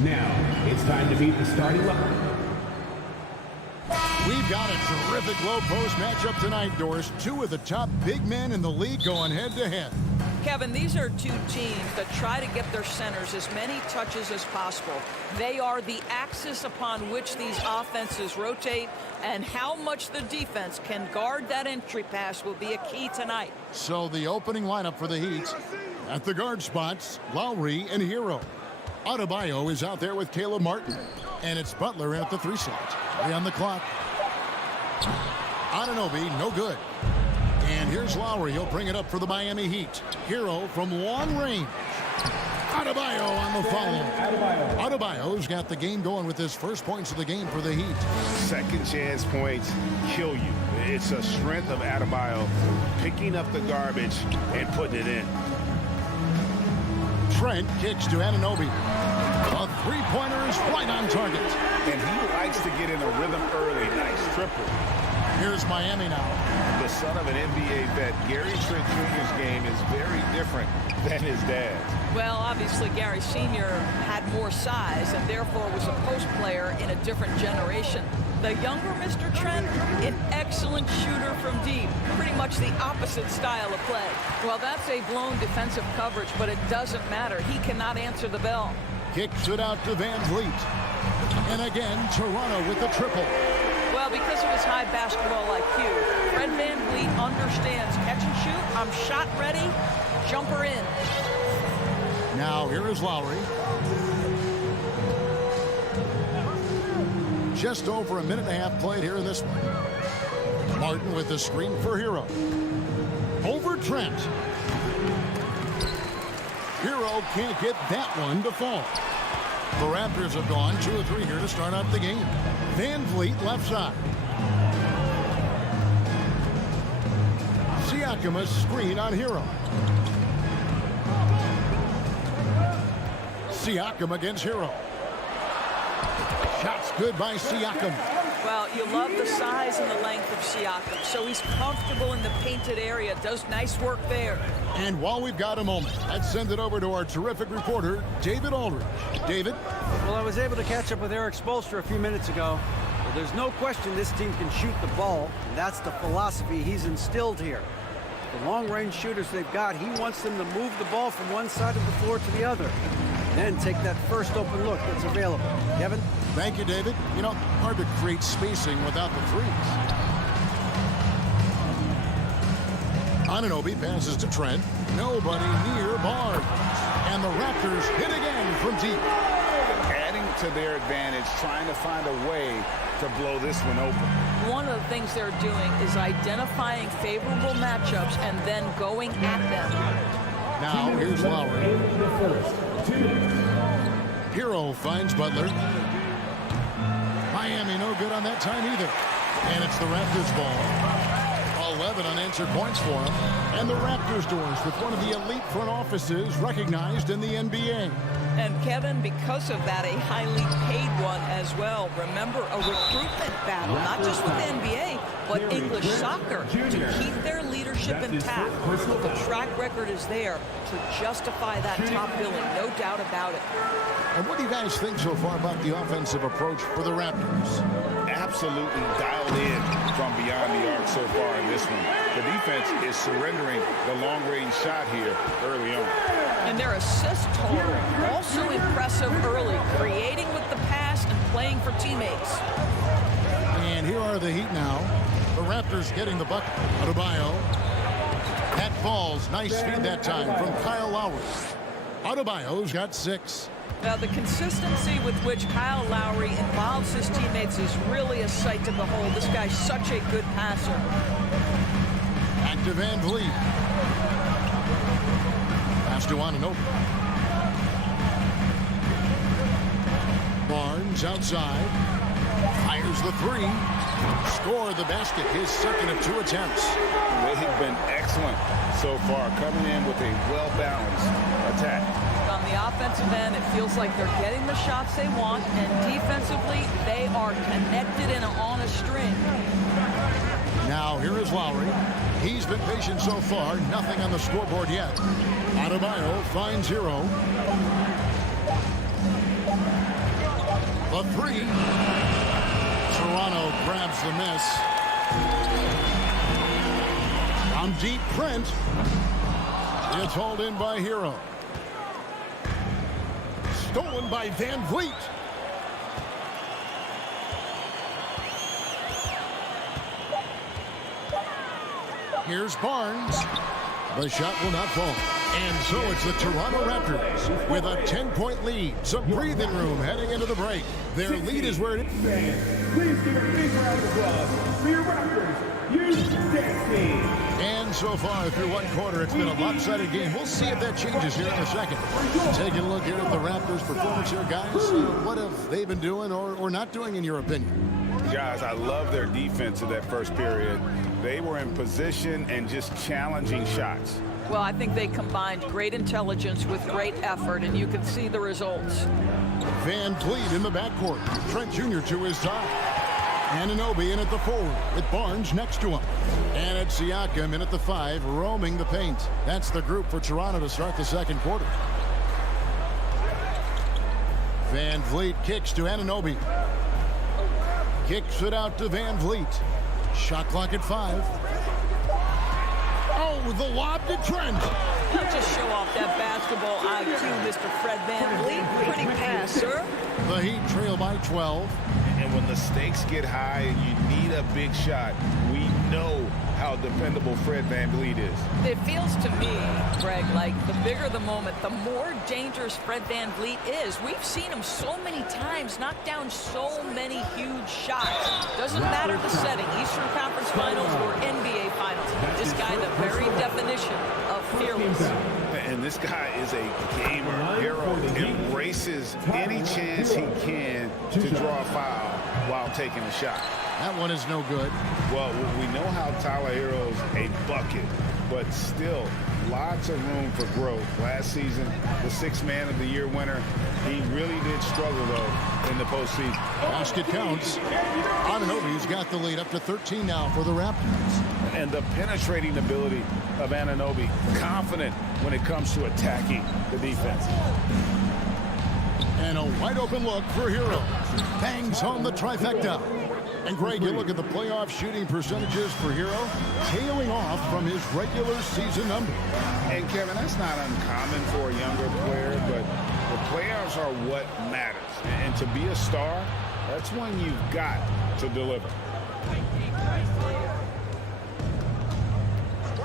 Now, it's time to meet the starting line. We've got a terrific low post matchup tonight, Doris. Two of the top big men in the league going head-to-head. Kevin, these are two teams that try to get their centers as many touches as possible. They are the axis upon which these offenses rotate, and how much the defense can guard that entry pass will be a key tonight. So the opening lineup for the Heat. At the guard spots, Lowry and Hero. Adebayo is out there with Caleb Martin. And it's Butler in at the 3 slot. 3 on the clock. Anunoby, no good. And here's Lowry. He'll bring it up for the Miami Heat. Hero from long range. Adebayo on the follow. Adebayo's got the game going with his first points of the game for the Heat. Second chance points kill you. It's a strength of Adebayo picking up the garbage and putting it in. Trent kicks to Anunoby. A three-pointer is right on target. And he likes to get in a rhythm early. Nice triple. Here's Miami now. The son of an NBA vet, Gary Trent Jr.'s game is very different than his dad's. Well, obviously, Gary Sr. had more size and therefore was a post player in a different generation. The younger Mr. Trent, an excellent shooter from deep. Pretty much the opposite style of play. Well, that's a blown defensive coverage, but it doesn't matter. He cannot answer the bell. Kicks it out to Van Vliet. And again, Toronto with the triple. Well, because of his high basketball IQ, Fred Van Vliet understands catch and shoot. I'm shot ready. Jumper in. Now here is Lowry. Just over a minute and a half played here in this one. Martin with the screen for Hero. Over Trent. Hero can't get that one to fall. The Raptors have gone 2 of 3 here to start out the game. Van Vliet left side. Siakam screen on Hero. Siakam against Hero. Shots good by Siakam. Well, you love the size and the length of Siakam. So he's comfortable in the painted area. Does nice work there. And while we've got a moment, let's send it over to our terrific reporter, David Aldridge. David? Well, I was able to catch up with Eric Spoelstra a few minutes ago. Well, there's no question this team can shoot the ball, and that's the philosophy he's instilled here. The long-range shooters they've got, he wants them to move the ball from one side of the floor to the other. Then take that first open look that's available. Kevin? Thank you, David. You know, hard to create spacing without the threes. Anunoby passes to Trent. Nobody near Barnes. And the Raptors hit again from deep. Adding to their advantage, trying to find a way to blow this one open. One of the things they're doing is identifying favorable matchups and then going at them. Now, here's Lowry. Hero finds Butler. Miami no good on that time either. And it's the Raptors ball. 11 unanswered points for them. And the Raptors doors with one of the elite front offices recognized in the NBA. And Kevin, because of that, a highly paid one as well. Remember, a recruitment battle, not just with the NBA, but English soccer, to keep their leadership intact. The track record is there to justify that top billing, no doubt about it. And what do you guys think so far about the offensive approach for the Raptors? Absolutely dialed in from beyond the arc so far in this one. The defense is surrendering the long-range shot here early on. And their assist total also impressive early, creating with the pass and playing for teammates. And here are the Heat now. The Raptors getting the bucket. Adebayo. That falls. Nice feed that time from Kyle Lowry. Adebayo's got 6. Now, the consistency with which Kyle Lowry involves his teammates is really a sight to behold. This guy's such a good passer. Back to Van Vliet. Pass to Anunoby. Barnes outside. Fires the 3. Score the basket. His second of 2 attempts. They've been excellent so far, coming in with a well-balanced attack. On the offensive end, it feels like they're getting the shots they want, and defensively, they are connected and on a string. Now, here is Lowry. He's been patient so far. Nothing on the scoreboard yet. Adebayo finds Hero. The three. Toronto grabs the miss. From deep, Trent. It's hauled in by Hero. Stolen by Van Vliet. Here's Barnes. The shot will not fall. And so it's the Toronto Raptors with a 10-point lead. Some breathing room heading into the break. Their lead is where it is. Please give a big round of applause for your Raptors, your team. And so far through one quarter, it's been a lopsided game. We'll see if that changes here in a second. Taking a look here at the Raptors' performance here, guys. What have they been doing or not doing, in your opinion? Guys, I love their defense in that first period. They were in position and just challenging shots. Well, I think they combined great intelligence with great effort, and you can see the results. Van Vliet in the backcourt. Trent Jr. to his side. Anunoby in at the 4 with Barnes next to him. And it's Siakam in at the 5, roaming the paint. That's the group for Toronto to start the second quarter. Van Vliet kicks to Anunoby. Kicks it out to Van Vliet. Shot clock at 5. Oh, the lob to Trent. Not just show off that basketball IQ, Mr. Fred Van Vliet. Pretty pass, sir. The Heat trail by 12. And when the stakes get high and you need a big shot, we know how dependable Fred Van Vliet is. It feels to me, Greg, like the bigger the moment, the more dangerous Fred Van Vliet is. We've seen him so many times knock down so many huge shots. Doesn't matter the setting, Eastern Conference Finals or NBA Finals. This guy, the very definition of fearless. And this guy is a gamer. Hero embraces any chance he can to draw a foul while taking a shot. That one is no good. Well, we know how Tyler Hero's a bucket, but still lots of room for growth. Last season, the 6th Man of the Year winner, he really did struggle, though, in the postseason. Basket counts. Anunoby's got the lead up to 13 now for the Raptors. And the penetrating ability of Anunoby, confident when it comes to attacking the defense. And a wide open look for Hero. Bangs home the trifecta. And Greg, you look at the playoff shooting percentages for Hero, tailing off from his regular season number. And Kevin, that's not uncommon for a younger player, but the playoffs are what matters. And to be a star, that's when you've got to deliver.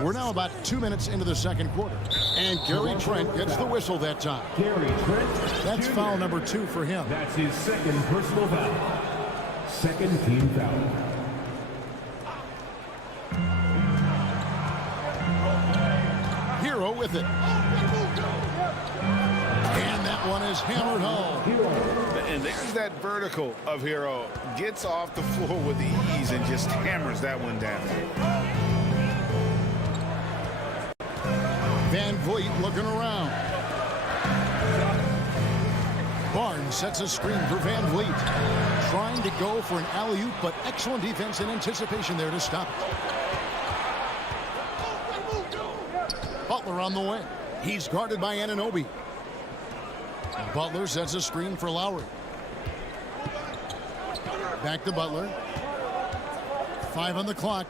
We're now about 2 minutes into the second quarter. And Gary Trent gets the whistle that time. Gary Trent. That's foul number 2 for him. That's his second personal foul. Second team foul. Hero with it. And that one is hammered home. And there's that vertical of Hero. Gets off the floor with ease and just hammers that one down. Van Vliet looking around. Barnes sets a screen for Van Vliet. Trying to go for an alley-oop, but excellent defense and anticipation there to stop it. Butler on the wing. He's guarded by Anunoby. Butler sets a screen for Lowry. Back to Butler. 5 on the clock.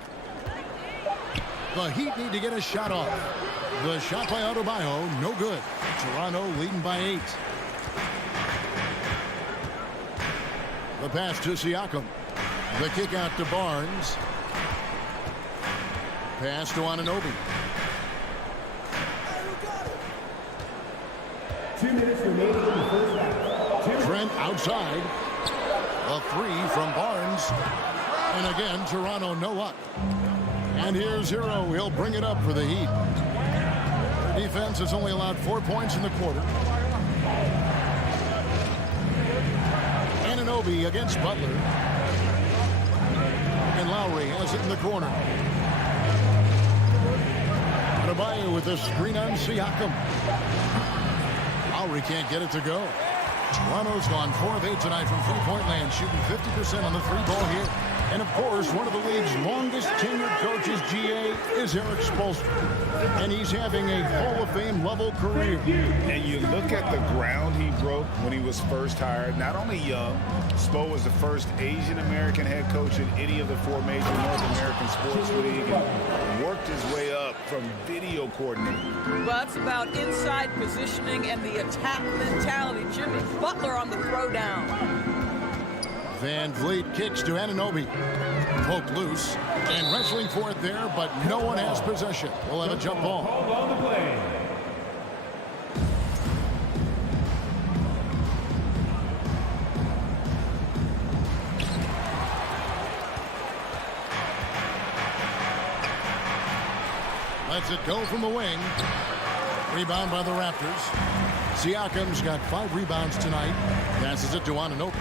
The Heat need to get a shot off. The shot by Adebayo, no good. Toronto leading by 8. The pass to Siakam. The kick out to Barnes. Pass to Anunoby. 2 minutes remaining in the first half. Trent outside. A 3 from Barnes. And again, Toronto no luck. And here's Hero. He'll bring it up for the Heat. Defense has only allowed 4 points in the quarter. Anunoby against Butler. And Lowry has it in the corner. Adebayo with a screen on Siakam. Lowry can't get it to go. Toronto's gone 4 of 8 tonight from three-point land, shooting 50% on the 3-ball here. And, of course, one of the league's longest tenured coaches, GA, is Eric Spoelstra. And he's having a Hall of Fame level career. And you look at the ground he broke when he was first hired. Not only young, Spo was the first Asian-American head coach in any of the 4 major North American sports leagues, and worked his way up from video coordinator. Well, that's about inside positioning and the attack mentality. Jimmy Butler on the throwdown. Van Vliet kicks to Anunoby. Poked loose and wrestling for it there, but no one has possession. We'll have a jump ball. Called on the play. Lets it go from the wing. Rebound by the Raptors. Siakam's got 5 rebounds tonight. Passes it to Anunoby.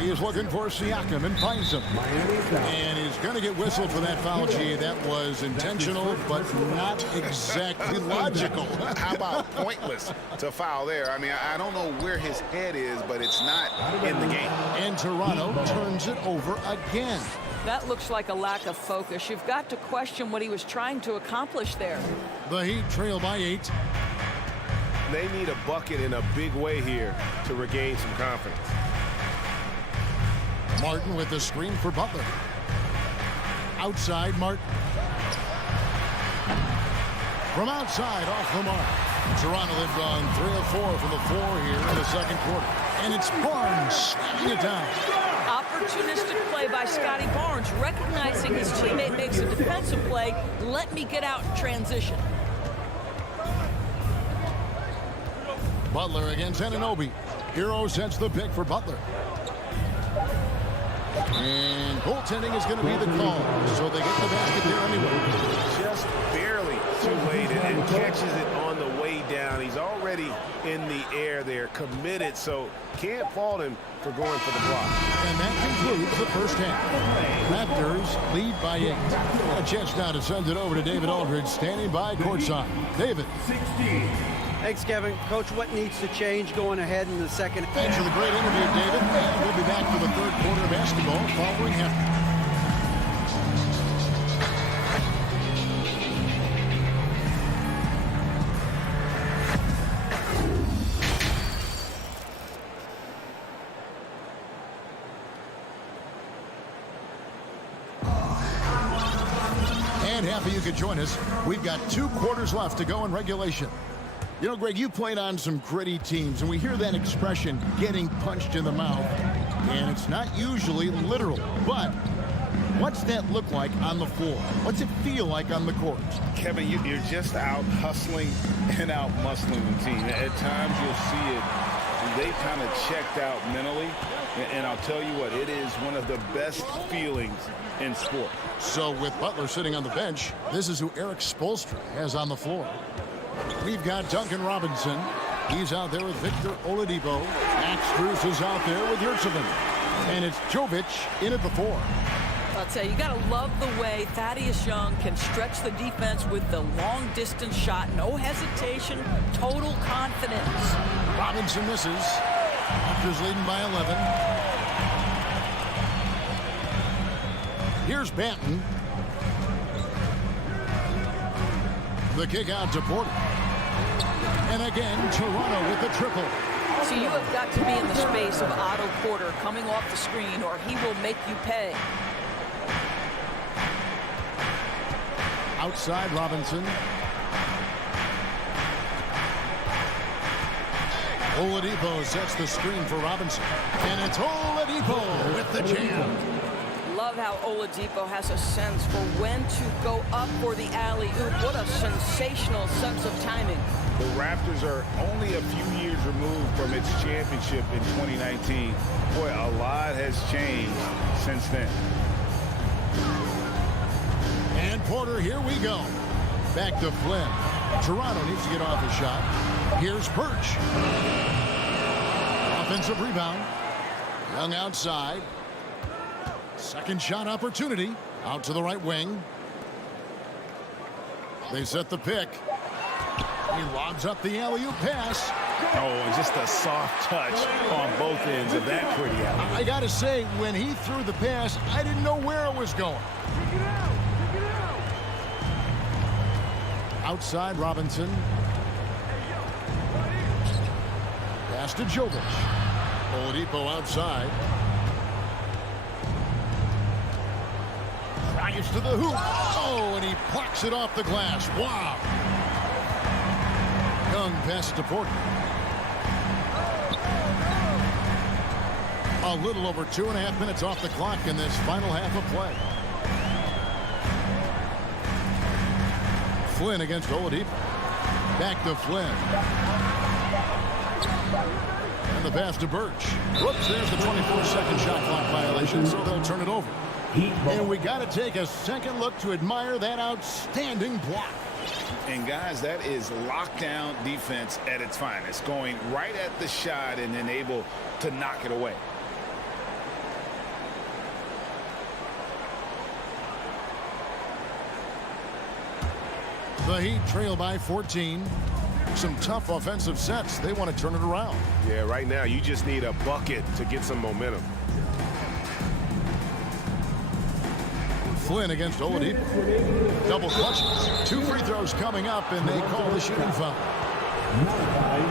He is looking for Siakam and finds him. And he's going to get whistled for that foul, G. That was intentional, but not exactly logical. How about pointless to foul there? I mean, I don't know where his head is, but it's not in the game. And Toronto turns it over again. That looks like a lack of focus. You've got to question what he was trying to accomplish there. The Heat trail by 8. They need a bucket in a big way here to regain some confidence. Martin with the screen for Butler. Outside, Martin. From outside, off the mark. Toronto, they've gone 3 of 4 from the floor here in the second quarter. And it's Barnes slamming it down. Opportunistic play by Scotty Barnes, recognizing his teammate makes a defensive play. Let me get out in transition. Butler against Anunoby. Hero sets the pick for Butler. And goaltending is going to be the call, so they get the basket there anyway. Just barely too late and catches it on the way down. He's already in the air there, committed, so can't fault him for going for the block. And that concludes the first half. Raptors lead by 8. A chance now to send it over to David Aldridge, standing by courtside. David. 16. Thanks, Kevin. Coach, what needs to change going ahead in the second half? Thanks for the great interview, David. And we'll be back for the third quarter of basketball following halftime. And happy you could join us. We've got 2 quarters left to go in regulation. You know, Greg, you played on some gritty teams, and we hear that expression, getting punched in the mouth, and it's not usually literal. But what's that look like on the floor? What's it feel like on the court? Kevin, you're just out hustling and out muscling the team. At times you'll see it. They kind of checked out mentally, and I'll tell you what, it is one of the best feelings in sport. So with Butler sitting on the bench, this is who Eric Spoelstra has on the floor. We've got Duncan Robinson. He's out there with Victor Oladipo. Max Strus is out there with Yurtseven. And it's Jovic in at the 4. I'll tell you, you got to love the way Thaddeus Young can stretch the defense with the long-distance shot. No hesitation, total confidence. Robinson misses. Raptors leading by 11. Here's Banton. The kick out to Porter. And again, Toronto with the triple. So you have got to be in the space of Otto Porter coming off the screen, or he will make you pay. Outside, Robinson. Oladipo sets the screen for Robinson. And it's Oladipo with the jam. Love how Oladipo has a sense for when to go up for the alley-oop. What a sensational sense of timing. The Raptors are only a few years removed from its championship in 2019. Boy, a lot has changed since then. And Porter, here we go. Back to Flynn. Toronto needs to get off a shot. Here's Perch. Offensive rebound. Young outside. Second shot opportunity. Out to the right wing. They set the pick. He lobs up the alley-oop pass. Oh, just a soft touch on both ends of that pretty alley. I got to say, when he threw the pass, I didn't know where it was going. Outside, Robinson. pass to Jovic. Oladipo outside. Drives to the hoop. Oh, and he plucks it off the glass. Wow. Young pass to Porter. A little over 2.5 minutes off the clock in this final half of play. Flynn against Oladipo. Back to Flynn. And the pass to Birch. Whoops, there's the 24-second shot clock violation, so they'll turn it over. And we got to take a second look to admire that outstanding block. And guys, that is lockdown defense at its finest. Going right at the shot and then able to knock it away. The Heat trail by 14. Some tough offensive sets. They want to turn it around. Yeah, right now you just need a bucket to get some momentum. Flynn against Oladipo. Double clutches. 2 free throws coming up, and they call the shooting foul.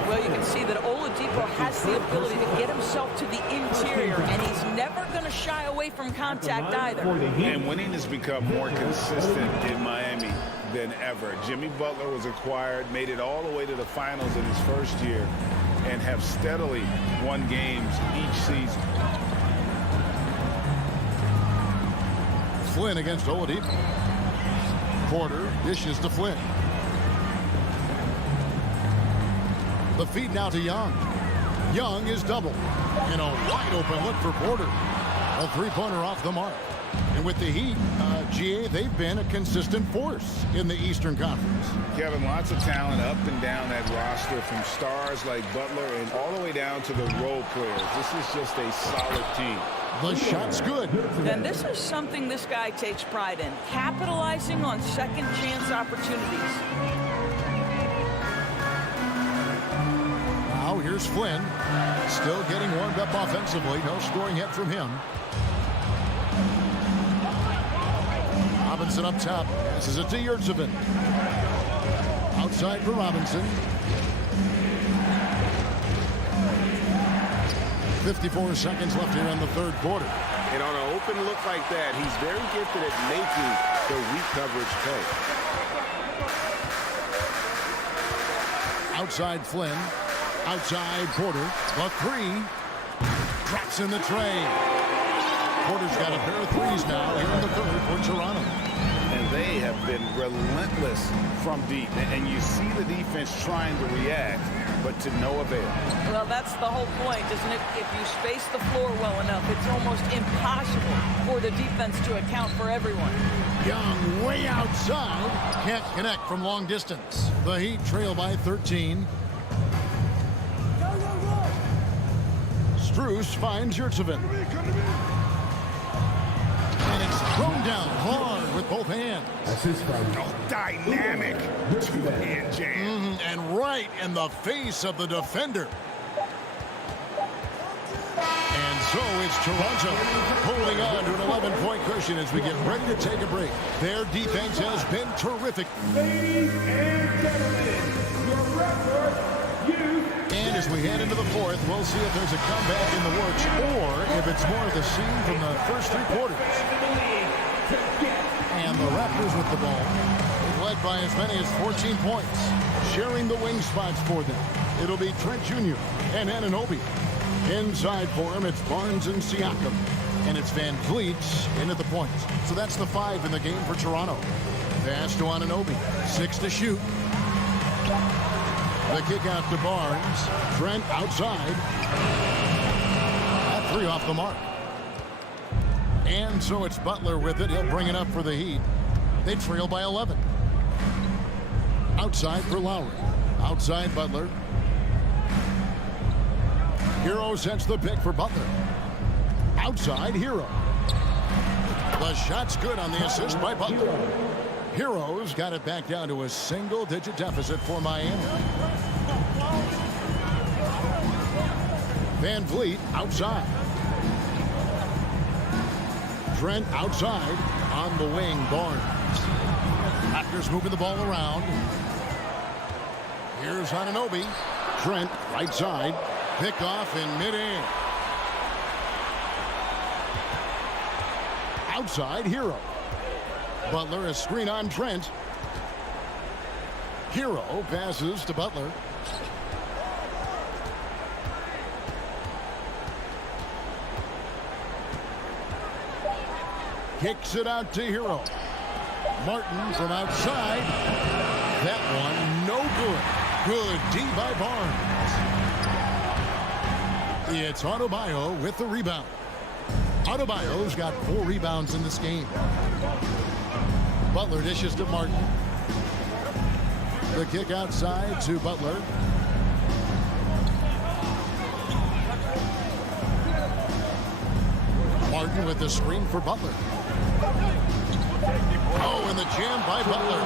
Well, you can see that Oladipo has the ability to get himself to the interior, and he's never going to shy away from contact either. And winning has become more consistent in Miami than ever. Jimmy Butler was acquired, made it all the way to the finals in his first year, and have steadily won games each season. Flynn against Oladipo. Porter dishes to Flynn. The feed now to Young. Young is double. And a wide open look for Porter. A three-pointer off the mark. And with the Heat, GA, they've been a consistent force in the Eastern Conference. Kevin, lots of talent up and down that roster, from stars like Butler and all the way down to the role players. This is just a solid team. The shot's good. And this is something this guy takes pride in, capitalizing on second chance opportunities. Now here's Flynn. Still getting warmed up offensively. No scoring yet from him. Robinson up top. Passes it to Yurtseven. Outside for Robinson. 54 seconds left here in the third quarter. And on an open look like that, he's very gifted at making the weak coverage pay. Outside Flynn. Outside Porter. The three. Drops in the tray. Porter's got a pair of threes now here in the third for Toronto. And they have been relentless from deep. And you see the defense trying to react, but to no avail. Well, that's the whole point, isn't it? If you space the floor well enough, it's almost impossible for the defense to account for everyone. Young way outside. Can't connect from long distance. The Heat trail by 13. Strus finds Yurtseven. And it's thrown down hard with both hands. Oh, dynamic two-hand jam. And right in the face of the defender. And so it's Toronto holding on to an 11-point cushion as we get ready to take a break. Their defense has been terrific. Ladies and gentlemen, your Raptors, And as we head into the fourth, we'll see if there's a comeback in the works or if it's more of the scene from the first 3 quarters. And the Raptors with the ball, led by as many as 14 points, sharing the wing spots for them. It'll be Trent Jr. and Anunoby. Inside for him, it's Barnes and Siakam. And it's Van Vliet in at the point. So that's the 5 in the game for Toronto. Pass to Anunoby. 6 to shoot. The kick out to Barnes. Trent outside. That 3 off the mark. And so it's Butler with it. He'll bring it up for the Heat. They trail by 11. Outside for Lowry. Outside Butler. Hero sets the pick for Butler. Outside Hero. The shot's good on the assist by Butler. Hero's got it back down to a single-digit deficit for Miami. Van Vliet outside. Trent outside. On the wing, Barnes. Raptors moving the ball around. Here's Anunoby. Trent right side. Picked off in midair. Outside, Hero. Butler, a screen on Trent. Hero passes to Butler. Kicks it out to Hero. Martin from outside. That one, no good. Good D by Barnes. It's Adebayo with the rebound. Adebayo's got 4 rebounds in this game. Butler dishes to Martin. The kick outside to Butler. Martin with the screen for Butler. Oh, and the jam by Butler.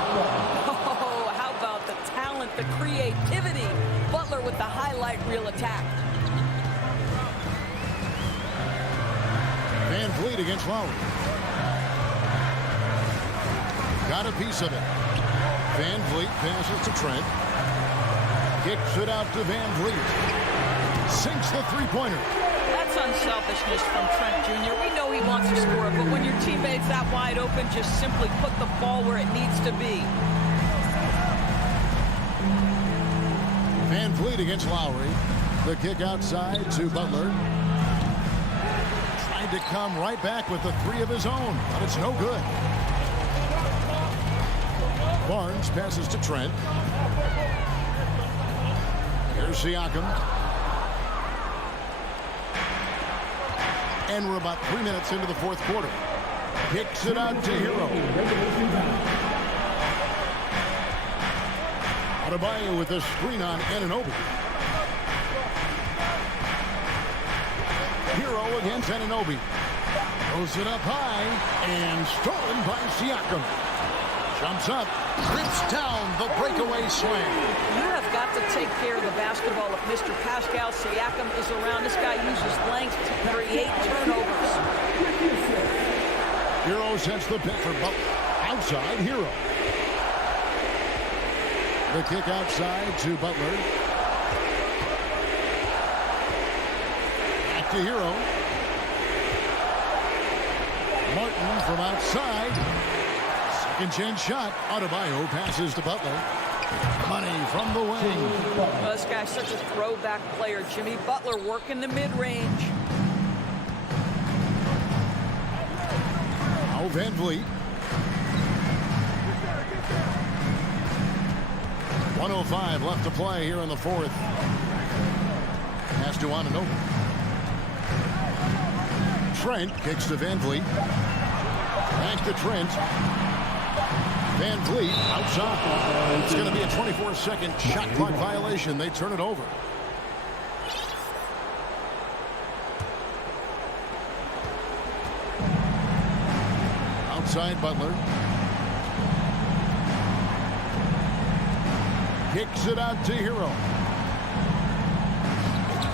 Oh, how about the talent, the creativity? Butler with the highlight reel attack. Van Vliet against Lowry. Got a piece of it. Van Vliet passes to Trent. Kicks it out to Van Vliet. Sinks the three-pointer. That's unselfishness from Trent Jr. We know he wants to score, but when your teammate's that wide open, just simply put the ball where it needs to be. Van Vliet against Lowry. The kick outside to Butler. Tried to come right back with the 3 of his own, but it's no good. Barnes passes to Trent. Here's Siakam. And we're about 3 minutes into the fourth quarter. Kicks it out to Hero. Adebayo with a screen on Anunoby. Hero against Anunoby. Throws it up high and stolen by Siakam. Jumps up, rips down the breakaway slam. You have got to take care of the basketball if Mr. Pascal Siakam is around. This guy uses length to create turnovers. Hero sets the pick for Butler. Outside, Hero. The kick outside to Butler. Back to Hero. Martin from outside. Second chance shot. Adebayo passes to Butler. Money from the wing. Well, this guy's such a throwback player. Jimmy Butler working the mid-range. Now Van Vliet. 1:05 left to play here in the fourth. Pass to Anunoby. Trent kicks to Van Vliet. Back to Trent. Van Vliet outside. It's going to be a 24-second shot clock violation. They turn it over. Outside Butler. Kicks it out to Hero.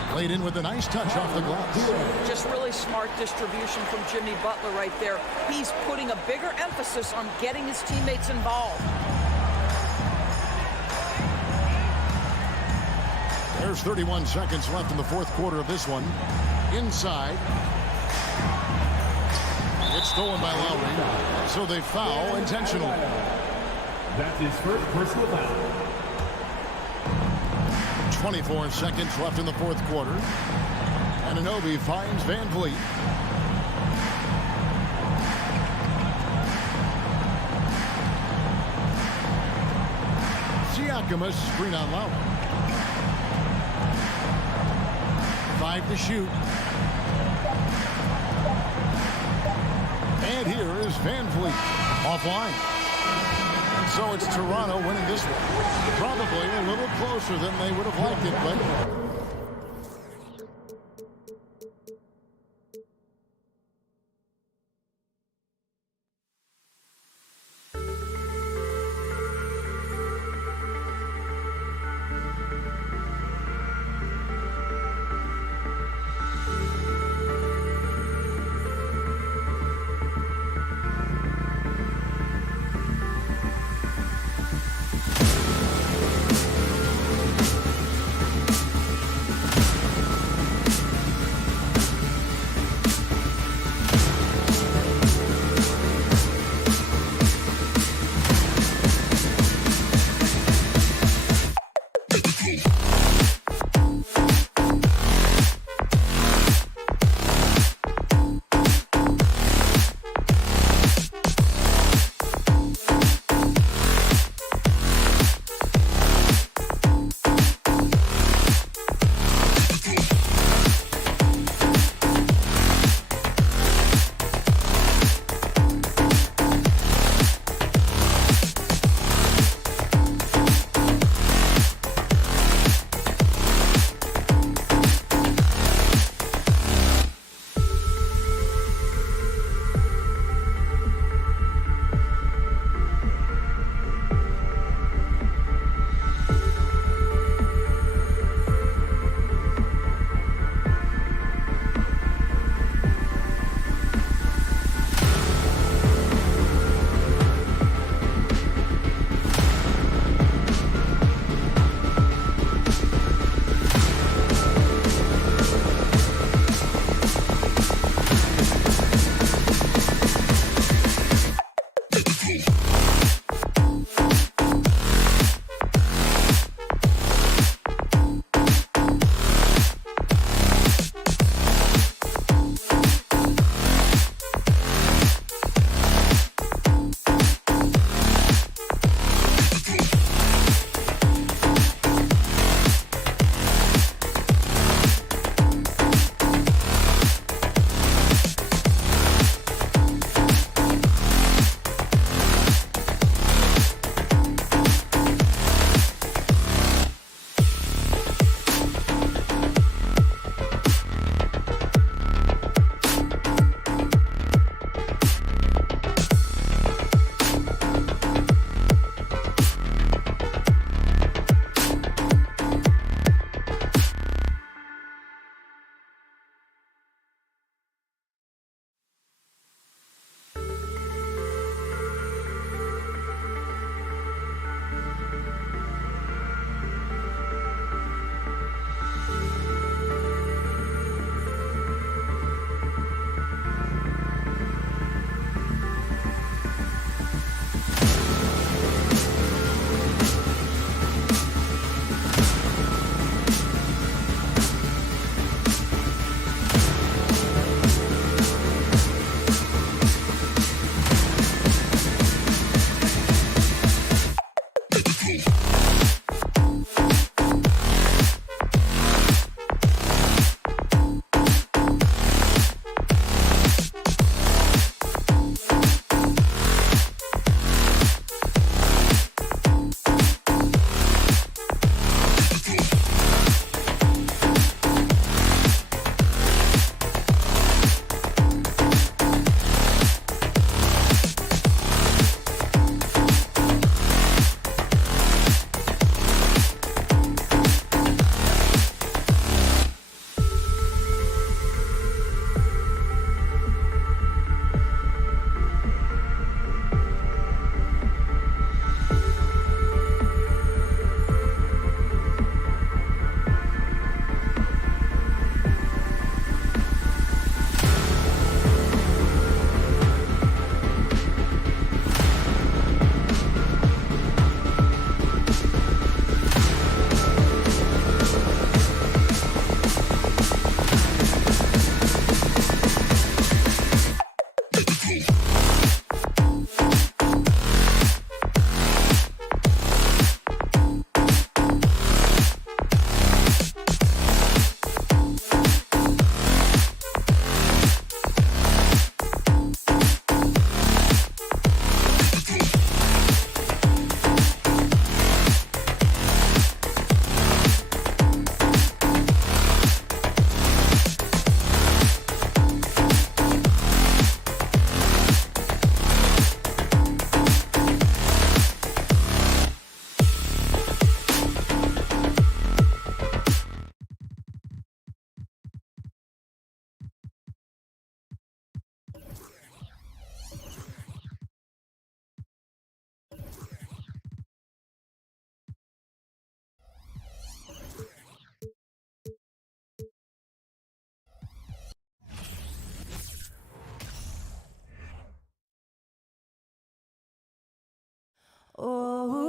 Played in with a nice touch off the glass. Just really smart distribution from Jimmy Butler right there. He's putting a bigger emphasis on getting his teammates involved. There's 31 seconds left in the fourth quarter of this one. Inside. It's stolen by Lowry. So they foul intentionally. That's his first personal foul. 24 seconds left in the fourth quarter. Anunoby finds Van Vliet. Siakam a screen on Lowry. 5 to shoot. And here is Van Vliet offline. So it's Toronto winning this one. Probably a little closer than they would have liked it, but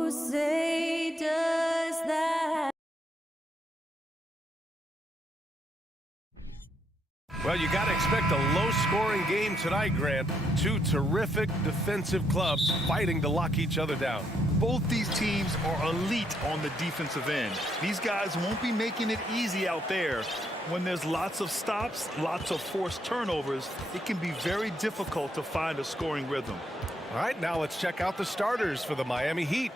Who say does that? Well, you got to expect a low-scoring game tonight, Grant. Two terrific defensive clubs fighting to lock each other down. Both these teams are elite on the defensive end. These guys won't be making it easy out there. When there's lots of stops, lots of forced turnovers, it can be very difficult to find a scoring rhythm. All right, now let's check out the starters for the Miami Heat.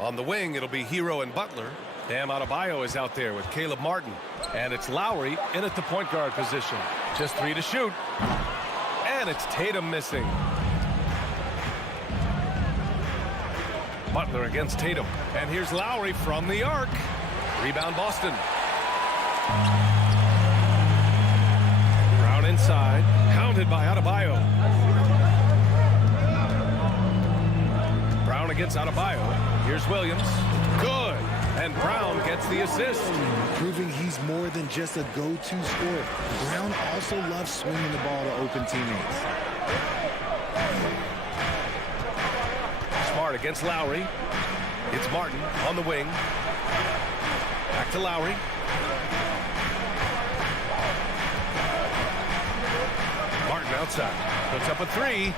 On the wing, it'll be Hero and Butler. Bam Adebayo is out there with Caleb Martin. And it's Lowry in at the point guard position. Just 3 to shoot. And it's Tatum missing. Butler against Tatum. And here's Lowry from the arc. Rebound Boston. Brown inside. Counted by Adebayo. Brown against Adebayo. Here's Williams. Good. And Brown gets the assist. Proving he's more than just a go-to scorer. Brown also loves swinging the ball to open teammates. Smart against Lowry. It's Martin on the wing. Back to Lowry. Martin outside. Puts up a 3.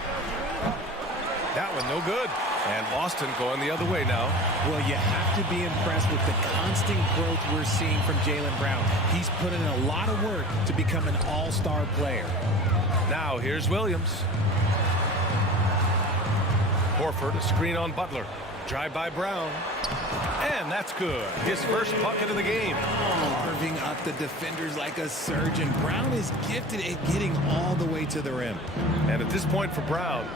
That one no good. And Boston going the other way now. Well, you have to be impressed with the constant growth we're seeing from Jaylen Brown. He's put in a lot of work to become an all-star player. Now here's Williams. Horford, a screen on Butler. Drive by Brown. And that's good. His first bucket of the game. Carving up the defenders like a surgeon. Brown is gifted at getting all the way to the rim. And at this point for Brown,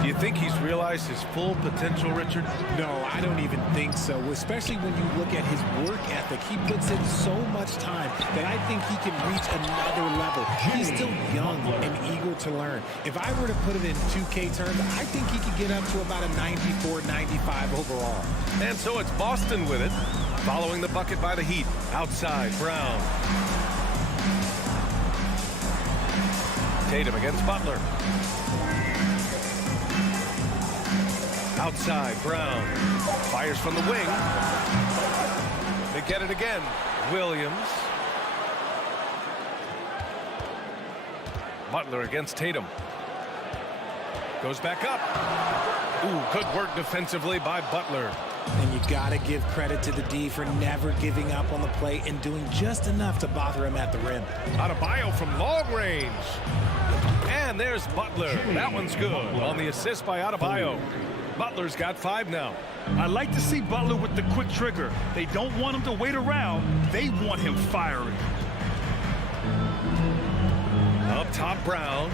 do you think he's realized his full potential, Richard? No, I don't even think so, especially when you look at his work ethic. He puts in so much time that I think he can reach another level. He's still young and eager to learn. If I were to put it in 2K terms, I think he could get up to about a 94, 95 overall. And so it's Boston with it, following the bucket by the Heat. Outside, Brown. Tatum against Butler. Outside, Brown. Fires from the wing. They get it again. Williams. Butler against Tatum. Goes back up. Ooh, good work defensively by Butler. And you got to give credit to the D for never giving up on the play and doing just enough to bother him at the rim. Adebayo from long range. And there's Butler. That one's good on the assist by Adebayo. Butler's got 5 now. I like to see Butler with the quick trigger. They don't want him to wait around. They want him firing. Up top, Brown.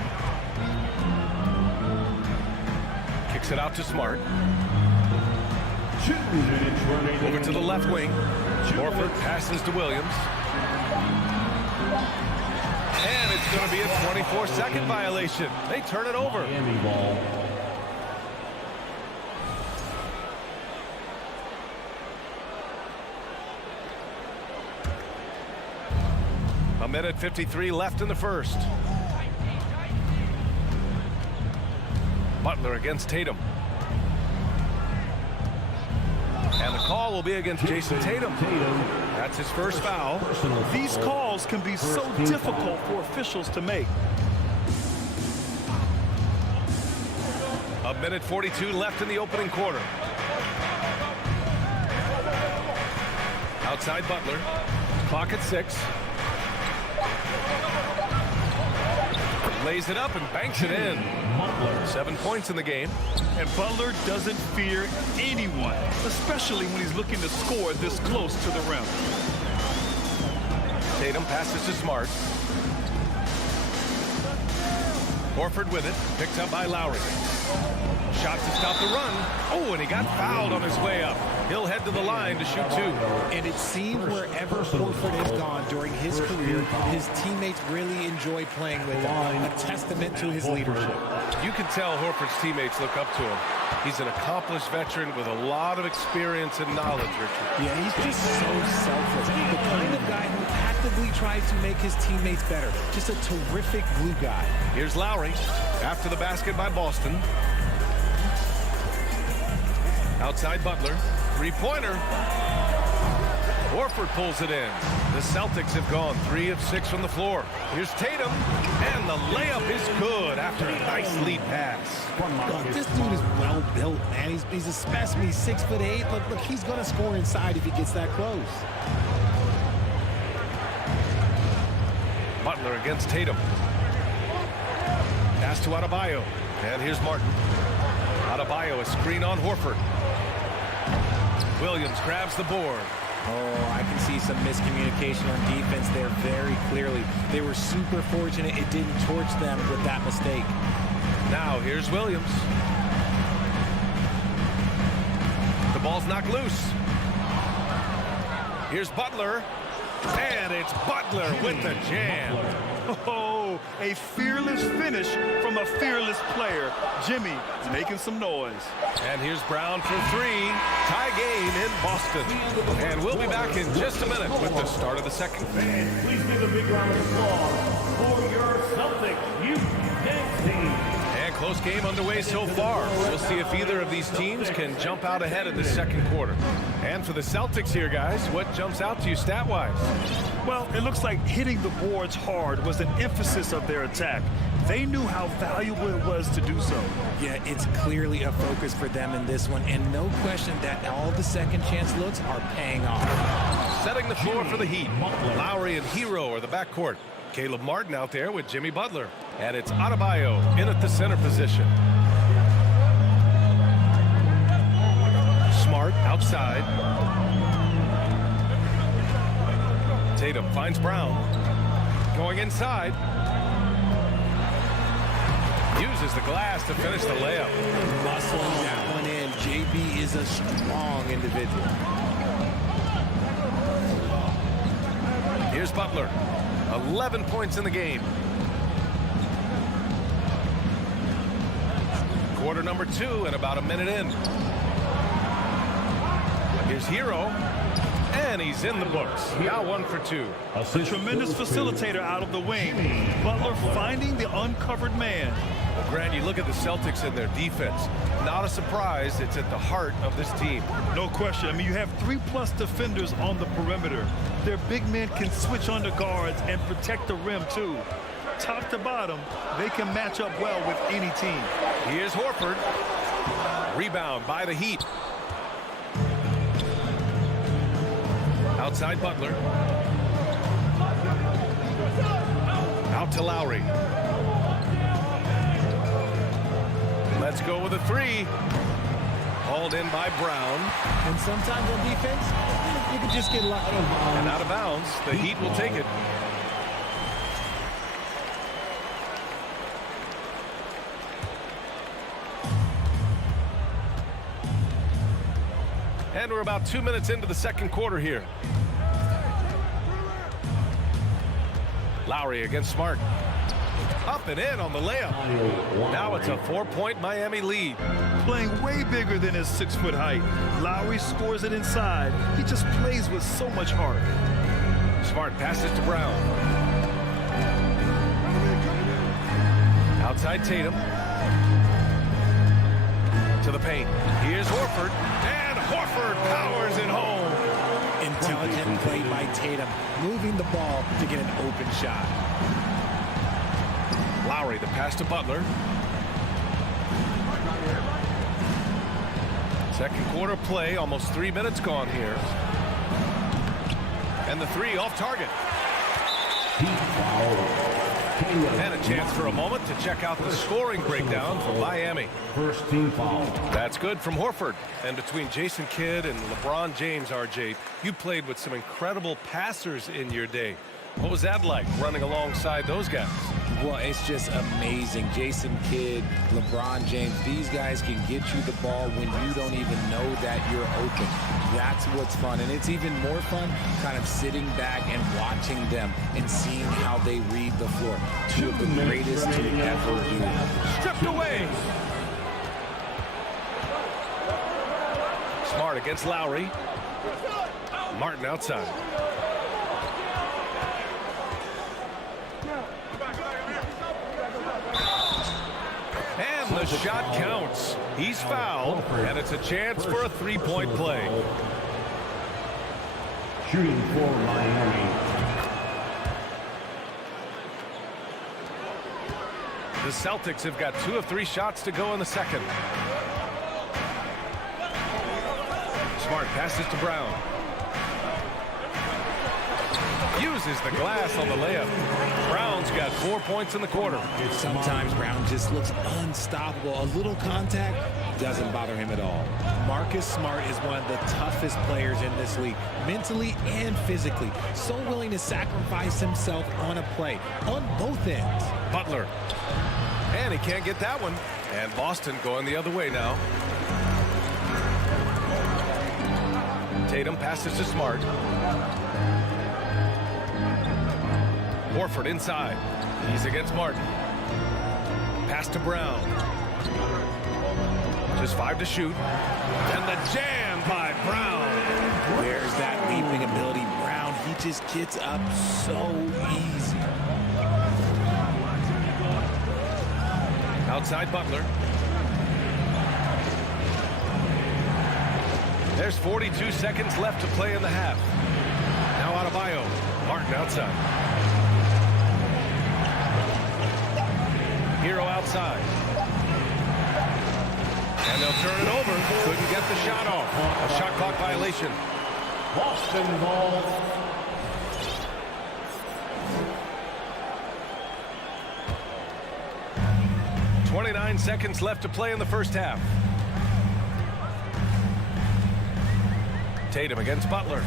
Kicks it out to Smart. Over to the left wing. Horford passes to Williams. And it's going to be a 24-second violation. They turn it over. A minute 53 left in the first. Butler against Tatum. And the call will be against Jason Tatum. That's his first foul. These calls can be so difficult for officials to make. A minute 42 left in the opening quarter. Outside Butler. Clock at 6. Lays it up and banks it in. 7 points in the game. And Butler doesn't fear anyone, especially when he's looking to score this close to the rim. Tatum passes to Smart. Horford with it. Picked up by Lowry. Shot to stop the run. Oh, and he got fouled on his way up. He'll head to the line to shoot 2. And it seems wherever Horford has gone during his career, his teammates really enjoy playing with him. A testament to his leadership. You can tell Horford's teammates look up to him. He's an accomplished veteran with a lot of experience and knowledge, Richard. Yeah, he's just so selfless. The kind of guy who actively tries to make his teammates better. Just a terrific glue guy. Here's Lowry after the basket by Boston. Outside Butler. Three-pointer. Horford pulls it in. The Celtics have gone 3 of 6 from the floor. Here's Tatum, and the layup is good after a nice lead pass. Look, this dude is well built, man. He's a specimen. He's 6'8". Look, he's going to score inside if he gets that close. Butler against Tatum. Pass to Adebayo. And here's Martin. Adebayo, a screen on Horford. Williams grabs the board. Oh, I can see some miscommunication on defense there very clearly. They were super fortunate it didn't torch them with that mistake. Now here's Williams. The ball's knocked loose. Here's Butler. And it's Butler with the jam. Oh, a fearless finish from a fearless player. Jimmy is making some noise. And here's Brown for 3. Tie game in Boston. And we'll be back in just a minute with the start of the second. Please give a big round of applause for your Celtics youth dance team. And close game underway so far. We'll see if either of these teams can jump out ahead in the second quarter. And for the Celtics here, guys, what jumps out to you stat-wise? Well, it looks like hitting the boards hard was an emphasis of their attack. They knew how valuable it was to do so. Yeah, it's clearly a focus for them in this one, and no question that all the second chance looks are paying off. Setting the floor for the Heat. Lowry and Hero are the backcourt. Caleb Martin out there with Jimmy Butler. And it's Adebayo in at the center position. Smart outside. Tatum finds Brown. Going inside. Uses the glass to finish the layup. Muscling that one in. JB is a strong individual. Here's Butler. 11 points in the game. Quarter number 2 and about a minute in. Here's Hero. And he's in the books. Now 1 for 2. A tremendous facilitator out of the wing. Butler finding the uncovered man. Well, Grant, you look at the Celtics and their defense. Not a surprise. It's at the heart of this team. No question. I mean, you have 3+ defenders on the perimeter. Their big men can switch under guards and protect the rim, too. Top to bottom, they can match up well with any team. Here's Horford. Rebound by the Heat. Outside Butler. Out to Lowry. Let's go with a 3. Hauled in by Brown. And sometimes on defense, you can just get lucky. And out of bounds. The Heat will take it. And we're about 2 minutes into the second quarter here. Lowry against Smart. Up and in on the layup. Now it's a 4-point Miami lead. Playing way bigger than his 6-foot height. Lowry scores it inside. He just plays with so much heart. Smart passes to Brown. Outside Tatum. To the paint. Here's Horford. And Horford powers it home. Intelligent play by Tatum, moving the ball to get an open shot. Lowry, the pass to Butler. Second quarter play, almost 3 minutes gone here. And the 3 off target. And a chance for a moment to check out the scoring breakdown for Miami. First team foul. That's good from Horford. And between Jason Kidd and LeBron James, RJ, you played with some incredible passers in your day. What was that like, running alongside those guys? Well, it's just amazing. Jason Kidd, LeBron James, these guys can get you the ball when you don't even know that you're open. That's what's fun. And it's even more fun kind of sitting back and watching them and seeing how they read the floor. Two of the greatest to ever do. Stripped away. Smart against Lowry. Martin outside. And the shot counts. He's fouled, and it's a chance for a three-point play. Shooting for Miami. The Celtics have got 2 of 3 shots to go in the second. Smart passes to Brown. Uses the glass on the layup. Brown's got 4 points in the quarter. Sometimes Brown just looks unstoppable. A little contact doesn't bother him at all. Marcus Smart is one of the toughest players in this league, mentally and physically. So willing to sacrifice himself on a play, on both ends. Butler. And he can't get that one. And Boston going the other way now. Tatum passes to Smart. Horford inside. He's against Martin. Pass to Brown. Just 5 to shoot. And the jam by Brown. There's that leaping ability. Brown, he just gets up so easy. Outside Butler. There's 42 seconds left to play in the half. Now Adebayo. Martin outside. Hero outside. And they'll turn it over. Couldn't get the shot off. A shot clock violation. Boston ball. .29 seconds left to play in the first half. Tatum against Butler.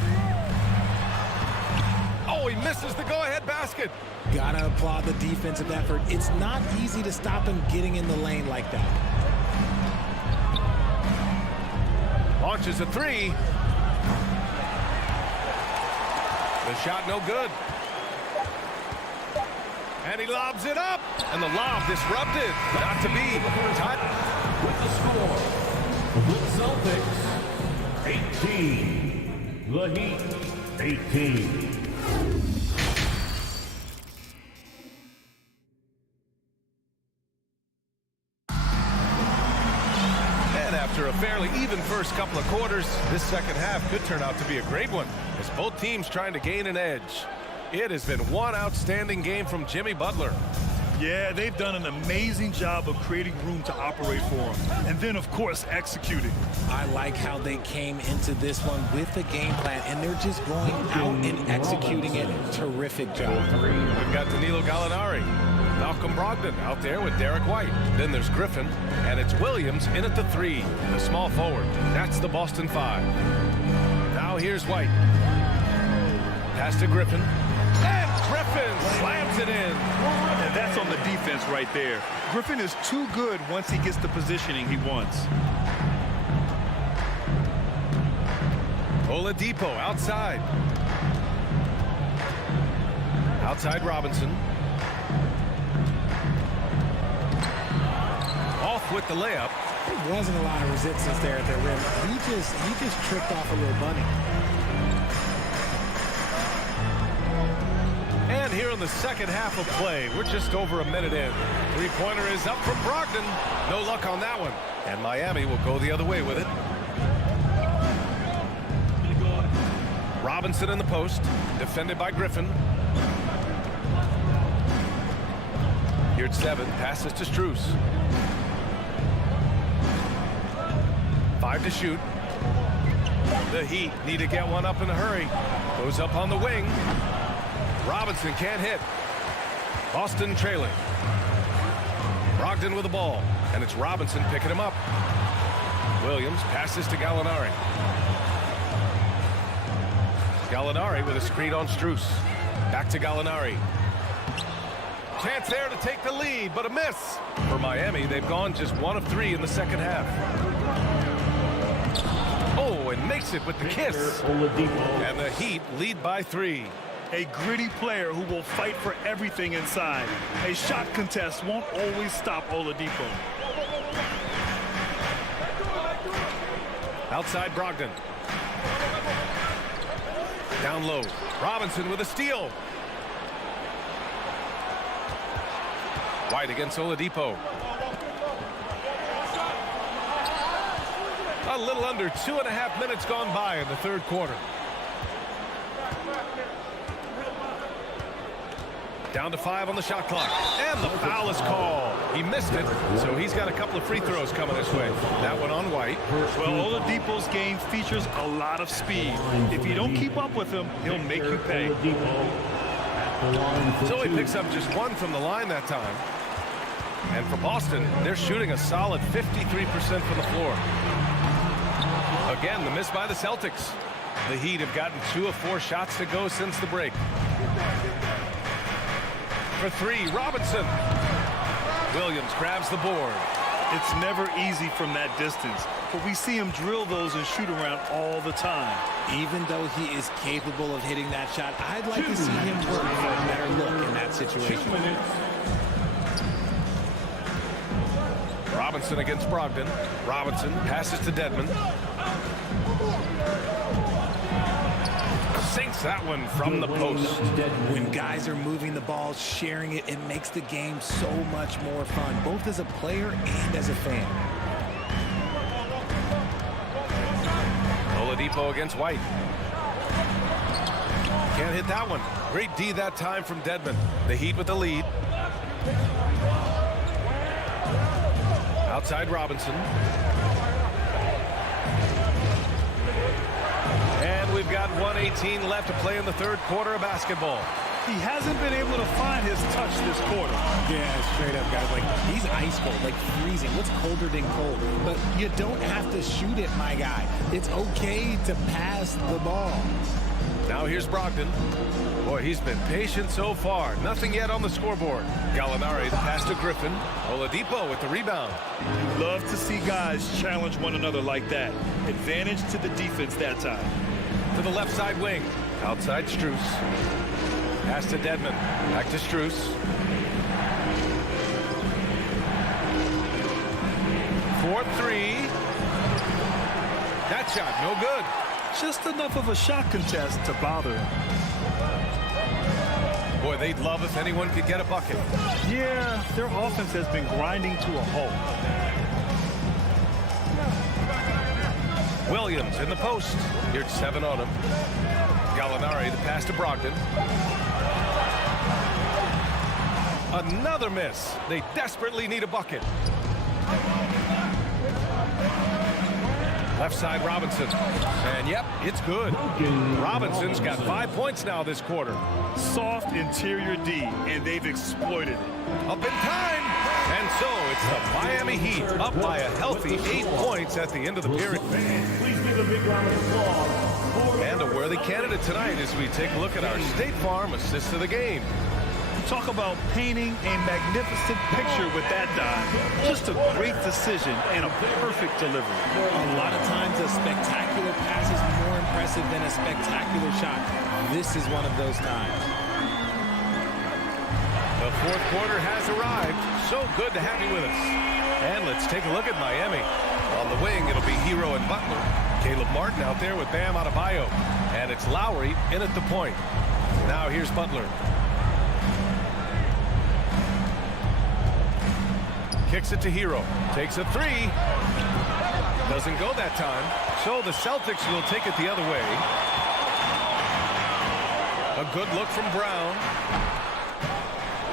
Oh, he misses the go-ahead basket. Gotta applaud the defensive effort. It's not easy to stop him getting in the lane like that. Launches a 3. The shot no good. And he lobs it up. And the lob disrupted. Not to be. Tied. With the score, the Celtics 18, the Heat 18. And after a fairly even first couple of quarters, this second half could turn out to be a great one, as both teams trying to gain an edge. It has been one outstanding game from Jimmy Butler. Yeah, they've done an amazing job of creating room to operate for him. And then, of course, executing. I like how they came into this one with a game plan, and they're just going out and executing it. Terrific job. We've got Danilo Gallinari. Malcolm Brogdon out there with Derek White. Then there's Griffin, and it's Williams in at the 3, the small forward. That's the Boston 5. Now here's White. Pass to Griffin. And Griffin slams it in. And that's on the defense right there. Griffin is too good once he gets the positioning he wants. Oladipo outside. Outside Robinson. Off with the layup. There wasn't a lot of resistance there at the rim. He just tripped off a little bunny. And here in the second half of play, we're just over a minute in. Three-pointer is up from Brogdon. No luck on that one. And Miami will go the other way with it. Robinson in the post, defended by Griffin. Here at 7, passes to Strus. 5 to shoot. The Heat need to get one up in a hurry. Goes up on the wing. Robinson can't hit. Boston trailing. Brogdon with the ball, and it's Robinson picking him up. Williams passes to Gallinari. Gallinari with a screen on Strus. Back to Gallinari. Chance there to take the lead, but a miss. For Miami, they've gone just 1 of 3 in the second half. Oh, and makes it with the kiss. And the Heat lead by 3. A gritty player who will fight for everything inside. A shot contest won't always stop Oladipo. Outside Brogdon. Down low. Robinson with a steal. White against Oladipo. A little under 2.5 minutes gone by in the third quarter. Down to 5 on the shot clock. And the foul is called. He missed it, so he's got a couple of free throws coming his way. That one on White. Well, Oladipo's game features a lot of speed. If you don't keep up with him, he'll make you pay. So he picks up just 1 from the line that time. And for Boston, they're shooting a solid 53% from the floor. Again, the miss by the Celtics. The Heat have gotten 2 of 4 shots to go since the break. For 3, Robinson. Williams grabs the board. It's never easy from that distance, but we see him drill those and shoot around all the time. Even though he is capable of hitting that shot, I'd like to see him work for a better look in that situation. Robinson against Brogdon. Robinson passes to Dedmon. Sinks that one from the post. When guys are moving the ball, sharing it, it makes the game so much more fun, both as a player and as a fan. Oladipo against White. Can't hit that one. Great D that time from Dedmon. The Heat with the lead. Outside Robinson. And we've got 1:18 left to play in the third quarter of basketball. He hasn't been able to find his touch this quarter. Yeah, straight up, guys. Like, he's ice cold, like freezing. What's colder than cold? But you don't have to shoot it, my guy. It's okay to pass the ball. Now here's Brogdon. Boy, he's been patient so far. Nothing yet on the scoreboard. Gallinari, the pass to Griffin. Oladipo with the rebound. You love to see guys challenge one another like that. Advantage to the defense that time. To the left side wing. Outside Strus. Pass to Dedmon. Back to Strus. For 3. That shot, no good. Just enough of a shot contest to bother him. Boy, they'd love if anyone could get a bucket. Yeah, their offense has been grinding to a halt. Williams in the post. Here's 7 on him. Gallinari, the pass to Brogdon. Another miss. They desperately need a bucket. Left side Robinson. And yep, it's good. Robinson's got 5 points now this quarter. Soft interior D, and they've exploited it. Up in time. And so it's the Miami Heat up by a healthy 8 points at the end of the period. Please give a big round of applause. And a worthy candidate tonight as we take a look at our State Farm assist of the game. Talk about painting a magnificent picture with that dive. Just a great decision and a perfect delivery. A lot of times a spectacular pass is more impressive than a spectacular shot. This is one of those times. The fourth quarter has arrived. So good to have you with us. And let's take a look at Miami. On the wing, it'll be Hero and Butler. Caleb Martin out there with Bam Adebayo. And it's Lowry in at the point. Now here's Butler. Kicks it to Hero. Takes a 3. Doesn't go that time. So the Celtics will take it the other way. A good look from Brown.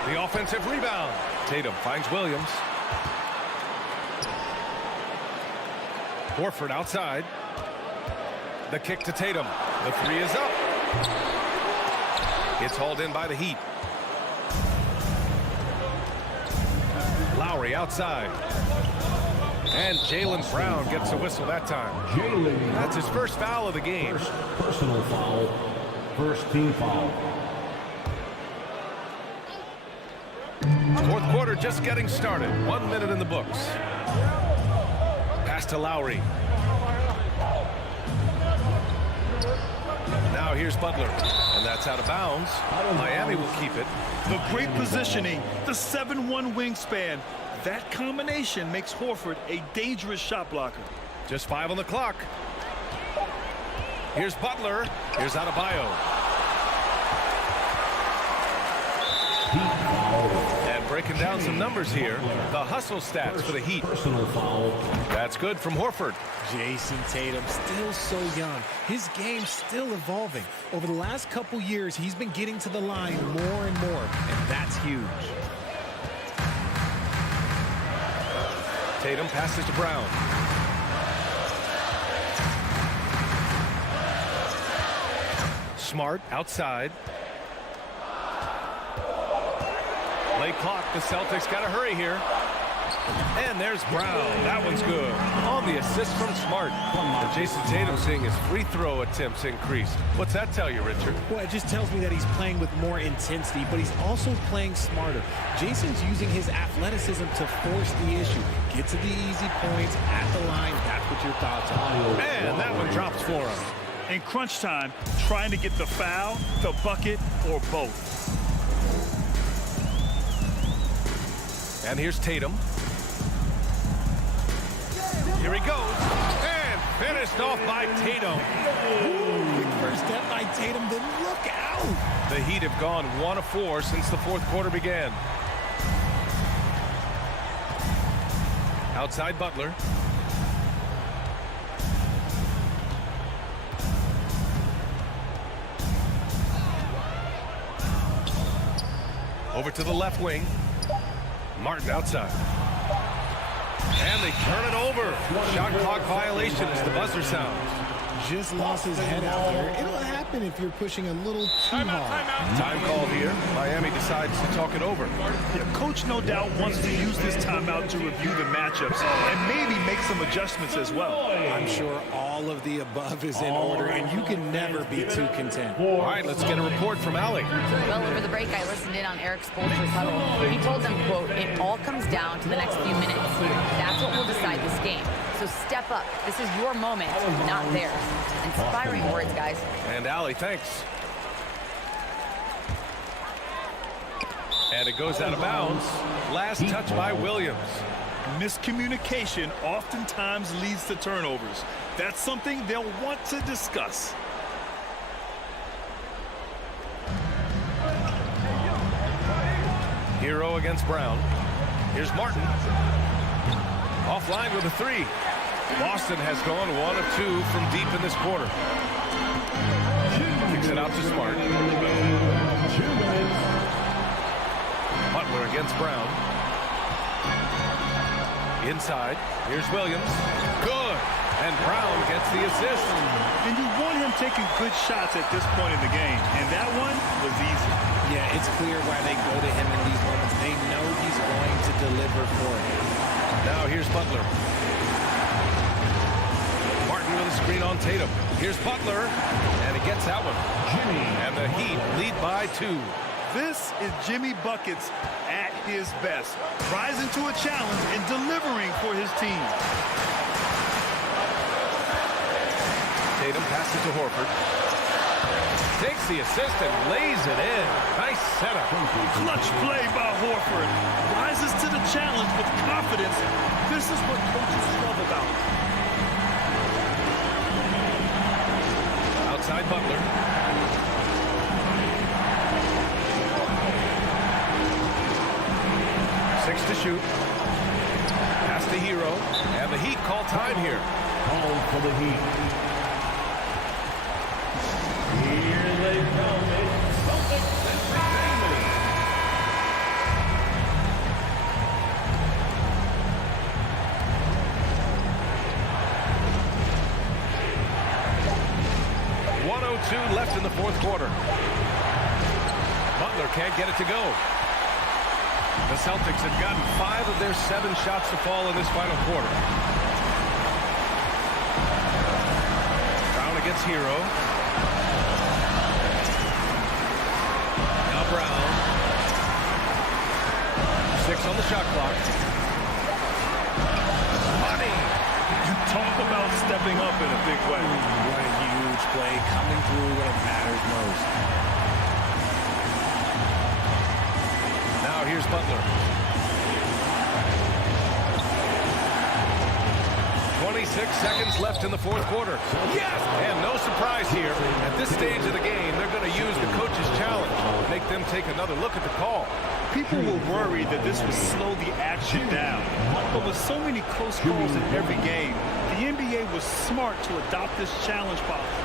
The offensive rebound. Tatum finds Williams. Horford outside. The kick to Tatum. The 3 is up. It's hauled in by the Heat. Lowry outside. And Jaylen Brown gets a whistle that time. That's his first foul of the game. First personal foul. First team foul. Fourth quarter just getting started. 1 minute in the books. Pass to Lowry. Now here's Butler. And that's out of bounds. Miami will keep it. The great positioning, the 7-1 wingspan. That combination makes Horford a dangerous shot blocker. Just 5 on the clock. Here's Butler. Here's Adebayo. And breaking down some numbers here. The hustle stats for the Heat. Personal foul. That's good from Horford. Jason Tatum, still so young. His game's still evolving. Over the last couple years, he's been getting to the line more and more, and that's huge. Tatum passes to Brown. Smart outside. Late clock. The Celtics got to hurry here. And there's Brown. That one's good. On the assist from Smart. And Jason Tatum seeing his free throw attempts increase. What's that tell you, Richard? Well, it just tells me that he's playing with more intensity, but he's also playing smarter. Jason's using his athleticism to force the issue. Get to the easy points at the line. That's what your thoughts are. And that one drops for him. In crunch time, trying to get the foul, the bucket, or both. And here's Tatum. Here he goes. And finished off by Tatum. Ooh, quick first step by Tatum, then look out. The Heat have gone 1 of 4 since the fourth quarter began. Outside Butler. Over to the left wing. Martin outside. And they turn it over. Shot clock violation as the buzzer sounds. Just lost his head out there. It'll happen if you're pushing a little too hard. Time call here. Miami decides to talk it over. Yeah, coach no doubt wants to use this timeout to review the matchups and maybe make some adjustments as well. I'm sure all of the above is in order, and you can never be too content. All right, let's get a report from Allie. Well, over the break, I listened in on Eric Spoelstra's huddle. He told them, quote, "It all comes down to the next few minutes. That's what will decide this game. So step up. This is your moment, not theirs." Inspiring words, guys. And Allie, thanks. And it goes out of bounds. Last touch by Williams. Miscommunication oftentimes leads to turnovers. That's something they'll want to discuss. Hero against Brown. Here's Martin. Offline with a 3. Boston has gone 1 of 2 from deep in this quarter. Kicks it out to Smart. Butler against Brown. Inside. Here's Williams. Good. And Brown gets the assist. And you want him taking good shots at this point in the game. And that one was easy. Yeah, it's clear why they go to him in these moments. They know he's going to deliver for him. Now here's Butler. Martin with a screen on Tatum. Here's Butler. And he gets that one. Jimmy. And the Heat lead by 2. This is Jimmy Buckets at his best. Rising to a challenge and delivering for his team. Tatum passes to Horford. Takes the assist and lays it in. Nice setup. Clutch play by Horford. Rises to the challenge with confidence. This is what coaches love about. Outside Butler. Six to shoot. Pass to Hero. And the Heat call time here. Call for the Heat. Here they come. It's Celtics Entertainment. .102 left in the fourth quarter. Butler can't get it to go. The Celtics have gotten 5 of their 7 shots to fall in this final quarter. Brown against Hero. Now Brown. 6 on the shot clock. Money. You talk about stepping up in a big way. What a huge play, coming through when it matters most. Now here's Butler. 26 seconds left in the fourth quarter. Yes! And no surprise here. At this stage of the game, they're going to use the coach's challenge. Make them take another look at the call. People were worried that this would slow the action down. But with so many close calls in every game, the NBA was smart to adopt this challenge policy.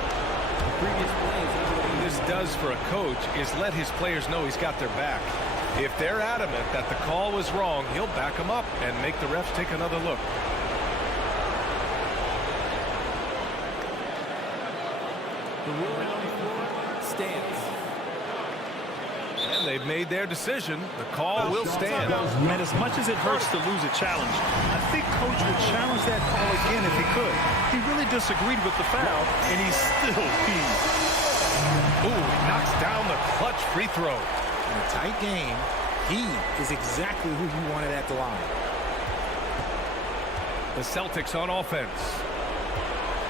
Previous plays, what this does for a coach is let his players know he's got their back. If they're adamant that the call was wrong, he'll back them up and make the refs take another look. The ruling on the floor stands. And they've made their decision. The call will stand. And as much as it hurts to lose a challenge, I think Coach would challenge that call again if he could. He really disagreed with the foul, and he's still peeved. Ooh, he knocks down the clutch free throw. In a tight game, he is exactly who you wanted at the line. The Celtics on offense.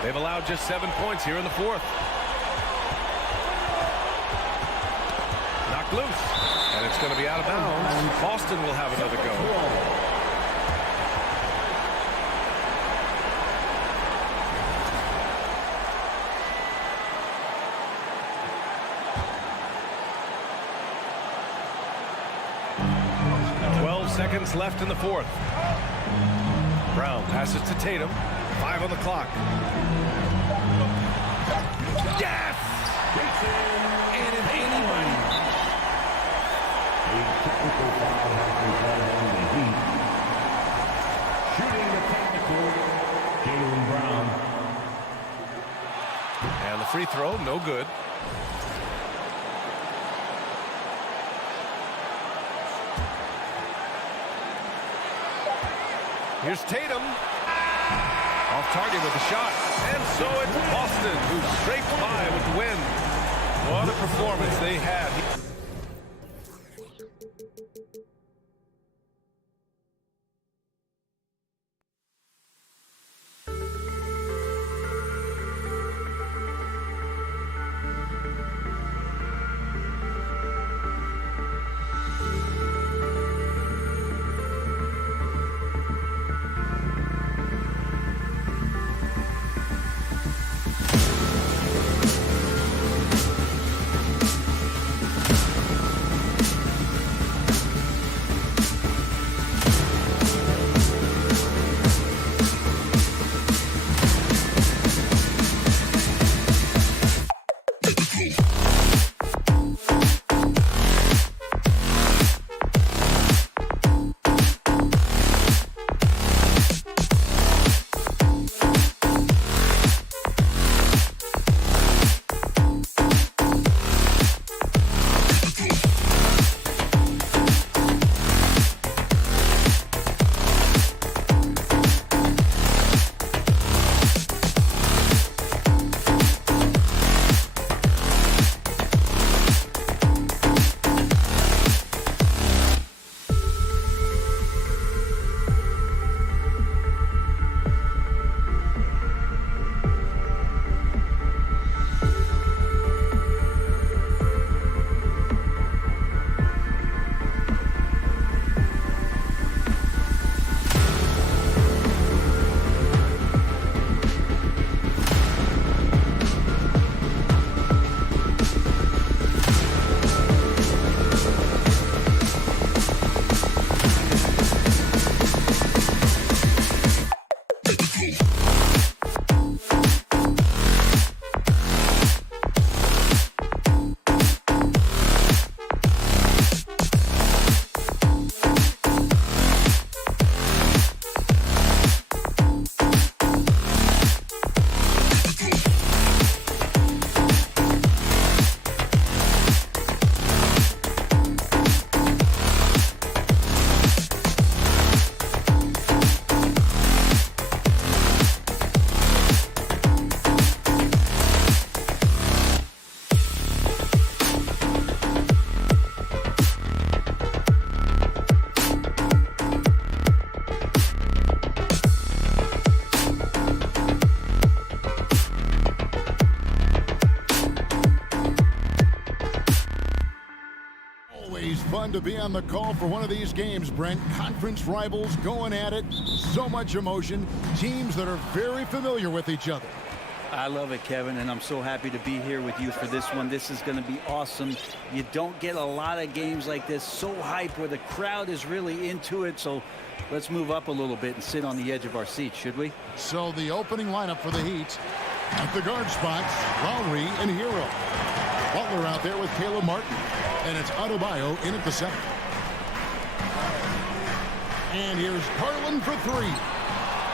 They've allowed just 7 points here in the fourth. Knocked loose. And it's going to be out of bounds. Boston will have another go. Seconds left in the fourth. Brown passes to Tatum. 5 on the clock. Yes! And if anybody... A technical foul has been called on the Heat. Shooting the technical, Jaylen Brown. And the free throw, no good. Here's Tatum. Off target with the shot. And so it's Boston who scraped by with the win. What a performance they had. Fun to be on the call for one of these games, Brent. Conference rivals going at it. So much emotion. Teams that are very familiar with each other. I love it, Kevin, and I'm so happy to be here with you for this one. This is going to be awesome. You don't get a lot of games like this, so hype, where the crowd is really into it. So let's move up a little bit and sit on the edge of our seats, should we? So the opening lineup for the Heat. At the guard spots, Lowry and Hero. Butler out there with Caleb Martin. And it's Adebayo in at the center. And here's Garland for three.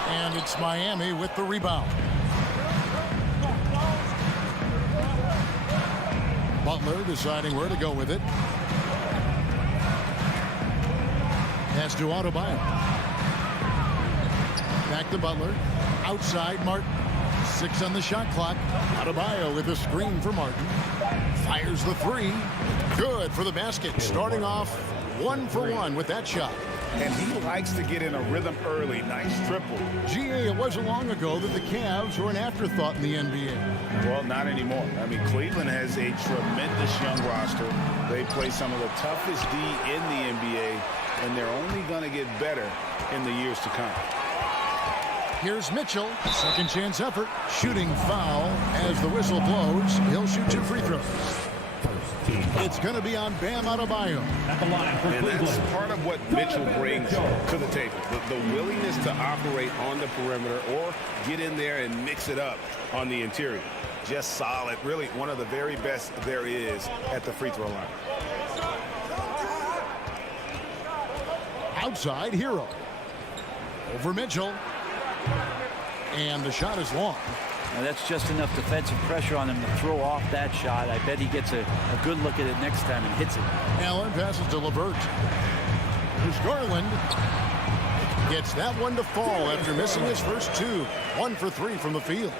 And it's Miami with the rebound. Butler deciding where to go with it. Pass to Adebayo. Back to Butler. Outside Martin. 6 on the shot clock. Adebayo with a screen for Martin. Fires the three. Good for the basket. Starting off 1 for 1 with that shot. And he likes to get in a rhythm early. Nice triple. GA, it wasn't long ago that the Cavs were an afterthought in the NBA. Well, not anymore. I mean, Cleveland has a tremendous young roster. They play some of the toughest D in the NBA, and they're only going to get better in the years to come. Here's Mitchell. Second chance effort. Shooting foul as the whistle blows. He'll shoot 2 free throws. It's going to be on Bam Adebayo. And that's part of what Mitchell brings to the table. The willingness to operate on the perimeter or get in there and mix it up on the interior. Just solid. Really one of the very best there is at the free throw line. Outside, Hero. Over Mitchell. And the shot is long. Now that's just enough defensive pressure on him to throw off that shot. I bet he gets a good look at it next time and hits it. Allen passes to LeVert. Here's Garland. Gets that one to fall after missing his first 2. 1 for 3 from the field.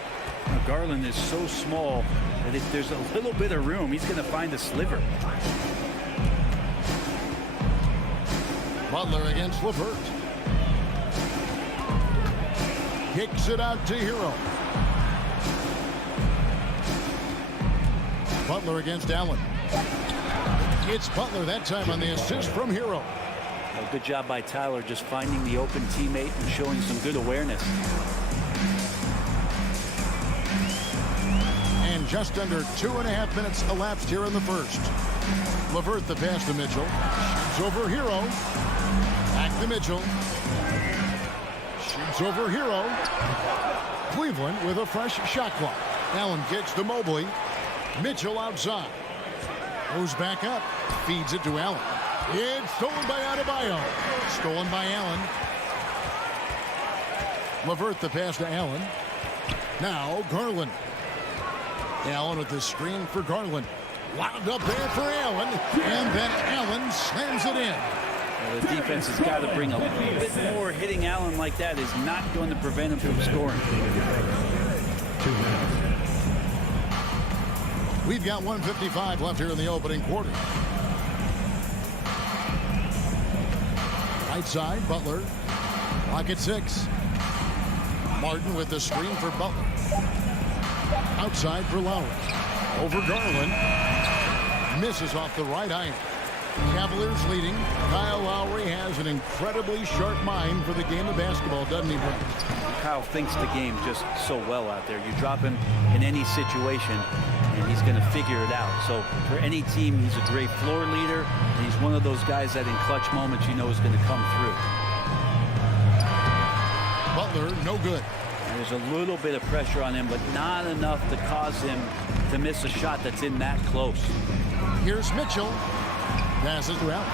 Now Garland is so small that if there's a little bit of room, he's going to find a sliver. Butler against LeVert. Kicks it out to Hero. Butler against Allen. It's Butler that time on the assist from Hero. Well, good job by Tyler just finding the open teammate and showing some good awareness. And just under 2.5 minutes elapsed here in the first. LeVert the pass to Mitchell. Shoots over Hero. Back to Mitchell. Shoots over Hero. Cleveland with a fresh shot clock. Allen kicks to Mobley. Mitchell outside. Goes back up. Feeds it to Allen. It's stolen by Adebayo. Stolen by Allen. LeVert the pass to Allen. Now Garland. Allen with the screen for Garland. Wound up there for Allen. And then Allen slams it in. Well, the defense has got to bring a little bit more. Hitting Allen like that is not going to prevent him from scoring. We've got 1:55 left here in the opening quarter. Right side, Butler. Clock at 6. Martin with the screen for Butler. Outside for Lowry. Over Garland. Misses off the right iron. Cavaliers leading. Kyle Lowry has an incredibly sharp mind for the game of basketball, doesn't he, Brent? Kyle thinks the game just so well out there. You drop him in any situation, and he's going to figure it out. So for any team, he's a great floor leader, and he's one of those guys that in clutch moments you know is going to come through. Butler, no good. And there's a little bit of pressure on him, but not enough to cause him to miss a shot that's in that close. Here's Mitchell. Passes to Allen.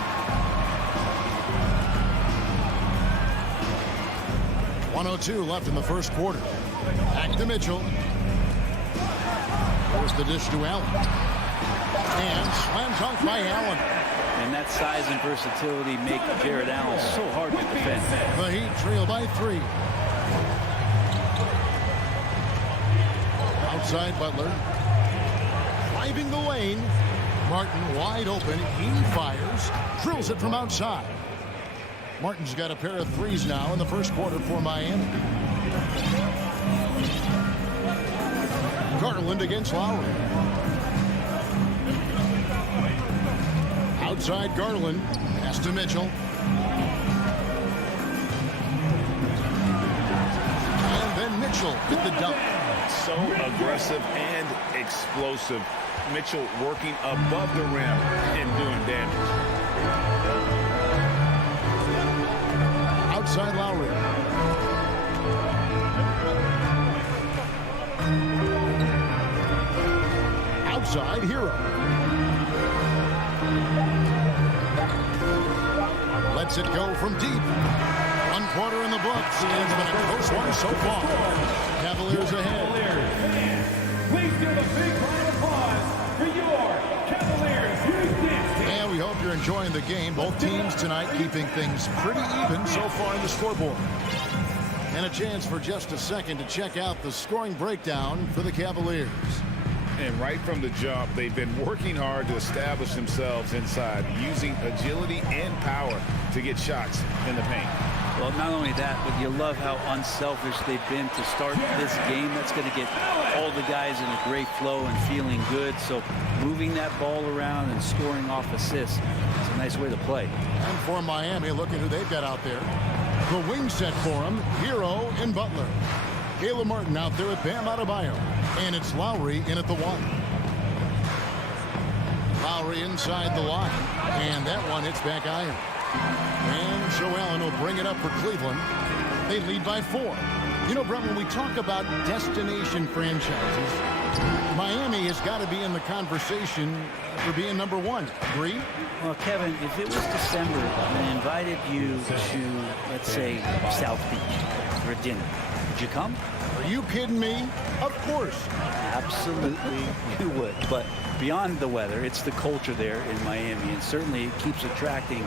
1:02 left in the first quarter. Back to Mitchell. There's the dish to Allen. And slam dunk by Allen. And that size and versatility make Jared Allen so hard to defend. The Heat trail by 3. Outside Butler. Driving the lane. Martin wide open. He fires. Drills it from outside. Martin's got a pair of threes now in the first quarter for Miami. Garland against Lowry. Outside Garland. Pass to Mitchell. And then Mitchell with the dunk. so aggressive and explosive. Mitchell working above the rim and doing damage. Outside Lowry. Outside Hero. Lets it go from deep. 1 quarter in the books. It's been a close one so far. Cavaliers ahead. Please give a big round of applause for your Cavaliers. And we hope you're enjoying the game. Both teams tonight keeping things pretty even so far in the scoreboard. And a chance for just a second to check out the scoring breakdown for the Cavaliers. And right from the jump, they've been working hard to establish themselves inside, using agility and power to get shots in the paint. Well, not only that, but you love how unselfish they've been to start this game. That's going to get all the guys in a great flow and feeling good. So moving that ball around and scoring off assists is a nice way to play. And for Miami, look at who they've got out there. The wing set for them, Hero and Butler. Caleb Martin out there with Bam Adebayo. And it's Lowry in at the 1. Lowry inside the line. And that one hits back iron. And Joe Allen will bring it up for Cleveland. They lead by 4. You know, Brent, when we talk about destination franchises, Miami has got to be in the conversation for being number 1. Agree? Well, Kevin, if it was December and I invited you to, let's say, South Beach for a dinner, would you come? Are you kidding me? Of course. Absolutely you would. But beyond the weather, it's the culture there in Miami, and certainly it keeps attracting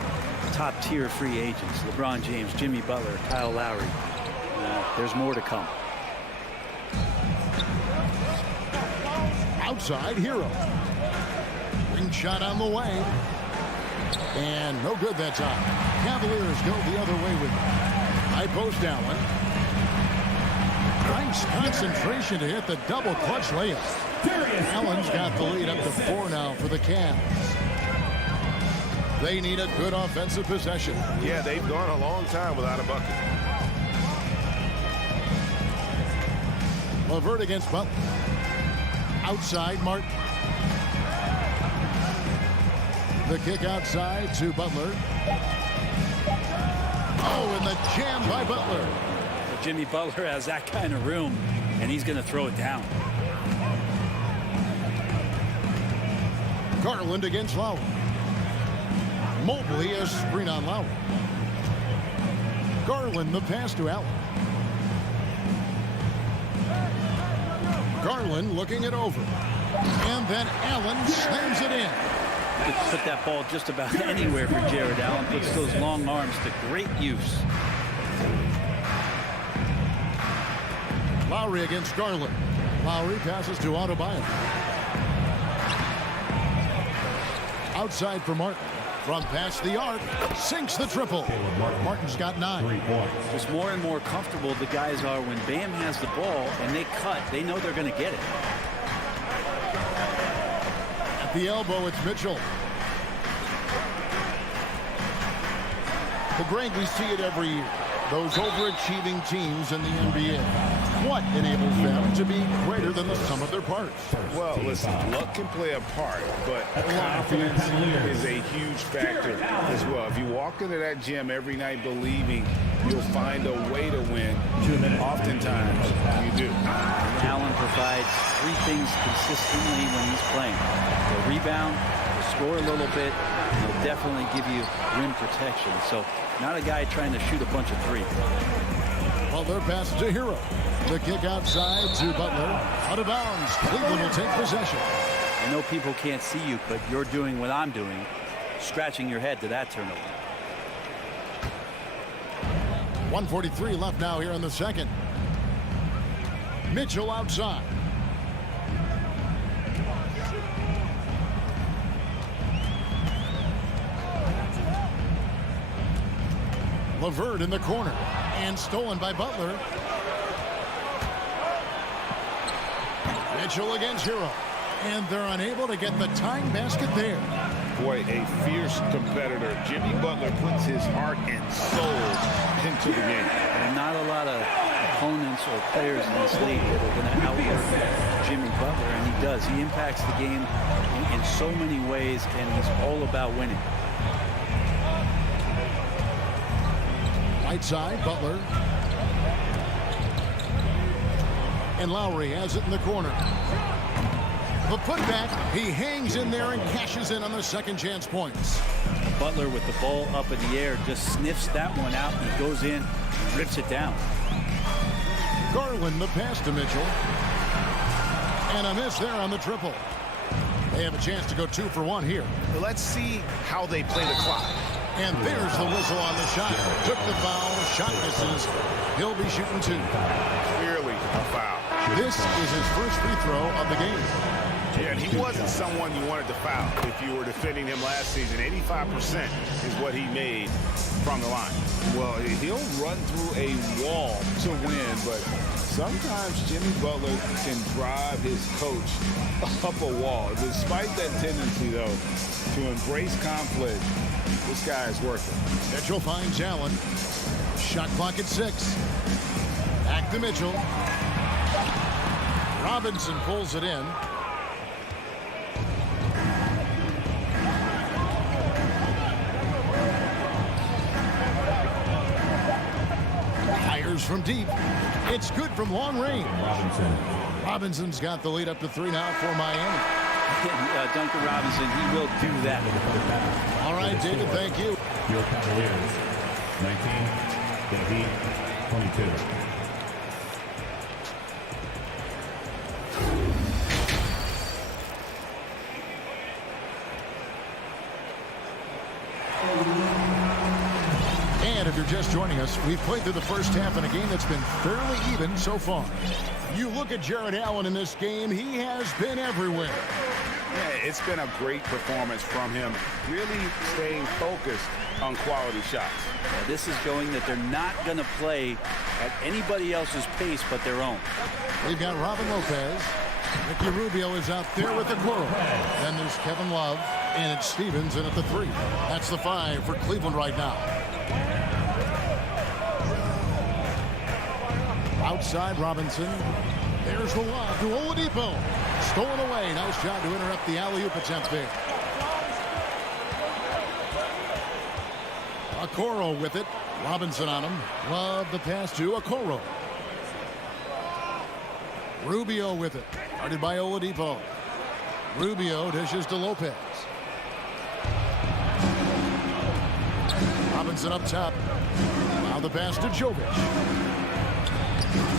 top-tier free agents. LeBron James, Jimmy Butler, Kyle Lowry. There's more to come. Outside Hero. Ring shot on the way. And no good that time. Cavaliers go the other way with it. High post Allen. Nice concentration to hit the double clutch layup. Allen's got the lead up to 4 now for the Cavs. They need a good offensive possession. Yeah, they've gone a long time without a bucket. LeVert against Butler. Outside Martin. The kick outside to Butler. Oh, and the jam by Butler. Jimmy Butler has that kind of room, and he's going to throw it down. Garland against Lowry. Mobley has screen on Lowry. Garland the pass to Allen. Garland looking it over. And then Allen slams it in. You could put that ball just about anywhere for Jared Allen. Puts those long arms to great use. Lowry against Garland. Lowry passes to Adebayo. Outside for Martin. From past the arc. Sinks the triple. Martin's got 9. Just more and more comfortable the guys are when Bam has the ball and they cut. They know they're going to get it. At the elbow, it's Mitchell. But Greg, we see it every year. Those overachieving teams in the NBA. What enables them to be greater than the sum of their parts? Well, listen, luck can play a part, but confidence is a huge factor as well. If you walk into that gym every night believing you'll find a way to win, oftentimes you do. Allen provides 3 things consistently when he's playing. The rebound, the score a little bit, and he'll definitely give you rim protection. So not a guy trying to shoot a bunch of 3. Well, their pass to Hero. The kick outside to Butler. Out of bounds. Cleveland will take possession. I know people can't see you, but you're doing what I'm doing, scratching your head to that turnover. 1:43 left now here in the second. Mitchell outside. LeVert in the corner. And stolen by Butler. Mitchell against Hero. And they're unable to get the tying basket there. Boy, a fierce competitor. Jimmy Butler puts his heart and soul into the game. And not a lot of opponents or players in this league that are going to outwork Jimmy Butler, and he does. He impacts the game in so many ways, and he's all about winning. Right side, Butler. And Lowry has it in the corner. The putback, he hangs in there and cashes in on the second chance points. Butler with the ball up in the air just sniffs that one out, and he goes in and rips it down. Garland the pass to Mitchell. And a miss there on the triple. They have a chance to go 2 for 1 here. Let's see how they play the clock. And there's the whistle on the shot. Took the foul, shot misses. He'll be shooting 2. Clearly a foul. This is his first free throw of the game. Yeah, and he wasn't someone you wanted to foul if you were defending him last season. 85% is what he made from the line. Well, he'll run through a wall to win, but sometimes Jimmy Butler can drive his coach up a wall. Despite that tendency, though, to embrace conflict, this guy is working. Mitchell finds Allen. Shot clock at 6. Back to Mitchell. Robinson pulls it in. Fires from deep. It's good from long range. Robinson's got the lead up to 3 now for Miami. Duncan Robinson, he will do that. All right, David, thank you. Your Cavaliers, 19, the Heat, 22. And if you're just joining us, we've played through the first half in a game that's been fairly even so far. You look at Jared Allen in this game, he has been everywhere. Yeah, it's been a great performance from him, really staying focused on quality shots. This is showing that they're not going to play at anybody else's pace but their own. We've got Robin Lopez. Ricky Rubio is out there with the Coro. Then there's Kevin Love, and it's Stevens in at the 3. That's the 5 for Cleveland right now. Outside Robinson. There's the lob to Oladipo. Stolen away. Nice job to interrupt the alley-oop attempt there. Okoro with it. Robinson on him. Love the pass to Okoro. Rubio with it. Guarded by Oladipo. Rubio dishes to Lopez. Robinson up top. Now the pass to Jovic.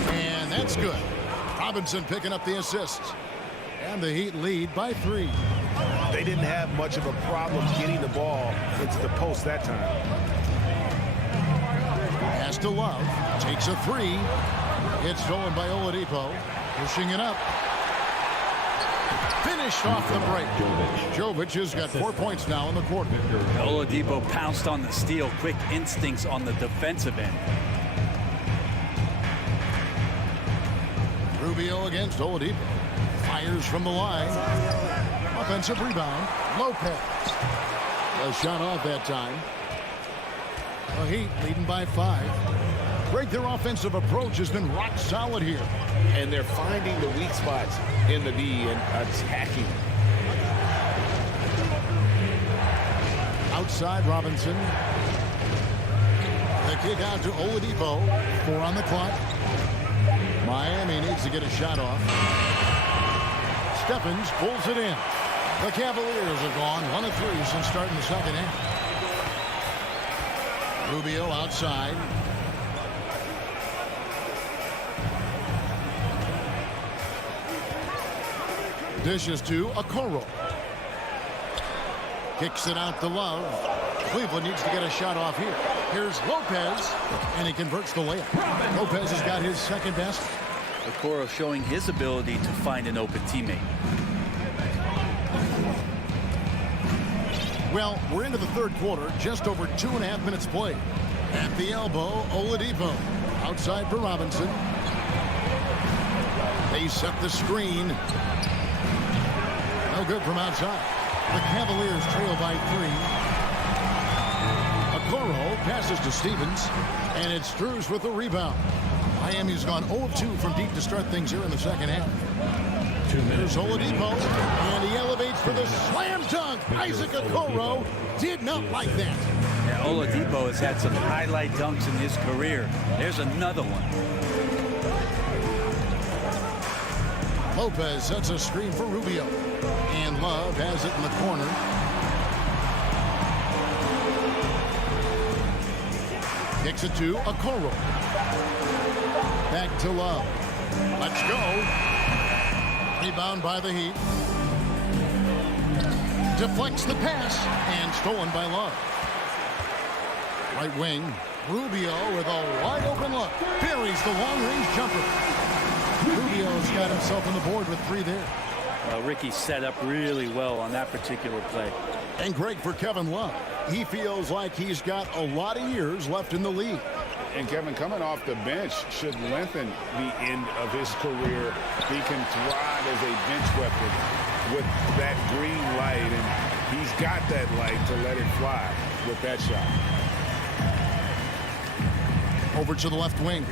And that's good. Robinson picking up the assist. And the Heat lead by 3. They didn't have much of a problem getting the ball into the post that time. Pass to Love. Takes a 3. It's stolen by Oladipo. Pushing it up. Finished off the break. Jovic has got 4 points now in the quarter. Oladipo pounced on the steal. Quick instincts on the defensive end. Rubio against Oladipo. Fires from the line. Offensive rebound. Lopez. A shot off that time. The Heat leading by 5. Greg, their offensive approach has been rock solid here. And they're finding the weak spots in the D and attacking. Outside Robinson. The kick out to Oladipo. 4 on the clock. Miami needs to get a shot off. Stephens pulls it in. The Cavaliers have gone 1 of 3 since starting the second half. Rubio outside. Dishes to Okoro. Kicks it out to Love. Cleveland needs to get a shot off here. Here's Lopez, and he converts the layup. Lopez has got his second best. Okoro showing his ability to find an open teammate. Well, we're into the third quarter, just over 2.5 minutes played. At the elbow, Oladipo. Outside for Robinson. They set the screen. No good from outside. The Cavaliers trail by 3. Okoro passes to Stevens, and it's Strus with the rebound. Miami's gone 0 of 2 from deep to start things here in the second half. There's Oladipo, and he elevates for the slam dunk. Isaac Okoro did not like that. Yeah, Oladipo has had some highlight dunks in his career. There's another one. Lopez sets a screen for Rubio, and Love has it in the corner. Kicks it to Okoro. Back to Love. Let's go. Rebound by the Heat. Deflects the pass and stolen by Love. Right wing. Rubio with a wide open look. Buries the long-range jumper. Rubio's got himself on the board with 3 there. Ricky set up really well on that particular play. And great for Kevin Love. He feels like he's got a lot of years left in the league. And Kevin, coming off the bench should lengthen the end of his career. He can thrive as a bench weapon with that green light, and he's got that light to let it fly with that shot. Over to the left wing.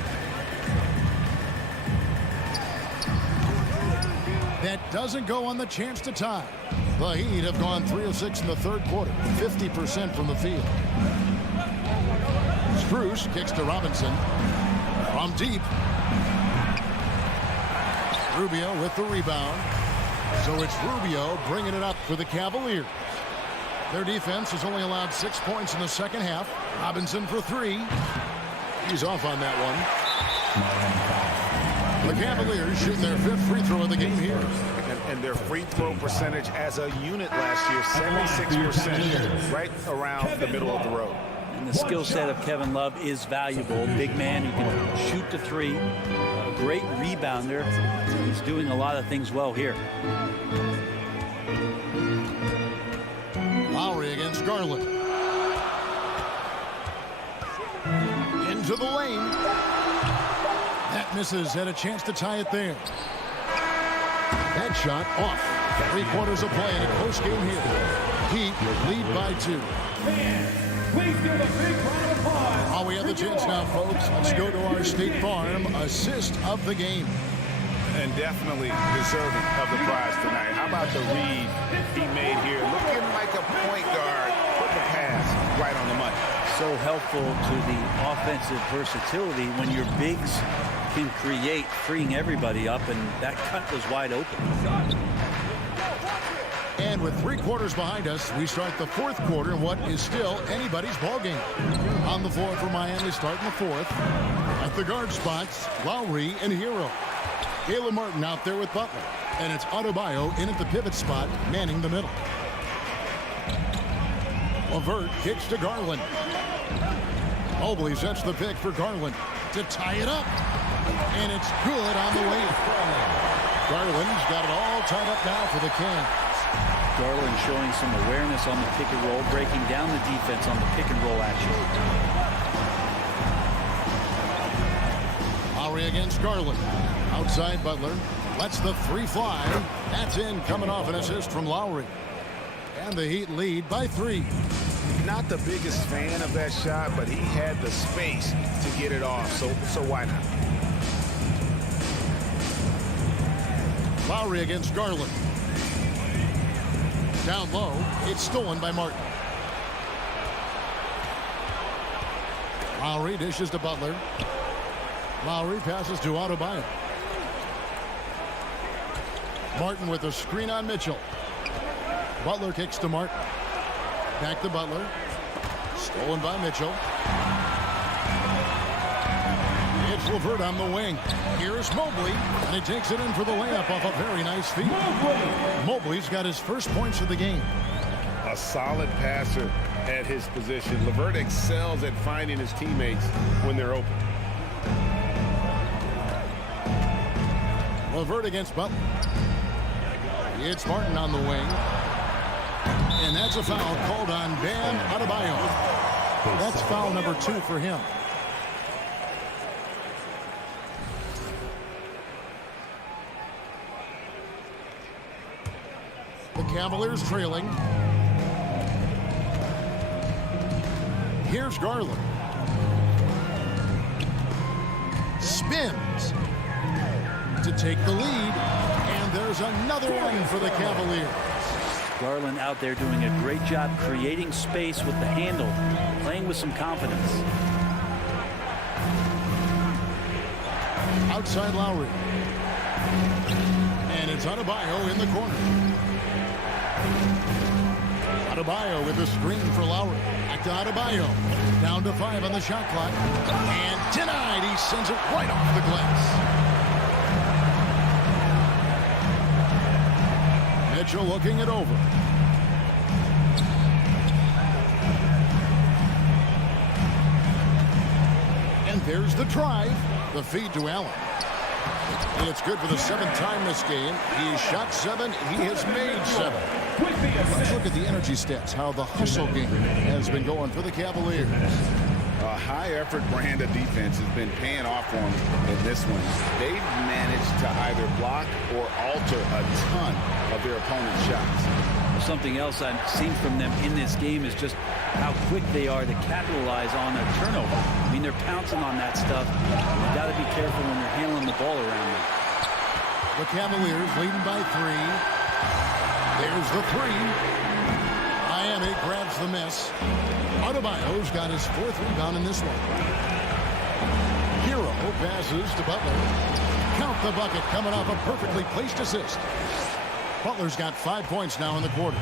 That doesn't go on the chance to tie. The Heat have gone 3 of 6 in the third quarter, 50% from the field. Strus kicks to Robinson from deep. Rubio with the rebound. So it's Rubio bringing it up for the Cavaliers. Their defense has only allowed 6 points in the second half. Robinson for 3. He's off on that one. The Cavaliers shooting their 5th free throw of the game here. And their free throw percentage as a unit last year, 76%, right around the middle of the road. And the skill set of Kevin Love is valuable. Big man who can shoot the 3. A great rebounder. He's doing a lot of things well here. Lowry against Garland. Into the lane. That misses. Had a chance to tie it there. That shot off. 3 quarters of play in a close game here. Heat lead by 2. Please give a big round of applause. Oh, we have the chance now, folks. Let's go to our State Farm assist of the game. And definitely deserving of the prize tonight. How about the read he made here? Looking like a point guard. Put the pass right on the money. So helpful to the offensive versatility when your bigs can create, freeing everybody up, and that cut was wide open. And with 3 quarters behind us, we start the 4th quarter in what is still anybody's ball game. On the floor for Miami starting the 4th. At the guard spots, Lowry and Hero. Caleb Martin out there with Butler. And it's Adebayo in at the pivot spot, manning the middle. LeVert kicks to Garland. Mobley sets the pick for Garland to tie it up. And it's good on the way. Garland's got it all tied up now for the Cavs. Garland showing some awareness on the pick and roll, breaking down the defense on the pick and roll action. Lowry against Garland. Outside Butler. Lets the 3 fly. That's in, coming off an assist from Lowry. And the Heat lead by 3. Not the biggest fan of that shot, but he had the space to get it off, so why not? Lowry against Garland. Down low, it's stolen by Martin. Lowry dishes to Butler. Lowry passes to Adebayo. Martin with a screen on Mitchell. Butler kicks to Martin. Back to Butler. Stolen by Mitchell. It's LeVert on the wing. Here's Mobley, and he takes it in for the layup off a very nice feed. Mobley's got his first points of the game. A solid passer at his position. LeVert excels at finding his teammates when they're open. LeVert against Butler. It's Martin on the wing. And that's a foul called on Bam Adebayo. That's foul number 2 for him. The Cavaliers trailing. Here's Garland. Spins to take the lead, and there's another one for the Cavaliers. Garland out there doing a great job creating space with the handle, playing with some confidence. Outside Lowry. And it's Adebayo in the corner. Adebayo with the screen for Lowry. Back to Adebayo. Down to 5 on the shot clock. And denied. He sends it right off the glass. Mitchell looking it over. And there's the drive. The feed to Allen. And it's good for the 7th time this game. He shot 7. He has made 7. Let's look at the energy stats, how the hustle game has been going for the Cavaliers. A high-effort brand of defense has been paying off for them in this one. They've managed to either block or alter a ton of their opponent's shots. Something else I've seen from them in this game is just how quick they are to capitalize on their turnover. I mean, they're pouncing on that stuff. You've got to be careful when you're handling the ball around them. The Cavaliers leading by 3. There's the 3. Miami grabs the miss. Adebayo's got his 4th rebound in this one. Hero passes to Butler. Count the bucket coming off a perfectly placed assist. Butler's got 5 points now in the quarter.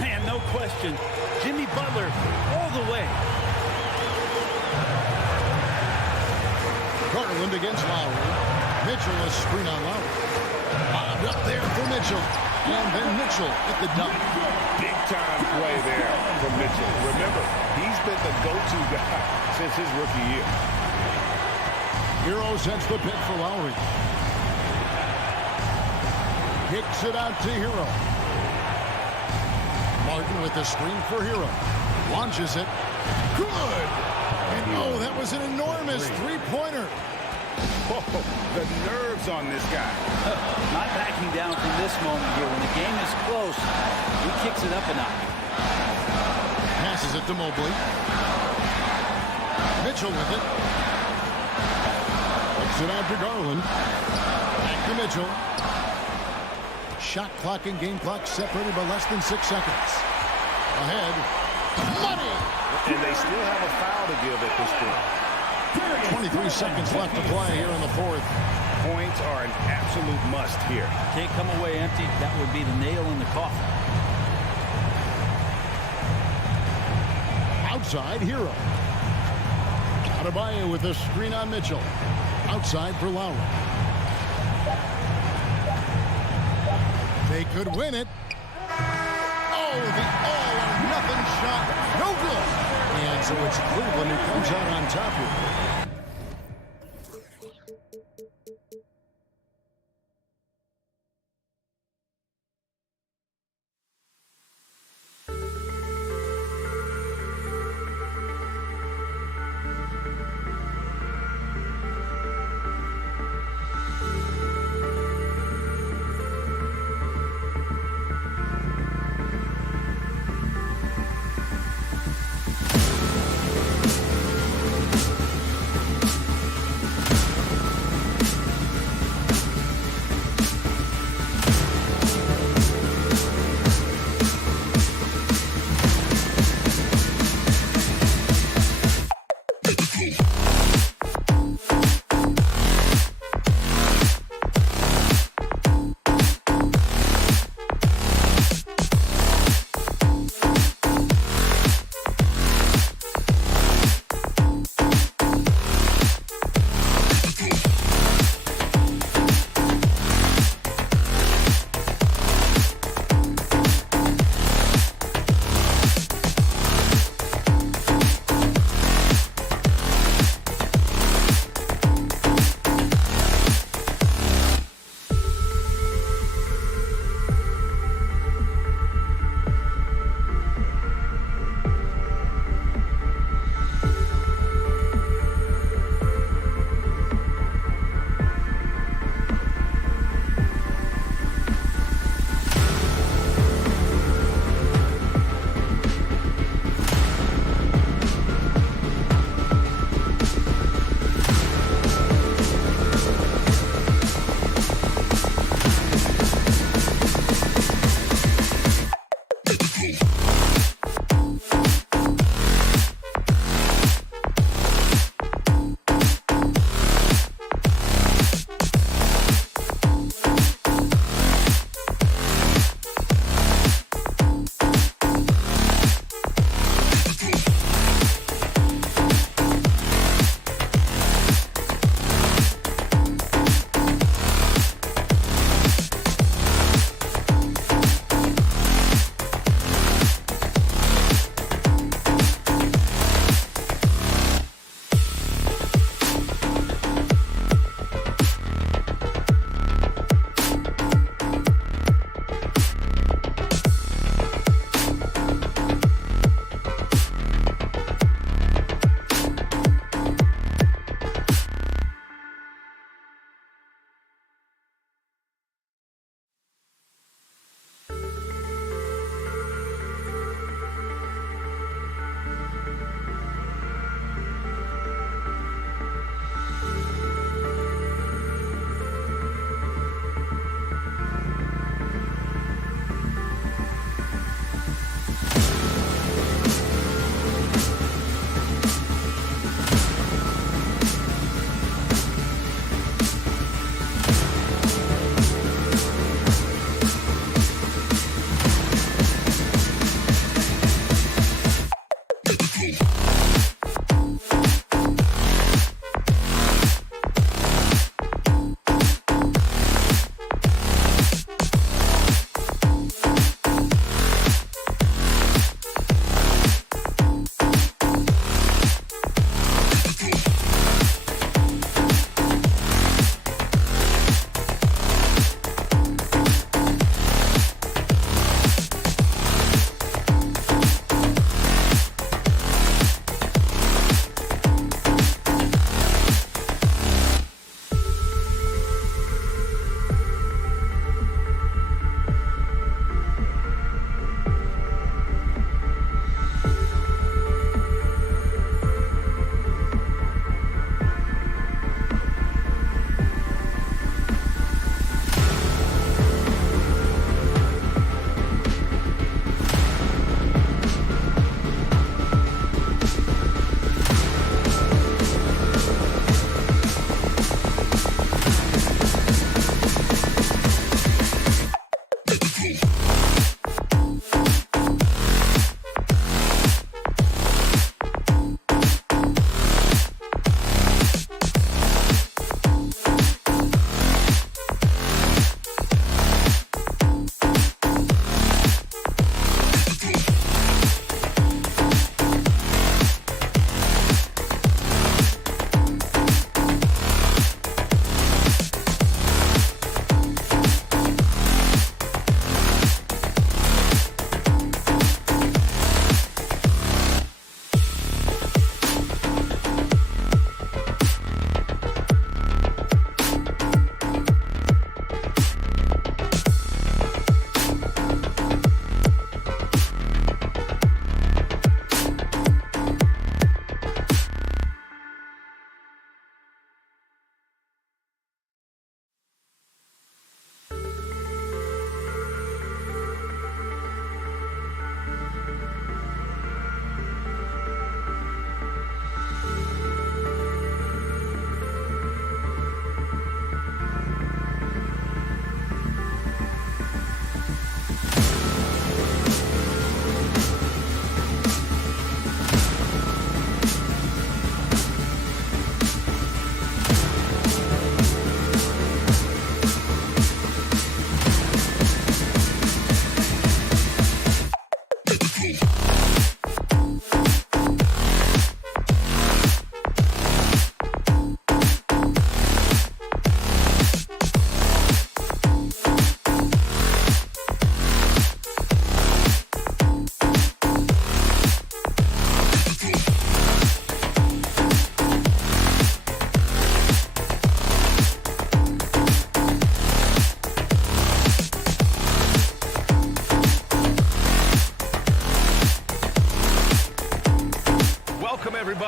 Man, no question. Jimmy Butler all the way. Garland against Lowry. Mitchell a screen on Lowry. Bobbed up there for Mitchell. And then Mitchell at the dunk. Big-time play there from Mitchell. Remember, he's been the go-to guy since his rookie year. Hero sets the pick for Lowry. Kicks it out to Hero. Martin with the screen for Hero. Launches it. Good! And oh, that was an enormous three-pointer. Oh, the nerves on this guy. Not backing down from this moment here. When the game is close, he kicks it up a notch. Passes it to Mobley. Mitchell with it. Puts it out to Garland. Back to Mitchell. Shot clock and game clock separated by less than 6 seconds. Ahead. Money! And they still have a foul to give at this point. 23 seconds left to play here in the 4th. Points are an absolute must here. Can't come away empty. That would be the nail in the coffin. Outside, Hero. Adebayo with the screen on Mitchell. Outside for Lowry. They could win it. Oh, the all-or-nothing shot. No good. And so it's Cleveland who comes out on top here.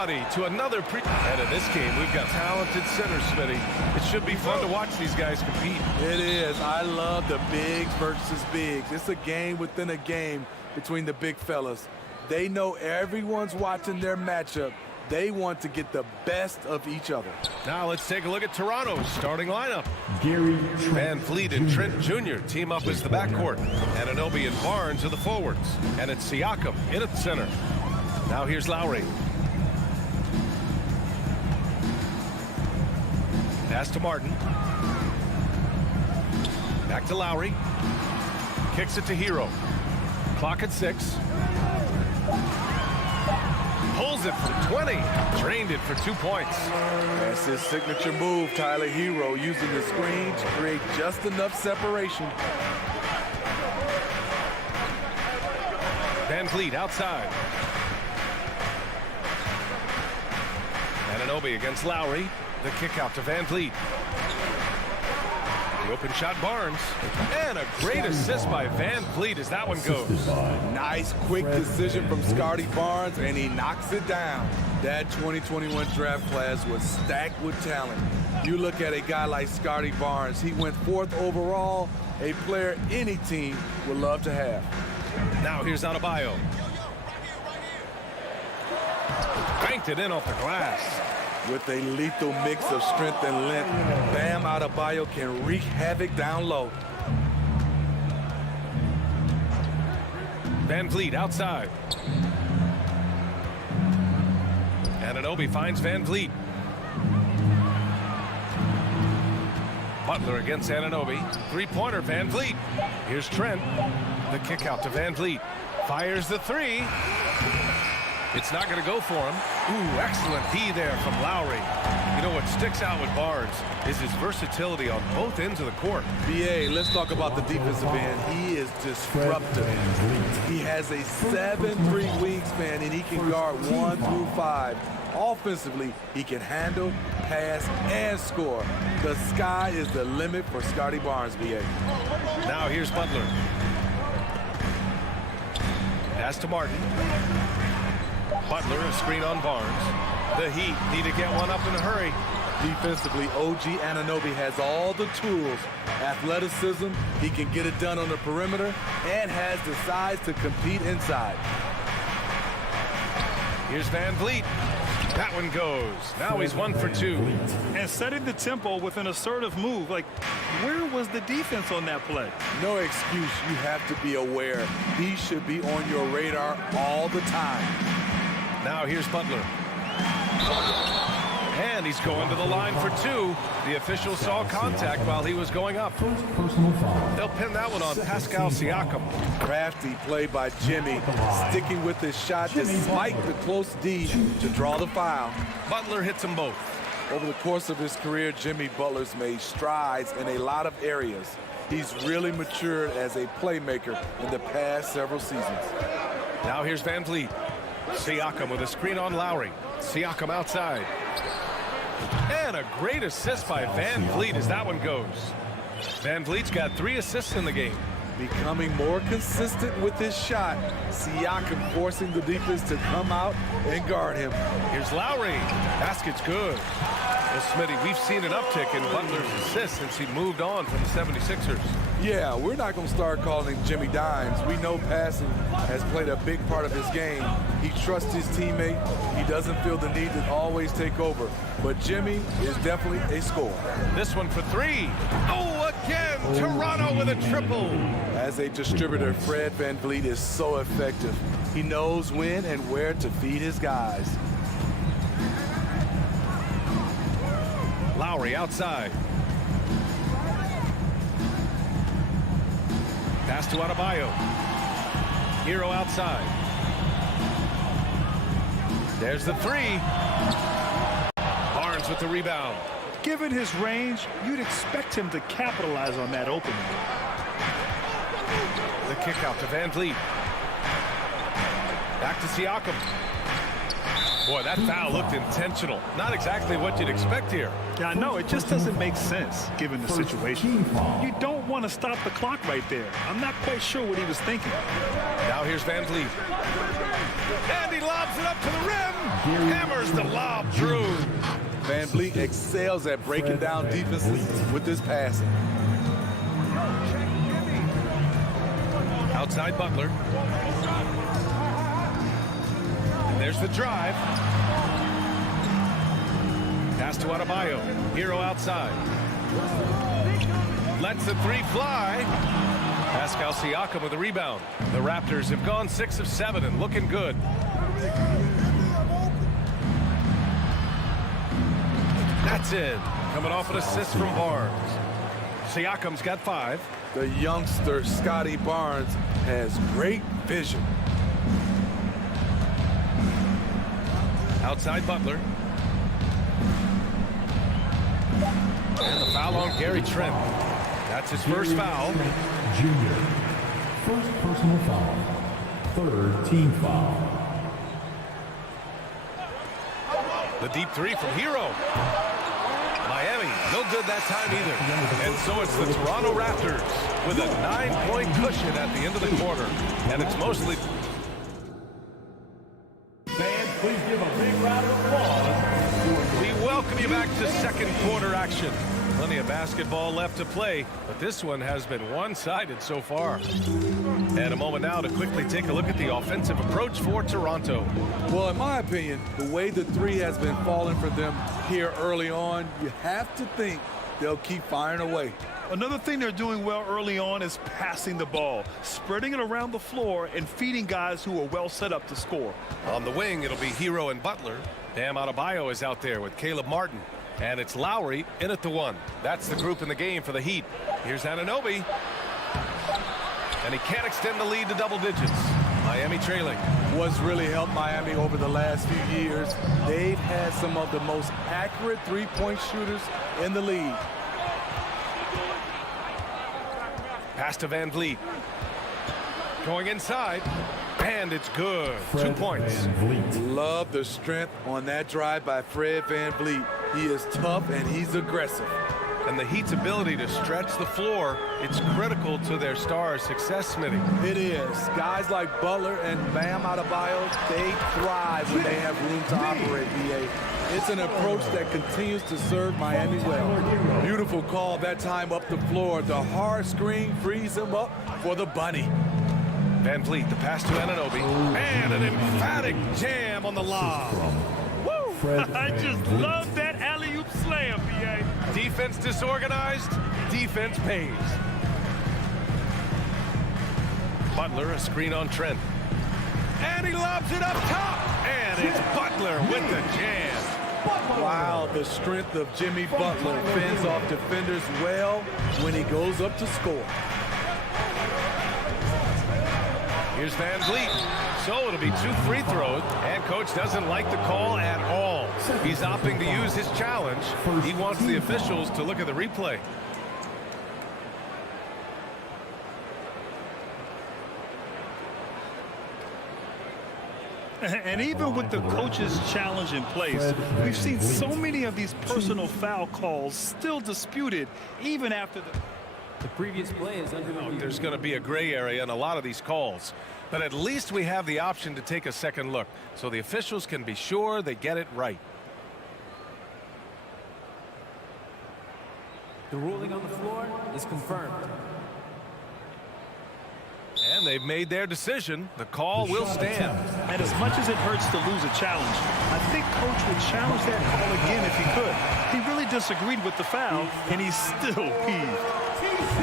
everybody to another and in this game, we've got talented centers, Smitty. It should be fun to watch these guys compete. It is. I love the bigs versus bigs. It's a game within a game between the big fellas. They know everyone's watching their matchup. They want to get the best of each other. Now let's take a look at Toronto's starting lineup. Gary Van Fleet and Trent Jr. team up as the backcourt. Anunoby and Barnes are the forwards. And it's Siakam in at the center. Now here's Lowry. Pass to Martin. Back to Lowry. Kicks it to Hero. Clock at 6. Pulls it from 20. Drained it for 2 points. That's his signature move, Tyler Hero, using the screen to create just enough separation. Van Fleet outside. Anunoby against Lowry. The kick out to Van Fleet. The open shot, Barnes. And a great assist by Van Fleet as that one goes. Nice quick decision from Scotty Barnes, and he knocks it down. That 2021 draft class was stacked with talent. You look at a guy like Scotty Barnes, he went 4th overall, a player any team would love to have. Now here's Adebayo. Banked it in off the glass. With a lethal mix of strength and length, Bam Adebayo can wreak havoc down low. Van Fleet outside. Anunoby finds Van Fleet. Butler against Anunoby. Three-pointer, Van Fleet. Here's Trent. The kick out to Van Fleet. Fires the 3. It's not going to go for him. Ooh, excellent D there from Lowry. You know what sticks out with Barnes is his versatility on both ends of the court. BA, let's talk about the defensive end. He is disruptive. He has a 7'3" wingspan, and he can guard 1 through 5. Offensively, he can handle, pass, and score. The sky is the limit for Scotty Barnes, BA. Now here's Butler. Pass to Martin. Butler, a screen on Barnes. The Heat need to get one up in a hurry. Defensively, OG Anunoby has all the tools. Athleticism, he can get it done on the perimeter, and has the size to compete inside. Here's Van Fleet. That one goes. Now he's 1 for 2. And setting the tempo with an assertive move. Like, where was the defense on that play? No excuse. You have to be aware. He should be on your radar all the time. Now here's Butler. And he's going to the line for 2. The official saw contact while he was going up. They'll pin that one on Pascal Siakam. Crafty play by Jimmy, sticking with his shot despite the close D to draw the foul. Butler hits them both. Over the course of his career, Jimmy Butler's made strides in a lot of areas. He's really matured as a playmaker in the past several seasons. Now here's Van Fleet. Siakam with a screen on Lowry. Siakam outside. And a great assist by Van Fleet as that one goes. Van Fleet's got 3 assists in the game. Becoming more consistent with his shot. Siakam forcing the defense to come out and guard him. Here's Lowry. Basket's good. Well, Smitty, we've seen an uptick in Butler's assists since he moved on from the 76ers. Yeah, we're not going to start calling him Jimmy Dimes. We know passing has played a big part of his game. He trusts his teammate. He doesn't feel the need to always take over. But Jimmy is definitely a scorer. This one for 3. Oh, again, Toronto with a triple. As a distributor, Fred VanVleet is so effective. He knows when and where to feed his guys. Lowry outside. Pass to Adebayo. Hero outside. There's the 3. Barnes with the rebound. Given his range, you'd expect him to capitalize on that opening. The kick out to Van Fleet. Back to Siakam. Boy, that foul looked intentional. Not exactly what you'd expect here. Yeah, I know. It just doesn't make sense given the situation. You don't want to stop the clock right there. I'm not quite sure what he was thinking. Now here's Van Fleet. And he lobs it up to the rim. Hammers the lob through. Van Vliet excels at breaking down defenses with his passing. Outside Butler. And there's the drive. Pass to Adebayo. Hero outside. Lets the three fly. Pascal Siakam with the rebound. The Raptors have gone 6 of 7 and looking good. That's in. Coming off an assist from Barnes. Siakam's got 5. The youngster, Scotty Barnes, has great vision. Outside Butler. And the foul on Gary Trent. That's his first foul. Junior. First personal foul. Third team foul. The deep three from Hero. Miami, no good that time either. And so it's the Toronto Raptors with a 9-point cushion at the end of the quarter. And it's mostly... Fans, please give a big round of applause. We welcome you back to second quarter action. Plenty of basketball left to play, but this one has been one-sided so far. And a moment now to quickly take a look at the offensive approach for Toronto. Well, in my opinion, the way the three has been falling for them here early on, you have to think they'll keep firing away. Another thing they're doing well early on is passing the ball, spreading it around the floor and feeding guys who are well set up to score. On the wing, it'll be Hero and Butler. Bam Adebayo is out there with Caleb Martin. And it's Lowry in at the 1. That's the group in the game for the Heat. Here's Anunoby. And he can't extend the lead to double digits. Miami trailing. What's really helped Miami over the last few years, they've had some of the most accurate three-point shooters in the league. Pass to Van Vliet. Going inside. And it's good. 2 points. Love the strength on that drive by Fred Van Vliet. He is tough and he's aggressive. And the Heat's ability to stretch the floor, it's critical to their stars' success, Smitty. It is. Guys like Butler and Bam Adebayo, they thrive when they have room to operate, BA. It's an approach that continues to serve Miami well. Beautiful call that time up the floor. The hard screen frees him up for the bunny. Van Vliet, the pass to Anunoby. And an emphatic jam on the lob. Woo! I just love that alley-oop slam, B.A. Defense disorganized, defense pays. Butler, a screen on Trent. And he lobs it up top. And it's Butler with the jam. Wow, the strength of Jimmy Butler fends off defenders well when he goes up to score. Here's Van Vliet. So it'll be 2 free throws, and coach doesn't like the call at all. He's opting to use his challenge. He wants the officials to look at the replay. And even with the coach's challenge in place, we've seen so many of these personal foul calls still disputed even after the previous play is under review. There's going to be a gray area in a lot of these calls, but at least we have the option to take a second look so the officials can be sure they get it right. The ruling on the floor is confirmed. And they've made their decision. The call will stand. And as much as it hurts to lose a challenge, I think coach would challenge that call again if he could. He really disagreed with the foul, and he's still peeved.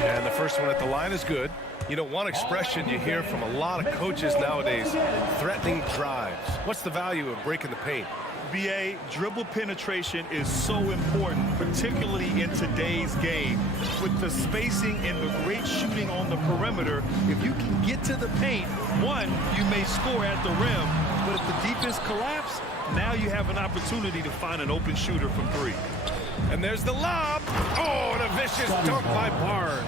And the first one at the line is good. You know, one expression you hear from a lot of coaches nowadays, threatening drives. What's the value of breaking the paint? BA, dribble penetration is so important, particularly in today's game. With the spacing and the great shooting on the perimeter, if you can get to the paint, one, you may score at the rim, but if the defense collapses, now you have an opportunity to find an open shooter from 3. And there's the lob. Oh, and a vicious dunk by Barnes.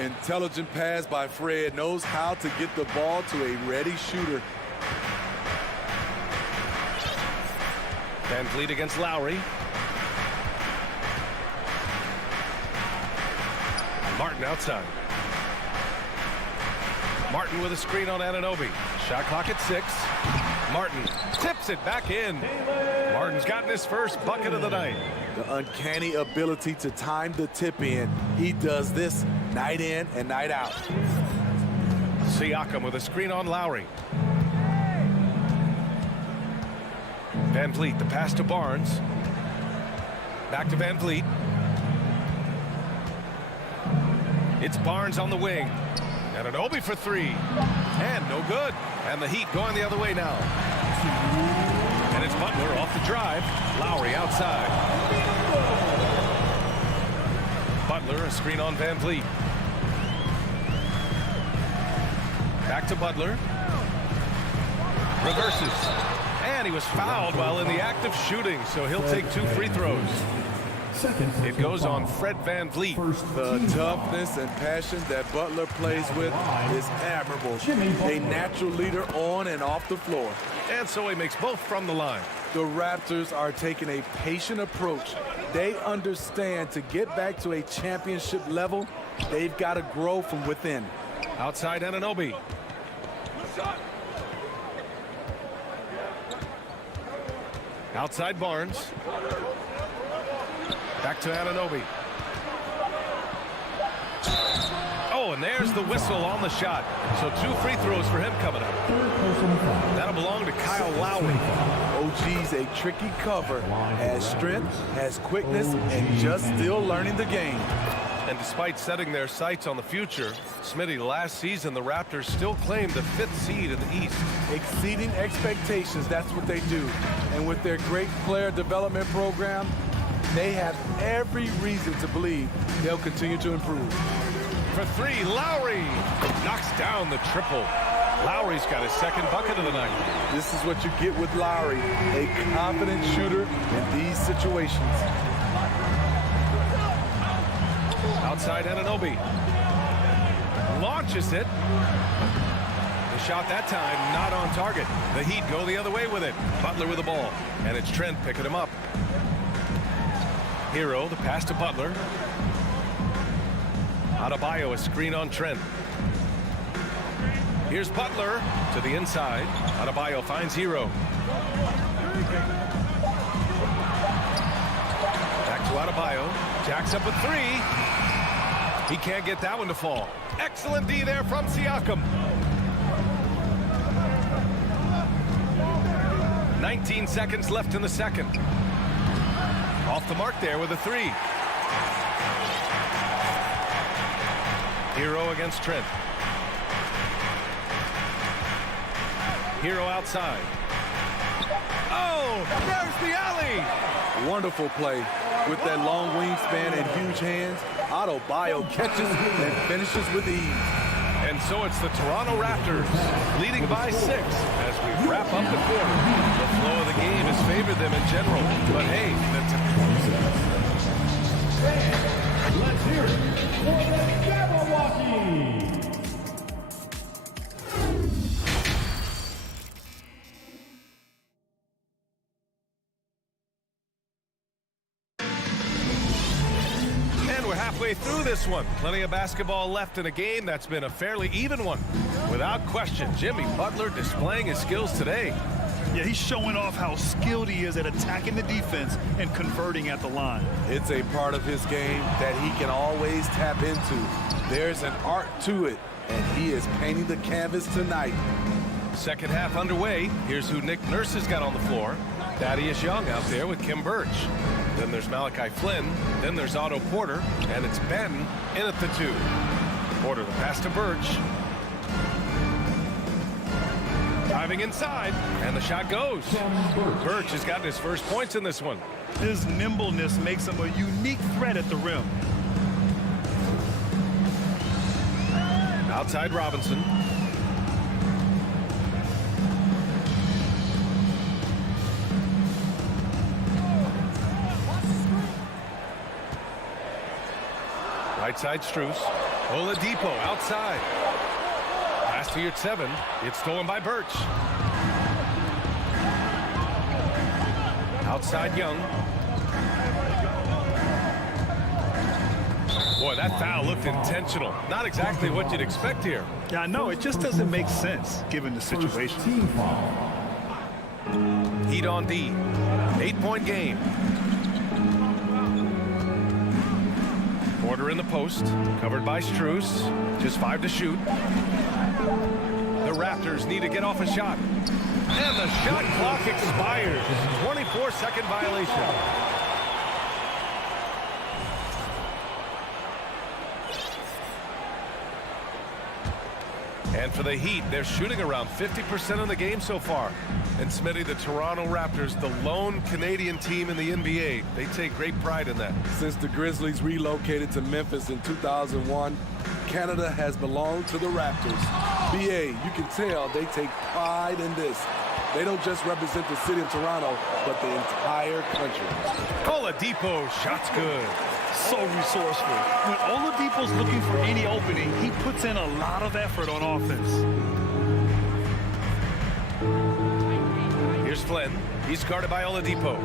Intelligent pass by Fred, knows how to get the ball to a ready shooter. Van Vliet against Lowry. Martin outside. Martin with a screen on Anunoby. Shot clock at 6. Martin tips it back in. Martin's gotten his first bucket of the night. The uncanny ability to time the tip in. He does this night in and night out. Siakam with a screen on Lowry. Van Vliet, the pass to Barnes. Back to Van Vliet. It's Barnes on the wing. And an Obi for three. And no good. And the Heat going the other way now. And it's Butler off the drive. Lowry outside. Butler, a screen on Van Vliet. Back to Butler. Reverses. And he was fouled while in the act of shooting, so he'll take 2 free throws. It goes on Fred Van Vliet. The toughness and passion that Butler plays with is admirable. A natural leader on and off the floor. And so he makes both from the line. The Raptors are taking a patient approach. They understand to get back to a championship level, they've got to grow from within. Outside Anunoby. Outside Barnes. Back to Anunoby. Oh, and there's the whistle on the shot. So 2 free throws for him coming up. That'll belong to Kyle Lowry. OG's a tricky cover. Has strength, has quickness, and just still learning the game. And despite setting their sights on the future, Smitty, last season the Raptors still claimed the 5th seed in the East. Exceeding expectations, that's what they do. And with their great player development program, they have every reason to believe they'll continue to improve. For 3, Lowry knocks down the triple. Lowry's got his 2nd bucket of the night. This is what you get with Lowry, a confident shooter in these situations. Outside Anunoby. Launches it. The shot that time not on target. The Heat go the other way with it. Butler with the ball. And it's Trent picking him up. Hero, the pass to Butler. Adebayo, a screen on Trent. Here's Butler to the inside. Adebayo finds Hero. Back to Adebayo. Jacks up a 3. He can't get that one to fall. Excellent D there from Siakam. 19 seconds left in the second. Off the mark there with a 3. Hero against Trent. Hero outside. Oh, there's the alley. Wonderful play. With that long wingspan and huge hands, Adebayo catches and finishes with ease. And so it's the Toronto Raptors leading by 6 as we wrap up the quarter. The flow of the game has favored them in general, but hey, Let's hear it for the Jabberwocky. halfway through this one. Plenty of basketball left in a game that's been a fairly even one. Without question, Jimmy Butler displaying his skills today. Yeah, he's showing off how skilled he is at attacking the defense and converting at the line. It's a part of his game that he can always tap into. There's an art to it, and he is painting the canvas tonight. Second half underway. Here's who Nick Nurse has got on the floor. Thaddeus Young out there with Kim Birch. Then there's Malachi Flynn. Then there's Otto Porter. And it's Ben in at the 2. Porter the pass to Birch. Diving inside. And the shot goes. Birch has gotten his first points in this one. His nimbleness makes him a unique threat at the rim. Outside Robinson. Right side Strus. Oladipo outside. Pass to Yurtseven. It's stolen by Birch. Outside Young. Boy, that foul looked intentional. Not exactly what you'd expect here. Yeah, I know. It just doesn't make sense given the situation. Heat on D. 8-point game. Porter in the post, covered by Strus. Just 5 to shoot. The Raptors need to get off a shot. And the shot clock expires. 24-second violation. And for the Heat, they're shooting around 50% of the game so far. And Smitty, the Toronto Raptors, the lone Canadian team in the NBA. They take great pride in that. Since the Grizzlies relocated to Memphis in 2001, Canada has belonged to the Raptors. BA, you can tell they take pride in this. They don't just represent the city of Toronto, but the entire country. Oladipo, shot's good. So resourceful. When Oladipo's looking for any opening, he puts in a lot of effort on offense. Here's Flynn. He's guarded by Oladipo.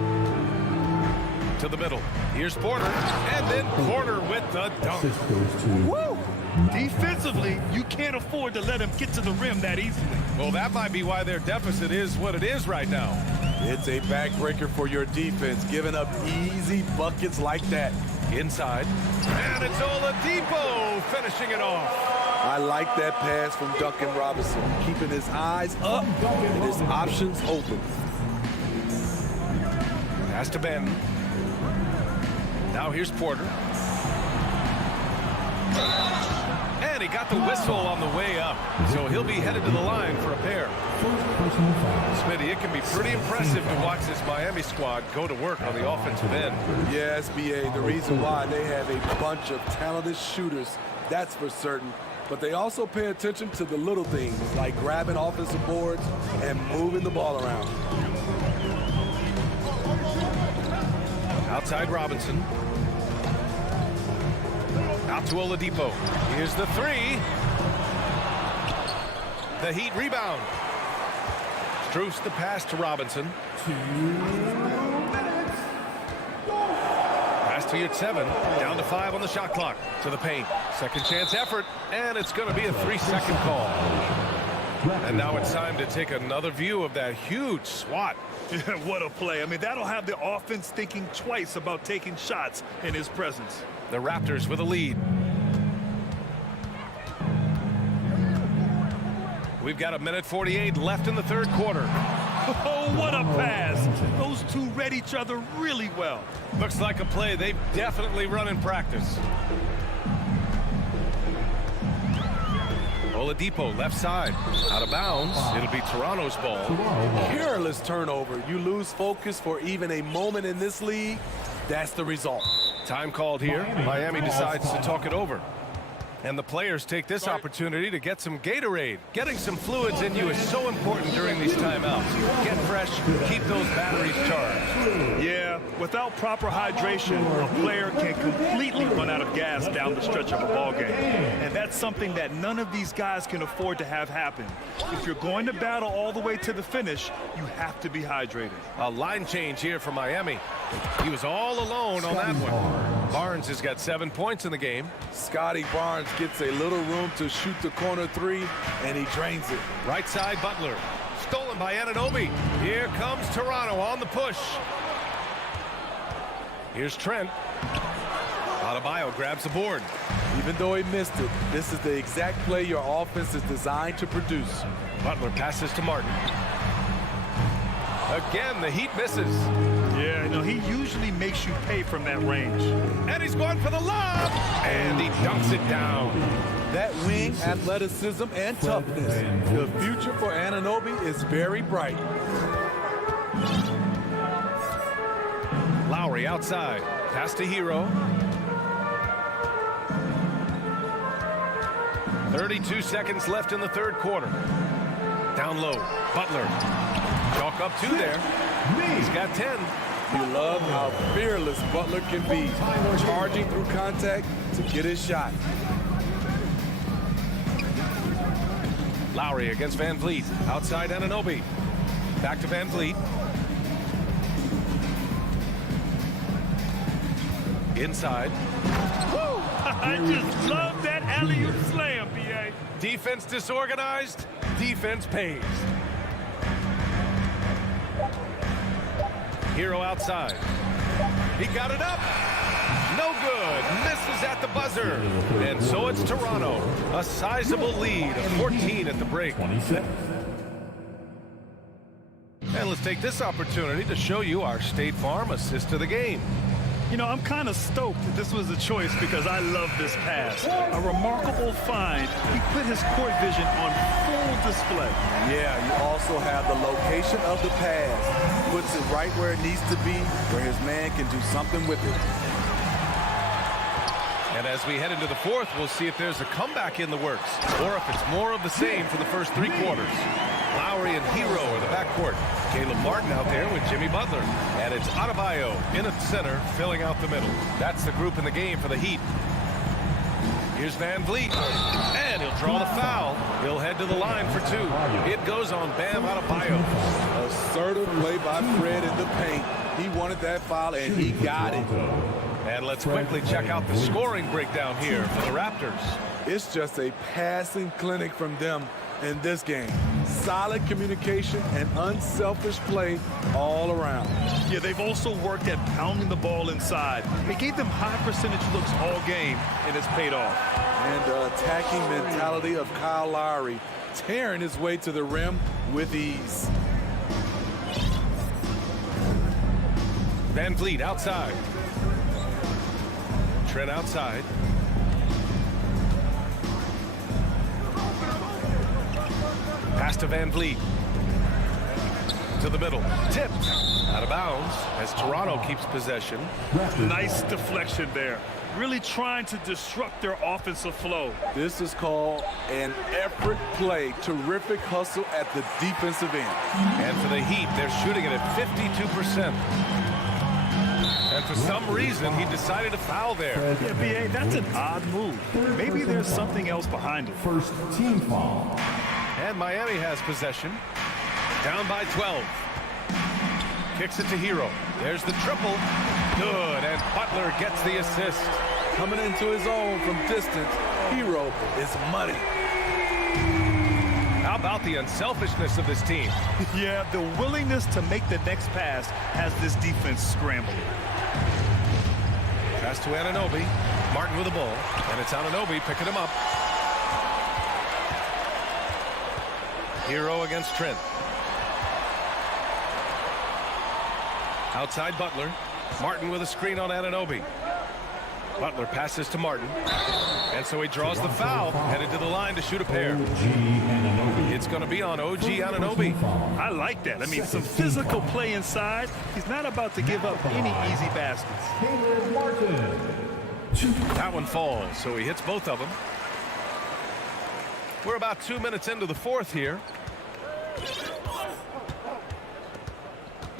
To the middle. Here's Porter. And then Porter with the dunk. Woo! Defensively, you can't afford to let him get to the rim that easily. Well, that might be why their deficit is what it is right now. It's a backbreaker for your defense, giving up easy buckets like that. Inside. And it's Oladipo finishing it off. I like that pass from Duncan Robinson, keeping his eyes up and his options open. Pass to Ben. Now here's Porter. And he got the whistle on the way up. So he'll be headed to the line for a pair. Smitty, it can be pretty impressive to watch this Miami squad go to work on the offensive end. Yes, BA, the reason why they have a bunch of talented shooters, that's for certain. But they also pay attention to the little things, like grabbing offensive boards and moving the ball around. Outside Robinson. Out to Oladipo. Here's the three. The Heat rebound. Strus the pass to Robinson. Pass to Yurtseven. Down to 5 on the shot clock. To the paint. Second chance effort. And it's going to be a 3-second call. And now it's time to take another view of that huge swat. What a play. I mean, that'll have the offense thinking twice about taking shots in his presence. The Raptors with a lead. We've got 1:48 left in the third quarter. Oh, what a pass. Those two read each other really well. Looks like a play they've definitely run in practice. Oladipo left side. Out of bounds. It'll be Toronto's ball. Careless turnover. You lose focus for even a moment in this league. That's the result. Time called here. Miami decides to talk it over. And the players take this opportunity to get some Gatorade. Getting some fluids in you is so important during these timeouts. Get fresh, keep those batteries charged. Yeah, without proper hydration, a player can completely run out of gas down the stretch of a ball game. And that's something that none of these guys can afford to have happen. If you're going to battle all the way to the finish, you have to be hydrated. A line change here for Miami. He was all alone on that one. Barnes has got 7 points in the game. Scotty Barnes gets a little room to shoot the corner three, and he drains it. Right side, Butler. Stolen by Anunoby. Here comes Toronto on the push. Here's Trent. Adebayo grabs the board. Even though he missed it, this is the exact play your offense is designed to produce. Butler passes to Martin. Again, the Heat misses. Yeah, you know, he usually makes you pay from that range. And he's going for the lob. And he dunks it down. That wing athleticism and toughness. The future for Anunoby is very bright. Lowry outside. Pass to Hero. 32 seconds left in the third quarter. Down low. Butler. Chalk up 2 there. He's got 10. You love how fearless Butler can be, charging through contact to get his shot. Lowry against Van Vliet. Outside Anunoby. Back to Van Vliet. Inside. Woo! I just love that alley-oop slam, B.A. Defense disorganized. Defense pays. Hero outside. He got it up. No good. Misses at the buzzer. And so it's Toronto. A sizable lead of 14 at the break. 26. And let's take this opportunity to show you our State Farm assist to the game. You know, I'm kind of stoked that this was a choice because I love this pass. A remarkable find. He put his court vision on full display. Yeah, you also have the location of the pass. Puts it right where it needs to be, where his man can do something with it. And as we head into the fourth, we'll see if there's a comeback in the works or if it's more of the same for the first 3 quarters. Lowry and Hero are the backcourt. Caleb Martin out there with Jimmy Butler. And it's Adebayo in at center, filling out the middle. That's the group in the game for the Heat. Here's Van Vliet. And he'll draw the foul. He'll head to the line for 2. It goes on Bam Adebayo. Assertive play by Fred in the paint. He wanted that foul, and he got it. And let's quickly check out the scoring breakdown here for the Raptors. It's just a passing clinic from them in this game. Solid communication and unselfish play all around. Yeah, they've also worked at pounding the ball inside. It gave them high percentage looks all game, and it's paid off. And the attacking mentality of Kyle Lowry, tearing his way to the rim with ease. Van Vliet outside. Trent outside. Pass to Van Vliet. To the middle. Tipped. Out of bounds as Toronto keeps possession. Nice deflection there. Really trying to disrupt their offensive flow. This is called an effort play. Terrific hustle at the defensive end. And for the Heat, they're shooting it at 52%. And for some reason, he decided to foul there. Yeah, B.A., that's an odd move. Maybe there's something else behind it. First team foul. And Miami has possession. Down by 12. Kicks it to Hero. There's the triple. Good, and Butler gets the assist. Coming into his own from distance, Hero is money. How about the unselfishness of this team? Yeah, the willingness to make the next pass has this defense scrambled. Pass to Anunoby. Martin with the ball. And it's Anunoby picking him up. Hero against Trent. Outside Butler. Martin with a screen on Anunoby. Butler passes to Martin. And so he draws the foul. Headed to the line to shoot a pair. It's going to be on OG Anunoby. I like that. I mean, some physical play inside. He's not about to give up any easy baskets. That one falls, so he hits both of them. We're about 2 minutes into the fourth here.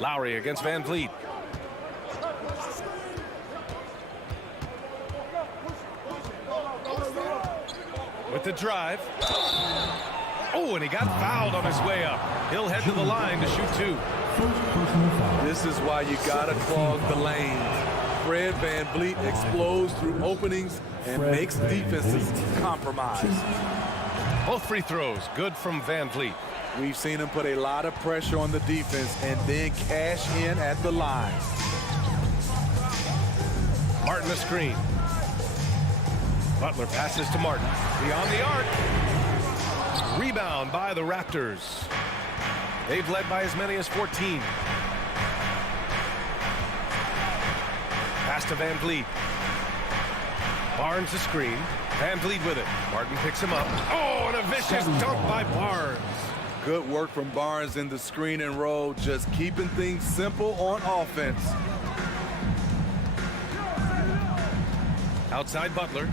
Lowry against Van Vliet. With the drive. Oh, and he got fouled on his way up. He'll head to the line to shoot 2. This is why you gotta clog the lanes. Fred Van Vliet explodes through openings and makes defenses compromise. Both free throws good from Van Vliet. We've seen him put a lot of pressure on the defense and then cash in at the line. Martin a screen. Butler passes to Martin. Beyond the arc. Rebound by the Raptors. They've led by as many as 14. Pass to Van Vliet. Barnes a screen. Van Vliet with it. Martin picks him up. Oh, and a vicious dunk by Barnes. Good work from Barnes in the screen and roll, just keeping things simple on offense. Outside Butler.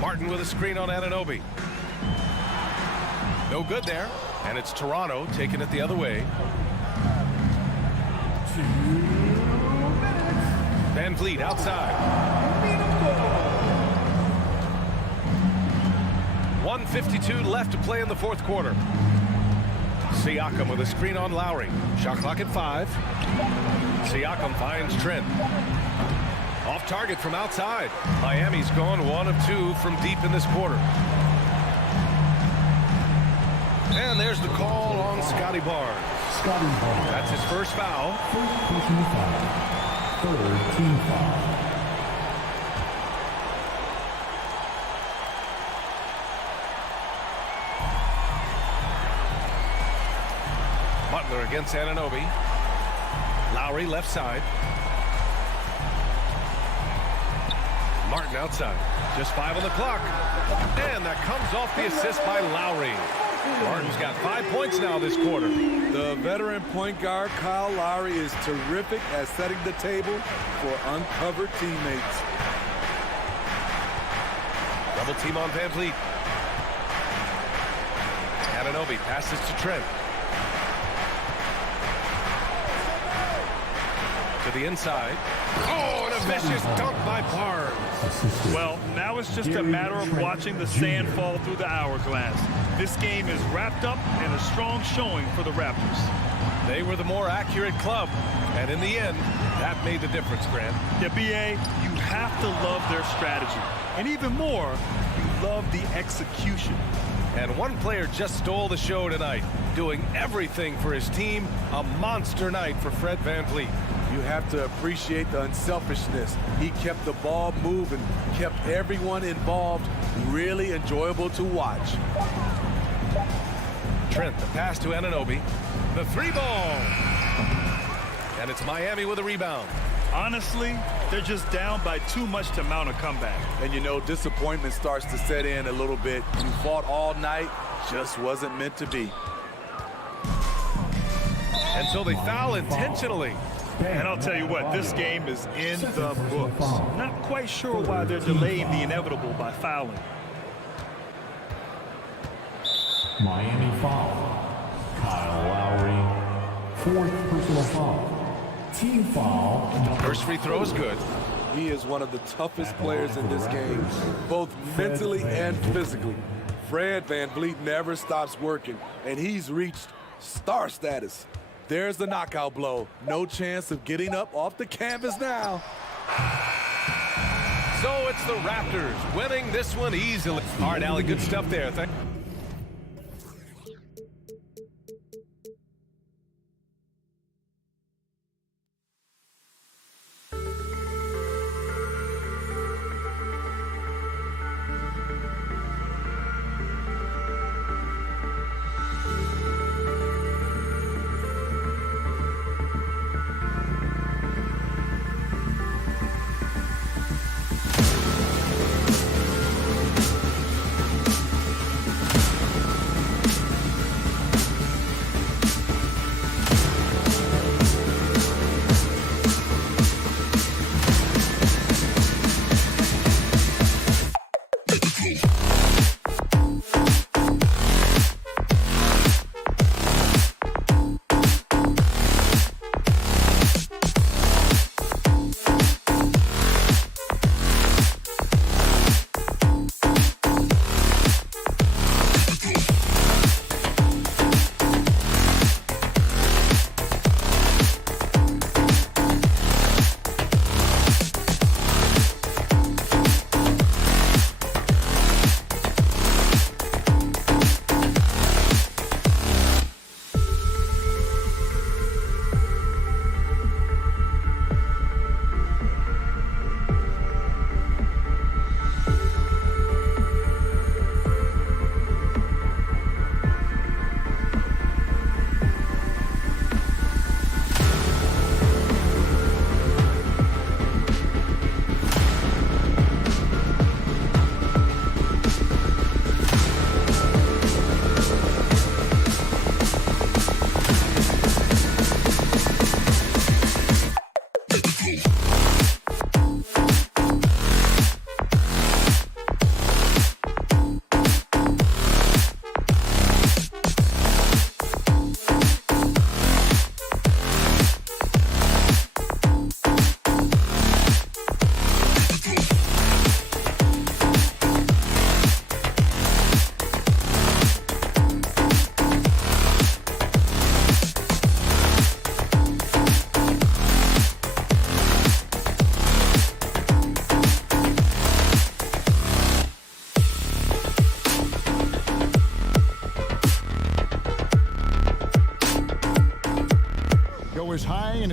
Martin with a screen on Anunoby. No good there. And it's Toronto taking it the other way. Van Vliet outside. 1:52 left to play in the fourth quarter. Siakam with a screen on Lowry. Shot clock at 5. Siakam finds Trent. Off target from outside. Miami's gone 1 of 2 from deep in this quarter. And there's the call on Scotty Barnes. That's his first foul. First personal foul. Third team foul. Butler against Anunoby. Lowry left side. Martin outside. Just 5 on the clock. And that comes off the assist by Lowry. Martin's got 5 points now this quarter. The veteran point guard, Kyle Lowry, is terrific at setting the table for uncovered teammates. Double team on Van Vliet. Anunoby passes to Trent. To the inside. Oh, and a vicious dunk by Barnes. Well, now it's just a matter of watching the sand fall through the hourglass. This game is wrapped up in a strong showing for the Raptors. They were the more accurate club, and in the end, that made the difference, Grant. Yeah, B.A., you have to love their strategy. And even more, you love the execution. And one player just stole the show tonight, doing everything for his team. A monster night for Fred VanVleet. You have to appreciate the unselfishness. He kept the ball moving, kept everyone involved, really enjoyable to watch. Trent, the pass to Anunoby. The 3-ball. And it's Miami with a rebound. Honestly, they're just down by too much to mount a comeback. And you know, disappointment starts to set in a little bit. You fought all night, just wasn't meant to be. And so they foul intentionally. And I'll tell you what, this game is in the books. Not quite sure why they're delaying the inevitable by fouling. Miami foul. Kyle Lowry. Fourth personal foul. Team foul. First free throw is good. He is one of the toughest players in this game, both mentally and physically. Fred VanVleet never stops working, and he's reached star status. There's the knockout blow. No chance of getting up off the canvas now. So it's the Raptors winning this one easily. All right, Allie, good stuff there.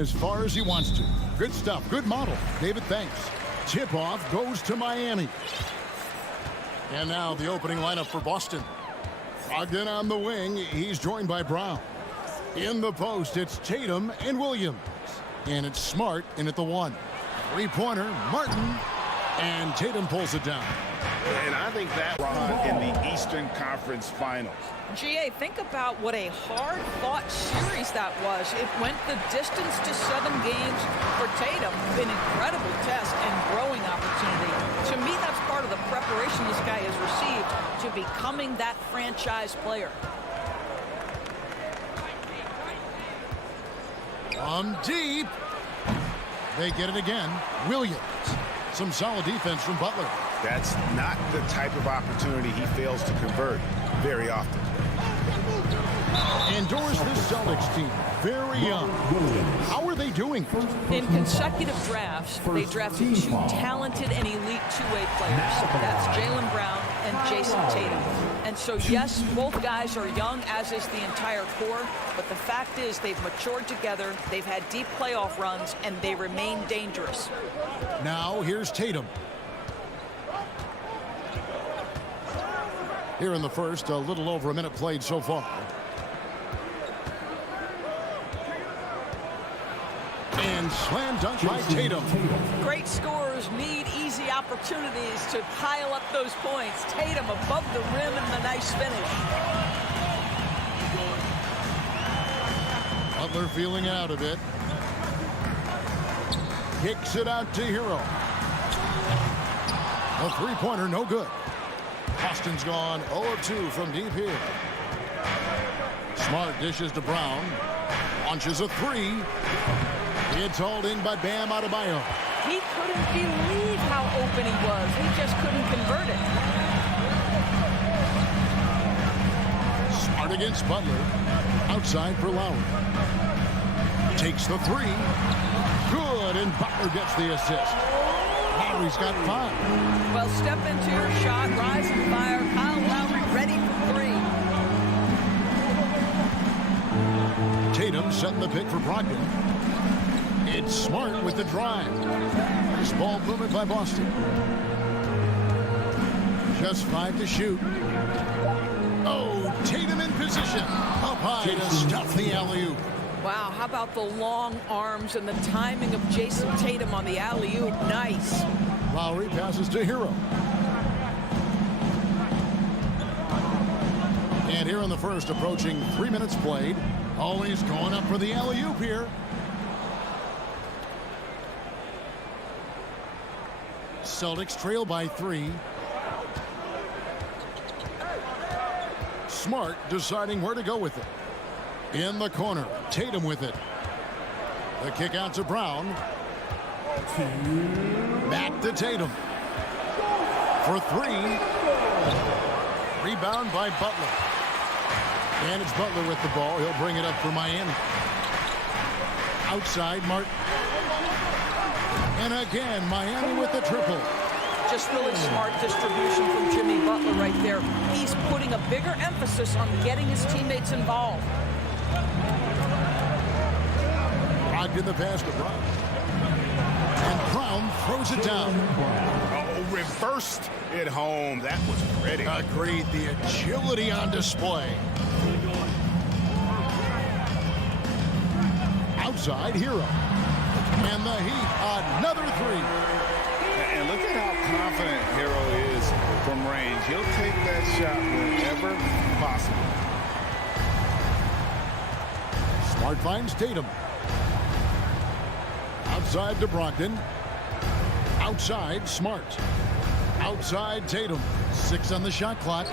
as far as he wants to. Good stuff. Good model. David, thanks. Tip-off goes to Miami. And now the opening lineup for Boston. Again on the wing, he's joined by Brown. In the post, it's Tatum and Williams. And it's Smart in at the 1. Three-pointer, Martin. And Tatum pulls it down. And I think that run in the Eastern Conference Finals. GA, think about what a hard-fought series that was. It went the distance to 7 games for Tatum. An incredible test and growing opportunity. To me, that's part of the preparation this guy has received to becoming that franchise player. From deep. They get it again. Williams. Some solid defense from Butler. That's not the type of opportunity he fails to convert very often. Endorse this Celtics team. Very young. How are they doing? In consecutive drafts, they drafted 2 talented and elite two-way players. That's Jaylen Brown and Jason Tatum. And so, yes, both guys are young, as is the entire core. But the fact is they've matured together, they've had deep playoff runs, and they remain dangerous. Now, here's Tatum. Here in the first, a little over a minute played so far. And slam dunk by Tatum. Great scorers need easy opportunities to pile up those points. Tatum above the rim and the nice finish. Butler feeling out of it. Kicks it out to Hero. A three-pointer, no good. Boston's gone 0-2 from deep here. Smart dishes to Brown. Launches a 3. It's hauled in by Bam Adebayo. He couldn't believe how open he was. He just couldn't convert it. Smart against Butler. Outside for Lowry. Takes the 3. Good, and Butler gets the assist. Lowry's got 5. Well, step into your shot, rise and fire. Kyle Lowry ready for 3. Tatum setting the pick for Brogdon. It's Smart with the drive. This ball movement by Boston. Just 5 to shoot. Oh, Tatum in position. Up high to stuff the alley-oop. Wow, how about the long arms and the timing of Jason Tatum on the alley-oop? Nice. Lowry passes to Hero. And here in the first, approaching 3 minutes played. Always going up for the alley-oop here. Celtics trail by 3. Smart deciding where to go with it. In the corner, Tatum with it. The kick out to Brown. Back to Tatum. For 3. Rebound by Butler. And it's Butler with the ball. He'll bring it up for Miami. Outside, Martin. And again, Miami with the triple. Just really smart distribution from Jimmy Butler right there. He's putting a bigger emphasis on getting his teammates involved. Brogdon the pass to Brown. And Brown throws it down. Oh, reversed it home. That was pretty. Agreed. The agility on display. Outside, Hero. And the Heat, another 3. And look at how confident Hero is from range. He'll take that shot whenever possible. Smart finds Tatum. Outside to Brogdon. Outside, Smart. Outside, Tatum. 6 on the shot clock.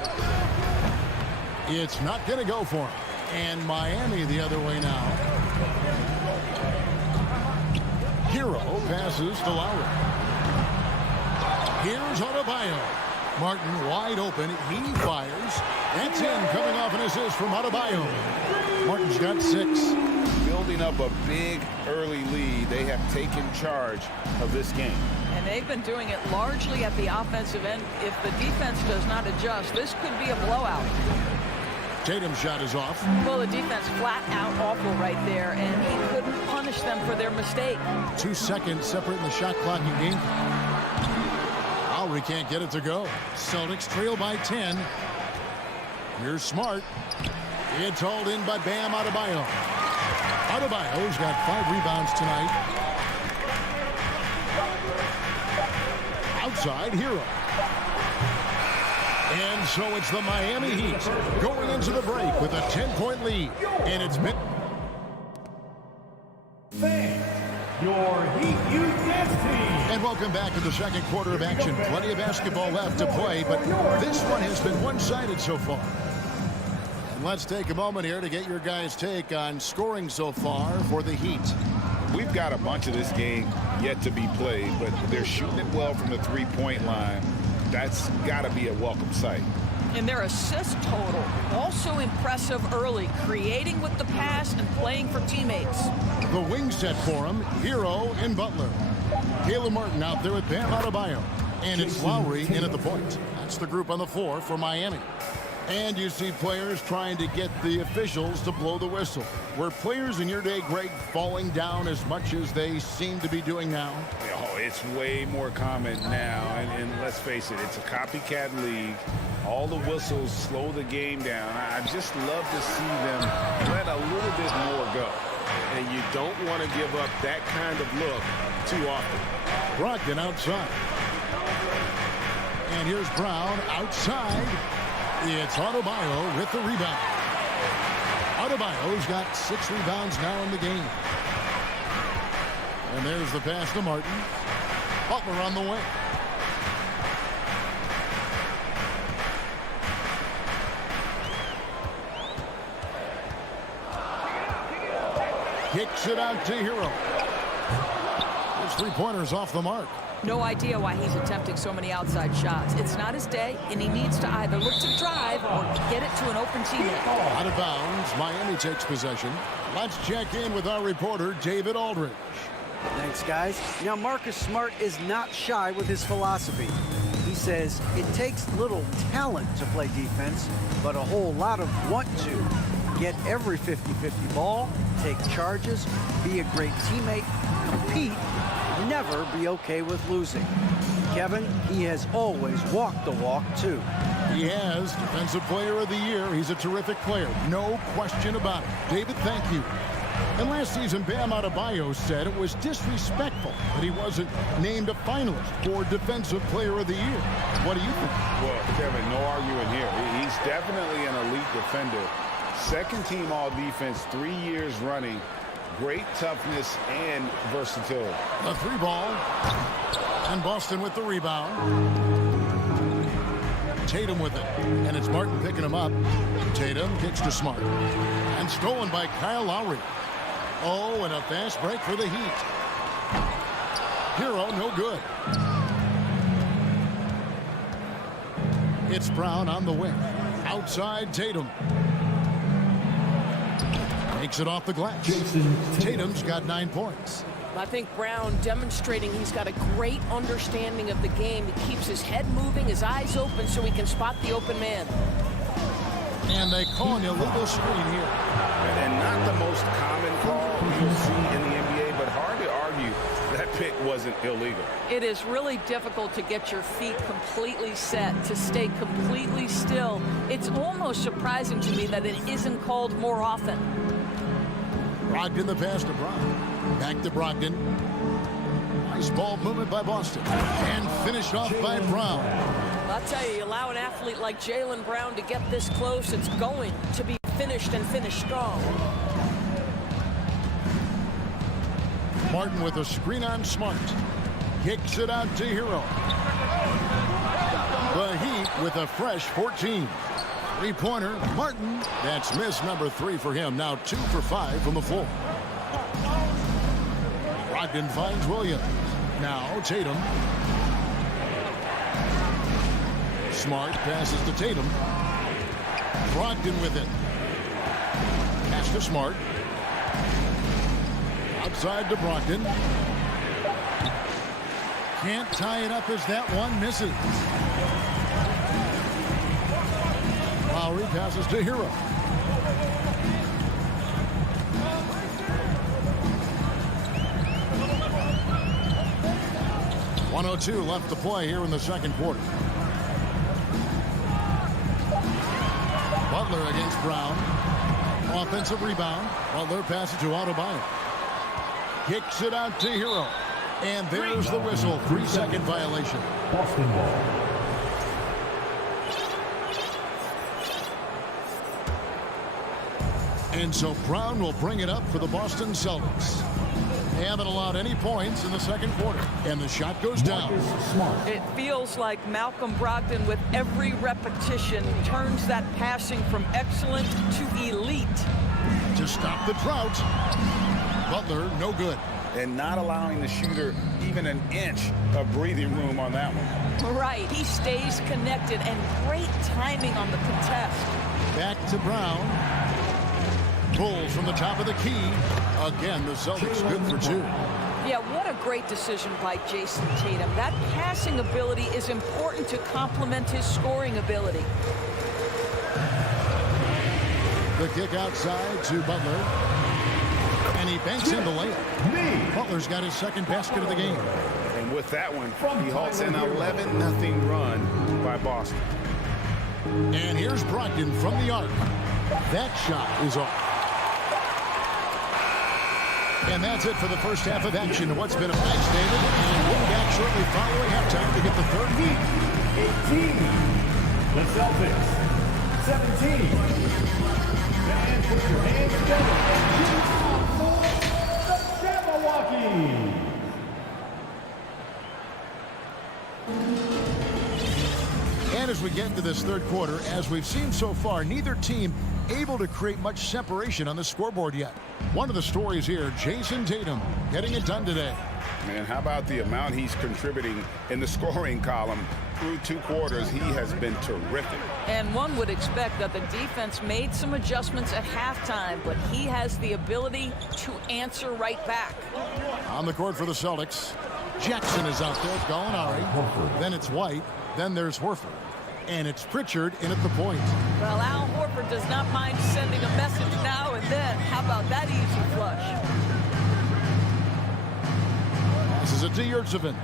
It's not going to go for him. And Miami the other way now. Hero passes to Lowry. Here's Adebayo. Martin wide open. He fires. That's in, coming off an assist from Adebayo. Martin's got 6. Building up a big early lead. They have taken charge of this game. And they've been doing it largely at the offensive end. If the defense does not adjust, this could be a blowout. Tatum's shot is off. Well, the defense flat out awful right there, and he couldn't punish them for their mistake. 2 seconds separating the shot clock and game. Lowry can't get it to go. Celtics trail by 10. Here's Smart. It's hauled in by Bam Adebayo. Adebayo's got 5 rebounds tonight. Outside, Hero. And so it's the Miami Heat going into the break with a 10-point lead. And it's been... Fans, your Heat Youth Dance Team. And welcome back to the second quarter of action. Plenty of basketball left to play, but this one has been one-sided so far. And let's take a moment here to get your guys' take on scoring so far for the Heat. We've got a bunch of this game yet to be played, but they're shooting it well from the three-point line. That's got to be a welcome sight. And their assist total, also impressive early, creating with the pass and playing for teammates. The wing set for him, Hero and Butler. Caleb Martin out there with Bam Adebayo. And it's Lowry in at the point. That's the group on the floor for Miami. And you see players trying to get the officials to blow the whistle. Were players in your day, Greg, falling down as much as they seem to be doing now? Oh, it's way more common now. And let's face it, it's a copycat league. All the whistles slow the game down. I just love to see them let a little bit more go. And you don't want to give up that kind of look too often. Brogdon outside. And here's Brown outside. It's Adebayo with the rebound. Adebayo's got 6 rebounds now in the game. And there's the pass to Martin. Butler on the way. Kicks it out to Hero. His 3-pointers off the mark. No idea why he's attempting so many outside shots. It's not his day, and he needs to either look to drive or get it to an open teammate. Out of bounds, Miami takes possession. Let's check in with our reporter, David Aldridge. Thanks, guys. Now, Marcus Smart is not shy with his philosophy. He says it takes little talent to play defense, but a whole lot of want to. Get every 50-50 ball, take charges, be a great teammate, compete, never be okay with losing. Kevin, he has always walked the walk, too. He has Defensive Player of the Year. He's a terrific player. No question about it. David, thank you. And last season, Bam Adebayo said it was disrespectful that he wasn't named a finalist for Defensive Player of the Year. What do you think? Well, Kevin, no arguing here. He's definitely an elite defender. Second team all-defense 3 years running. Great toughness and versatility. A 3-ball. And Boston with the rebound. Tatum with it. And it's Martin picking him up. Tatum kicks to Smart. And stolen by Kyle Lowry. Oh, and a fast break for the Heat. Hero, no good. It's Brown on the wing. Outside Tatum. Takes it off the glass. Tatum's got 9 points. I think Brown demonstrating he's got a great understanding of the game. He keeps his head moving, his eyes open so he can spot the open man. And they call an illegal screen here. And not the most common call you'll see in the NBA, but hard to argue that pick wasn't illegal. It is really difficult to get your feet completely set, to stay completely still. It's almost surprising to me that it isn't called more often. Brogdon the pass to Brown. Back to Brogdon. Nice ball movement by Boston. And finished off by Brown. I'll tell you, you allow an athlete like Jaylen Brown to get this close, it's going to be finished and finished strong. Martin with a screen on Smart. Kicks it out to Hero. The Heat with a fresh 14. 3-pointer, Martin. That's miss number 3 for him. Now 2 for 5 from the floor. Brogdon finds Williams. Now Tatum. Smart passes to Tatum. Brogdon with it. Pass to Smart. Outside to Brogdon. Can't tie it up as that one misses. Lowry passes to Hero. 1:02 left to play here in the second quarter. Butler against Brown. Offensive rebound. Butler passes to Adebayo. Kicks it out to Hero. And there's the whistle. 3-second violation. Boston ball. And so Brown will bring it up for the Boston Celtics. They haven't allowed any points in the second quarter. And the shot goes down. It feels like Malcolm Brogdon, with every repetition, turns that passing from excellent to elite. To stop the drought. Butler, no good. And not allowing the shooter even an inch of breathing room on that one. Right. He stays connected, and great timing on the contest. Back to Brown. Pulls from the top of the key. Again, the Celtics good for 2. Yeah, what a great decision by Jason Tatum. That passing ability is important to complement his scoring ability. The kick outside to Butler. And he banks in the layup. Butler's got his second basket of the game. And with that one, he halts an 11-0 run by Boston. And here's Brogdon from the arc. That shot is off. And that's it for the first half of action. What's been a nice, David. And we'll be back shortly following halftime to get the third. 18. The Celtics. 17. And put your hands together and for the Milwaukee. And as we get into this third quarter, as we've seen so far, neither team able to create much separation on the scoreboard yet. One of the stories here, Jason Tatum getting it done today. Man, how about the amount he's contributing in the scoring column through 2 quarters? He has been terrific. And one would expect that the defense made some adjustments at halftime, but he has the ability to answer right back. On the court for the Celtics, Jackson is out there, Gallinari. Then it's White. Then there's Horford. And it's Pritchard in at the point. Well, Al Horford does not mind sending a message now and then. How about that easy flush? Passes it to Yurtsevin.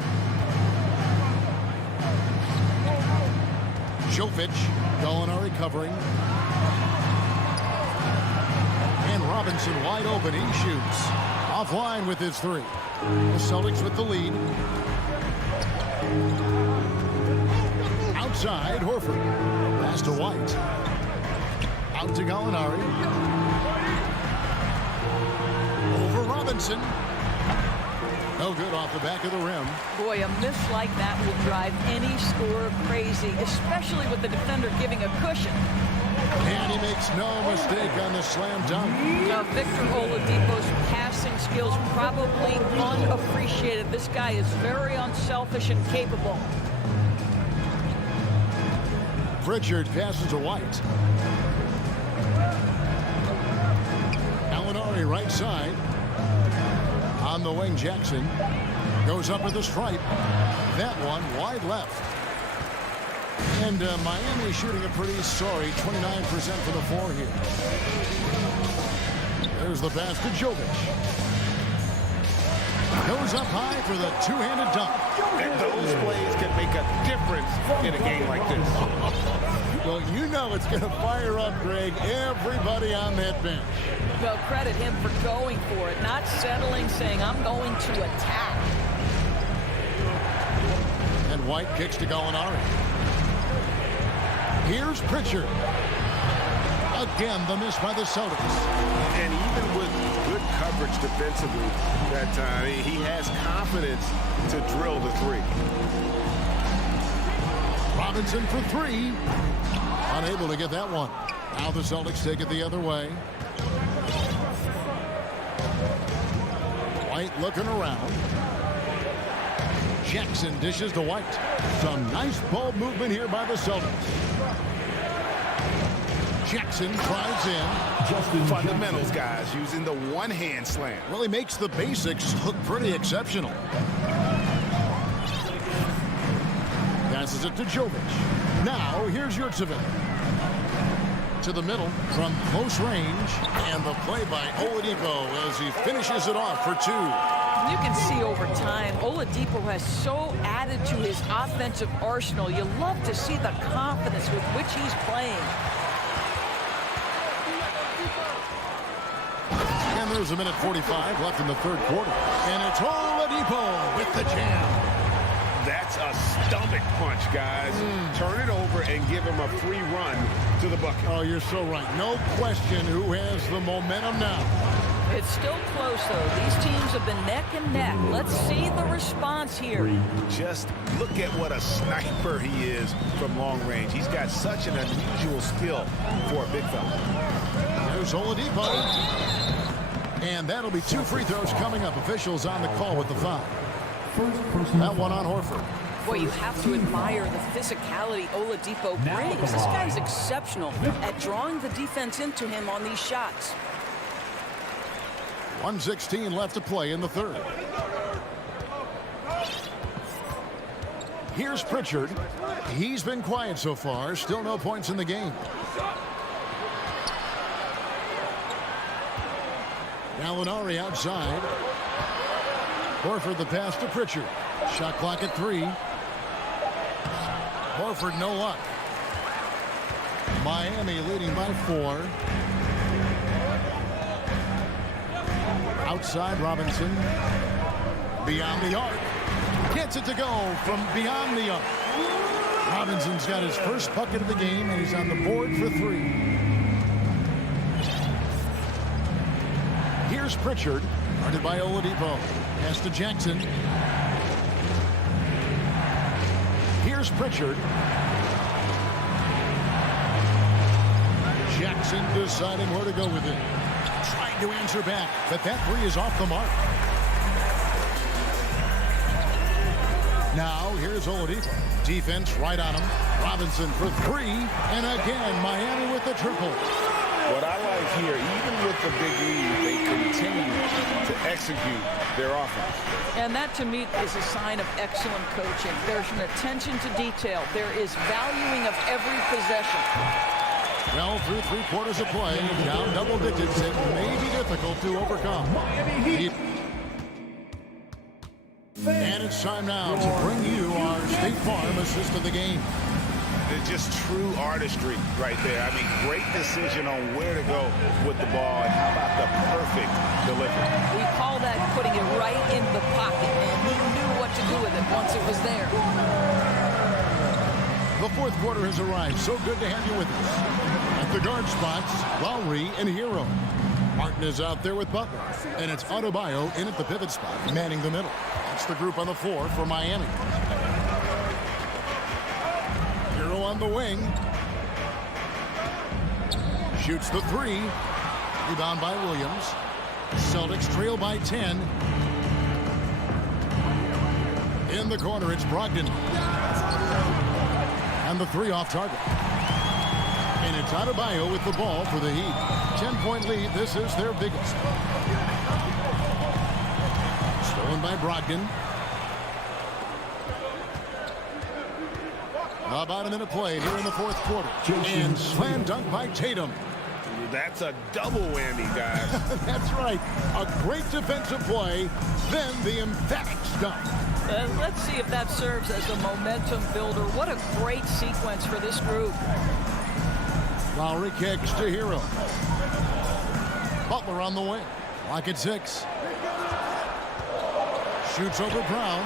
Jovic, Gallinari covering. And Robinson wide open. He shoots. Offline with his 3. The Celtics with the lead. Outside, Horford. Pass to White. Out to Gallinari. Over Robinson. No good off the back of the rim. Boy, a miss like that will drive any scorer crazy, especially with the defender giving a cushion. And he makes no mistake on the slam dunk. Now, Victor Oladipo's passing skills probably unappreciated. This guy is very unselfish and capable. Pritchard passes to White. Gallinari right side. On the wing, Jackson goes up with the stripe. That one wide left. And Miami shooting a pretty sorry 29% for the 4 here. There's the pass to Jovic. Goes up high for the 2-handed dunk. And those plays can make a difference in a game like this. Well, you know it's going to fire up, Greg, everybody on that bench. Well, credit him for going for it, not settling, saying, I'm going to attack. And White kicks to Gallinari. Here's Pritchard. Again, the miss by the Celtics. And even with good coverage defensively that time, he has confidence to drill the 3. Robinson for 3. Unable to get that one. Now the Celtics take it the other way. White looking around. Jackson dishes to White. Some nice ball movement here by the Celtics. Jackson drives in. Fundamentals, guys, using the one-hand slam. Really makes the basics look pretty exceptional. Passes it to Jovic. Now, here's Yurtsevin. To the middle from close range. And the play by Oladipo as he finishes it off for 2. You can see over time, Oladipo has so added to his offensive arsenal. You love to see the confidence with which he's playing. And there's a minute 45 left in the third quarter. And it's Oladipo with the jam. That's a stomach punch, guys. Turn it over and give him a free run to the bucket. Oh, you're so right. No question who has the momentum now. It's still close, though. These teams have been neck and neck. Let's see the response here. Just look at what a sniper he is from long range. He's got such an unusual skill for a big fella. There's Oladipo. And that'll be 2 free throws coming up. Officials on the call with the foul. That one on Horford. Boy, you have to admire the physicality Oladipo brings. This guy's exceptional at drawing the defense into him on these shots. 1:16 left to play in the third. Here's Pritchard. He's been quiet so far. Still no points in the game. Gallinari outside. Horford the pass to Pritchard. Shot clock at 3. Horford no luck. Miami leading by 4. Outside Robinson. Beyond the arc. Gets it to go from beyond the arc. Robinson's got his first bucket of the game, and he's on the board for 3. Here's Pritchard. Guarded by Oladipo. Pass to Jackson. Here's Pritchard. Jackson deciding where to go with it. Trying to answer back, but that 3 is off the mark. Now here's Oladipo. Defense right on him. Robinson for 3. And again, Miami with the triple. What I like here, even with the big lead, they continue to execute their offense. And that, to me, is a sign of excellent coaching. There's an attention to detail. There is valuing of every possession. Well, through 3 quarters of play, down double digits, it may be difficult to overcome. And it's time now to bring you our State Farm assist of the game. It's just true artistry right there. I mean, great decision on where to go with the ball, and how about the perfect delivery? We call that putting it right in the pocket, and he knew what to do with it once it was there. The fourth quarter has arrived. So good to have you with us. At the guard spots, Lowry and Hero. Martin is out there with Butler, and it's Adebayo in at the pivot spot, manning the middle. That's the group on the floor for Miami. Hero on the wing. Shoots the 3. Rebound by Williams. Celtics trail by 10. In the corner, it's Brogdon. And the 3 off target. And it's Adebayo with the ball for the Heat. 10-point lead. This is their biggest. Stolen by Brogdon. About a minute played here in the fourth quarter. And slam dunk by Tatum. That's a double whammy, guys. That's right. A great defensive play, then the emphatic dunk. Let's see if that serves as a momentum builder. What a great sequence for this group. Lowry kicks to Hero. Butler on the wing. Lock at 6. Shoots over Brown.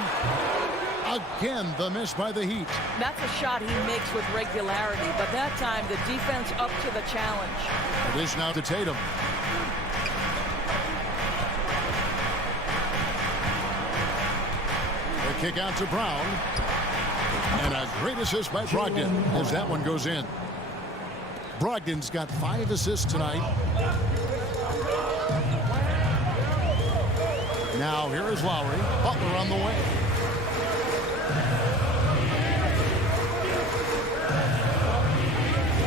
Again, the miss by the Heat. That's a shot he makes with regularity, but that time the defense up to the challenge. Dish now to Tatum. The kick out to Brown. And a great assist by Brogdon as that one goes in. Brogdon's got 5 assists tonight. Now here is Lowry. Butler on the way.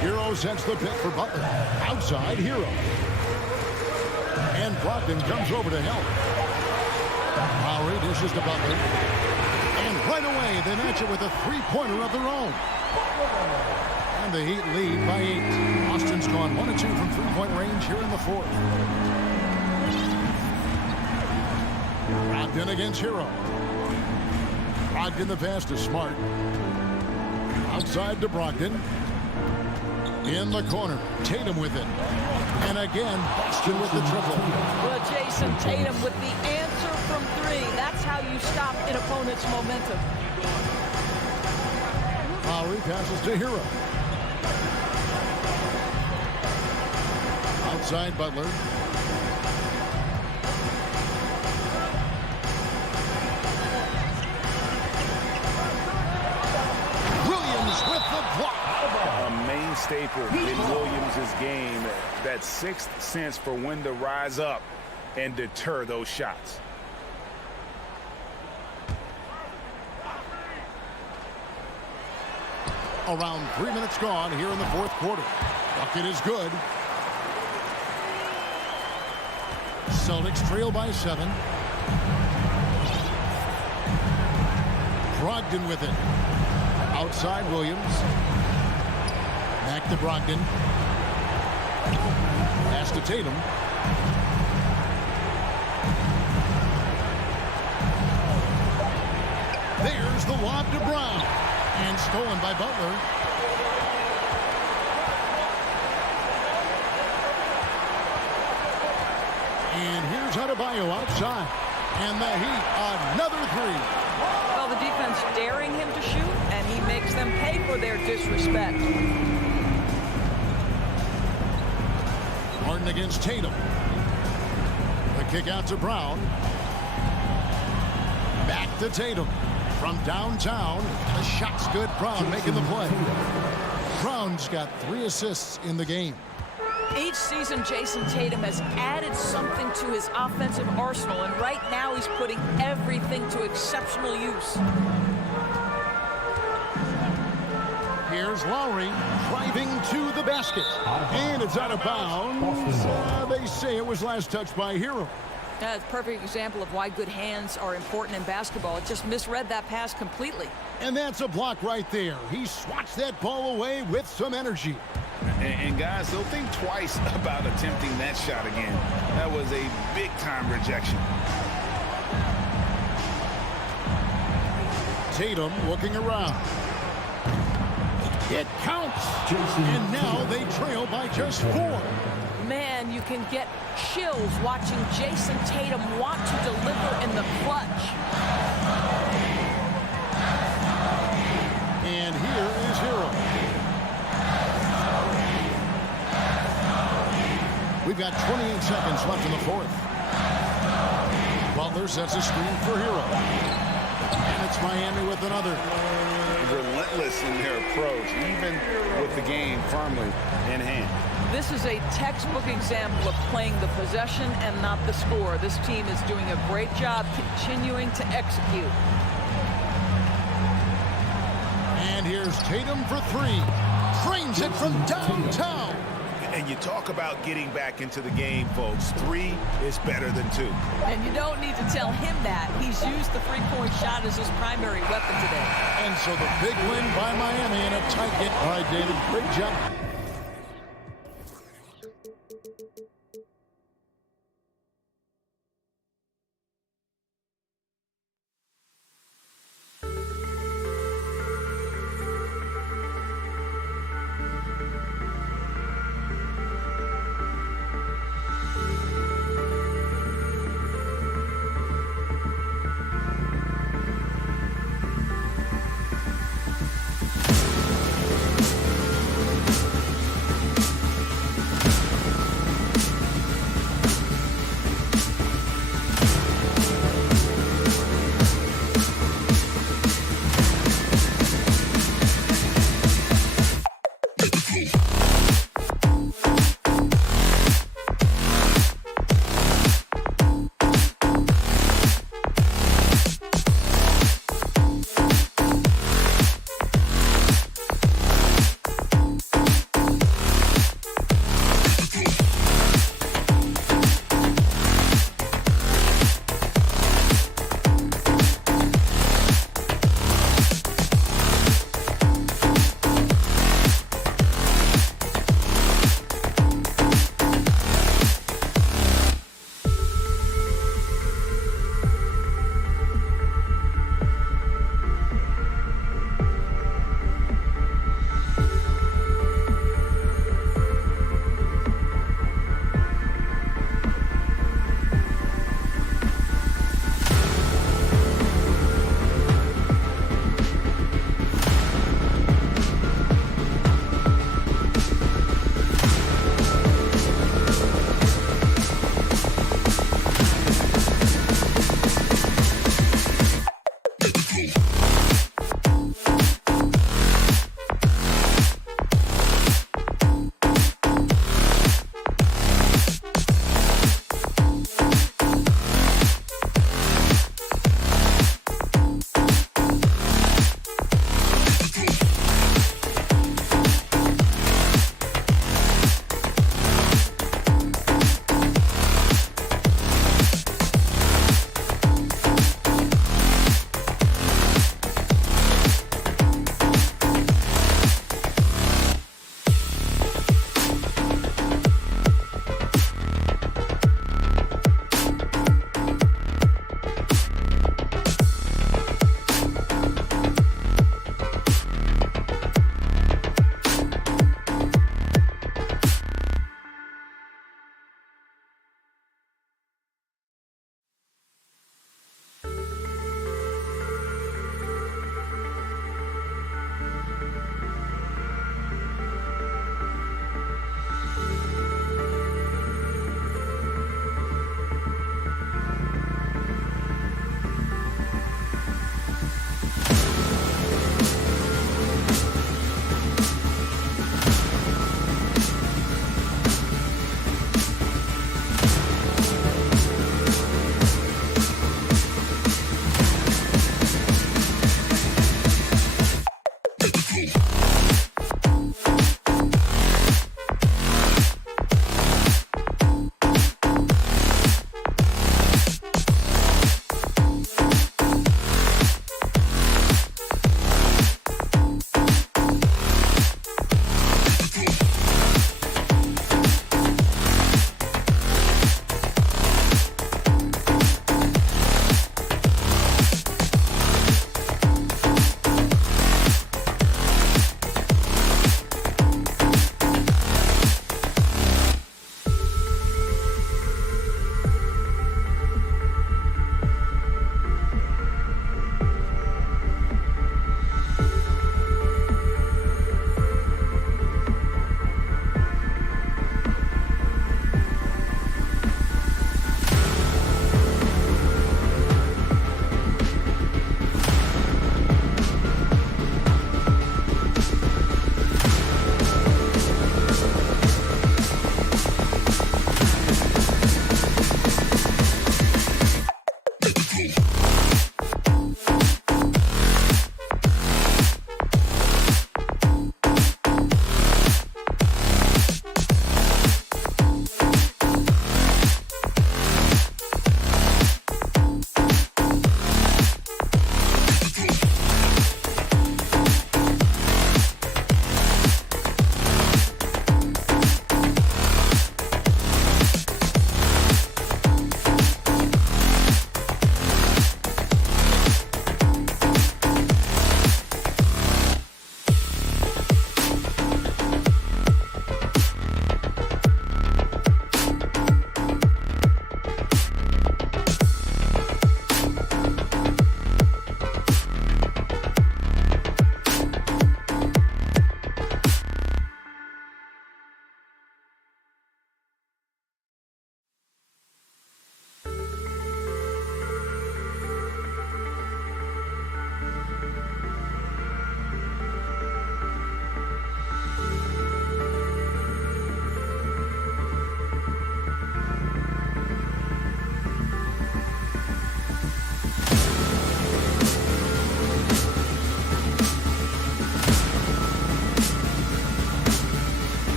Hero sets the pick for Butler. Outside, Hero. And Brogdon comes over to help. Lowry dishes to Butler. And right away, they match it with a 3-pointer of their own. And the Heat lead by 8. Austin's gone 1 of 2 from 3-point range here in the fourth. Brogdon against Hero. Brogdon the pass to Smart. Outside to Brogdon. In the corner. Tatum with it. And again, Boston with the triple. Well, Jason Tatum with the answer from three. That's how you stop an opponent's momentum. Lowry passes to Hero. Outside Butler. Williams with the block. A main staple in Williams' game, that sixth sense for when to rise up and deter those shots. Around 3 minutes gone here in the fourth quarter. Bucket is good. Celtics trail by 7. Brogdon with it. Outside Williams. Back to Brogdon. Pass to Tatum. There's the lob to Brown. And stolen by Butler. And here's Adebayo outside. And the Heat, another three. Well, the defense daring him to shoot, and he makes them pay for their disrespect. Harden against Tatum. The kick out to Brown. Back to Tatum. From downtown, the shot's good. Brown making the play. Brown's got 3 assists in the game. Each season, Jason Tatum has added something to his offensive arsenal, and right now he's putting everything to exceptional use. Here's Lowry driving to the basket. And it's out of bounds. They say it was last touched by Hero. That's a perfect example of why good hands are important in basketball. It just misread that pass completely. And that's a block right there. He swats that ball away with some energy. And guys, they'll think twice about attempting that shot again. That was a big-time rejection. Tatum looking around. It counts. And now they trail by just 4. Man, you can get chills watching Jason Tatum want to deliver in the clutch. And here is Hero. We've got 28 seconds left in the fourth. Butler sets a screen for Hero. And it's Miami with another. Relentless in their approach, even with the game firmly in hand. This is a textbook example of playing the possession and not the score. This team is doing a great job continuing to execute. And here's Tatum for 3. Frames it from downtown. And you talk about getting back into the game, folks. 3 is better than 2. And you don't need to tell him that. He's used the three-point shot as his primary weapon today. And so the big win by Miami in a tight game. All right, David, great job.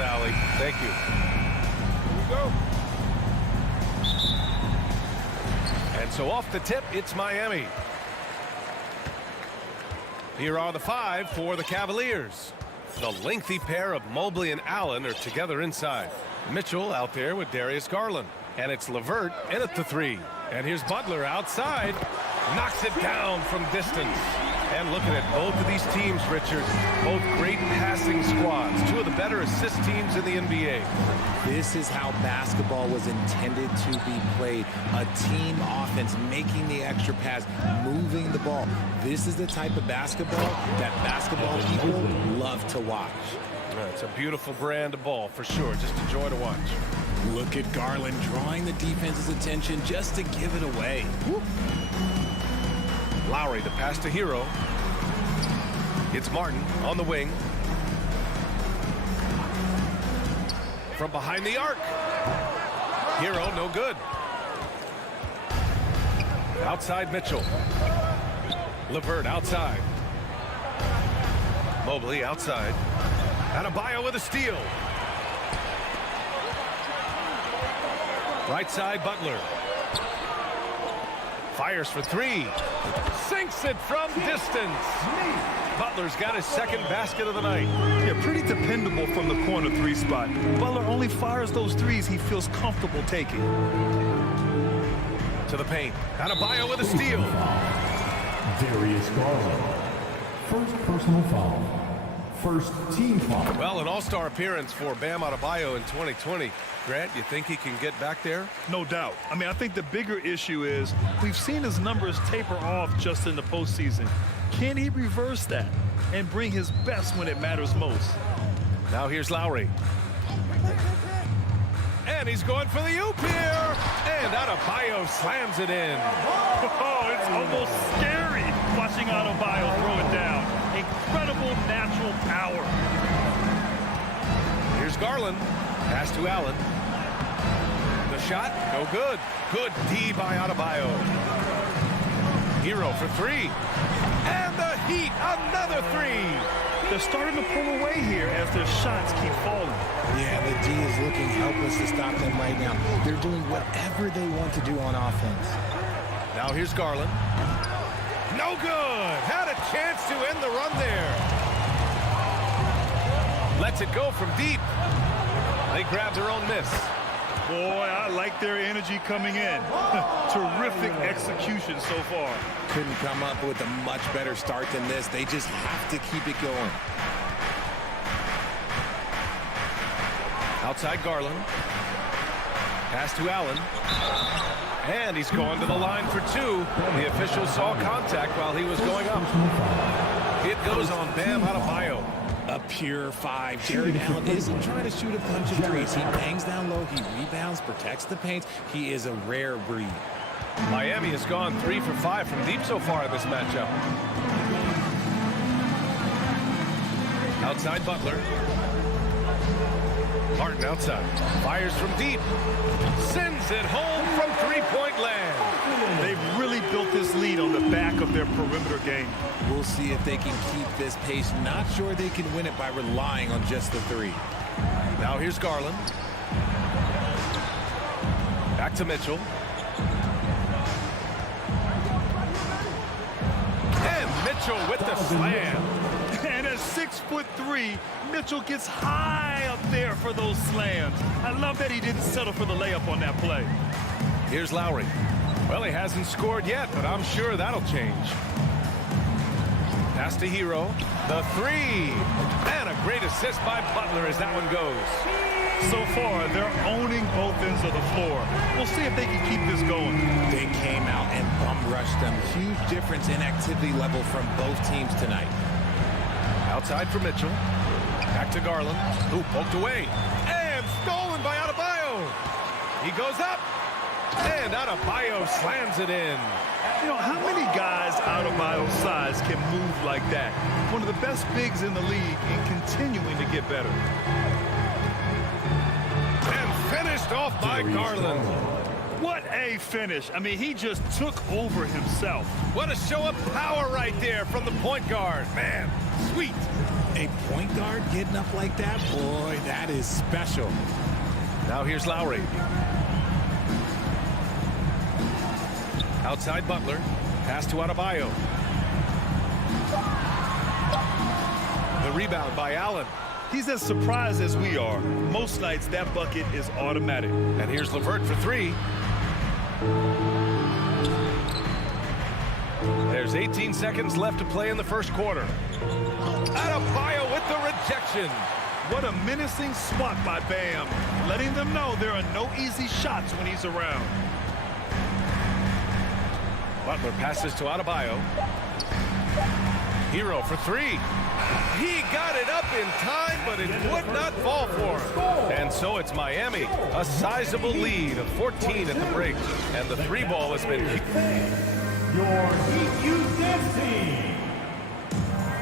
Alley. Thank you. Here we go. And so off the tip, it's Miami. Here are the 5 for the Cavaliers. The lengthy pair of Mobley and Allen are together inside. Mitchell out there with Darius Garland. And it's LeVert in at the 3. And here's Butler outside. Knocks it down from distance. And looking at both of these teams, Richard, both great passing squads. 2 of the better assist teams in the NBA. This is how basketball was intended to be played. A team offense, making the extra pass, moving the ball. This is the type of basketball that basketball people love to watch. It's a beautiful brand of ball, for sure. Just a joy to watch. Look at Garland drawing the defense's attention just to give it away. Whoop. Lowry, the pass to Hero. It's Martin on the wing. From behind the arc. Hero, no good. Outside Mitchell. LeVert outside. Mobley outside. Adebayo with a steal. Right side Butler. Fires for 3. Sinks it from distance. Butler's got his second basket of the night. Yeah, pretty dependable from the corner 3 spot. Butler only fires those threes he feels comfortable taking. To the paint. Adebayo with a steal. Darius Garland. First personal foul. First team foul. Well, an all-star appearance for Bam Adebayo in 2020. Grant, you think he can get back there? No doubt. I mean, I think the bigger issue is we've seen his numbers taper off just in the postseason. Can he reverse that and bring his best when it matters most? Now here's Lowry. And he's going for the oop here. And Adebayo slams it in. Oh, it's almost scary watching Adebayo throw it down. Incredible natural power. Here's Garland. Pass to Allen. The shot, no good. Good D by Adebayo. Hero for 3. And the Heat, another 3. They're starting to pull away here as their shots keep falling. Yeah, the D is looking helpless to stop them right now. They're doing whatever they want to do on offense. Now here's Garland. No good. Had a chance to end the run there. Lets it go from deep. They grab their own miss. Boy, I like their energy coming in. Terrific execution so far. Couldn't come up with a much better start than this. They just have to keep it going. Outside Garland. Pass to Allen. And he's going to the line for 2. The official saw contact while he was going up. It goes on Bam Adebayo. A pure 5. Jared Allen isn't trying to shoot a bunch of threes. He bangs down low. He rebounds, protects the paint. He is a rare breed. Miami has gone 3 for 5 from deep so far in this matchup. Outside Butler. Martin outside. Fires from deep. Sends it home from 3-point land. They've really built this lead on the back of their perimeter game. We'll see if they can keep this pace. Not sure they can win it by relying on just the 3. Now here's Garland. Back to Mitchell. And Mitchell with the slam. And at 6'3", Mitchell gets high up there for those slams. I love that he didn't settle for the layup on that play. Here's Lowry. Well, he hasn't scored yet, but I'm sure that'll change. Pass to Hero. The 3. And a great assist by Butler as that one goes. So far, they're owning both ends of the floor. We'll see if they can keep this going. They came out and bum rushed them. Huge difference in activity level from both teams tonight. Outside for Mitchell. Back to Garland. Who poked away. And stolen by Adebayo. He goes up. And Adebayo slams it in. You know, how many guys Adebayo's size can move like that? One of the best bigs in the league and continuing to get better. And finished off by Garland. What a finish. I mean, he just took over himself. What a show of power right there from the point guard. Man, sweet. A point guard getting up like that, boy, that is special. Now here's Lowry. Outside Butler. Pass to Adebayo. The rebound by Allen. He's as surprised as we are. Most nights, that bucket is automatic. And here's LeVert for three. There's 18 seconds left to play in the first quarter. Adebayo with the rejection. What a menacing swat by Bam, letting them know there are no easy shots when he's around. Butler passes to Adebayo. Hero for three. He got it up in time, but it would not fall for him. And so it's Miami, a sizable lead of 14 at the break. And the three ball has been kicked. Your Heat Youth Dance Team.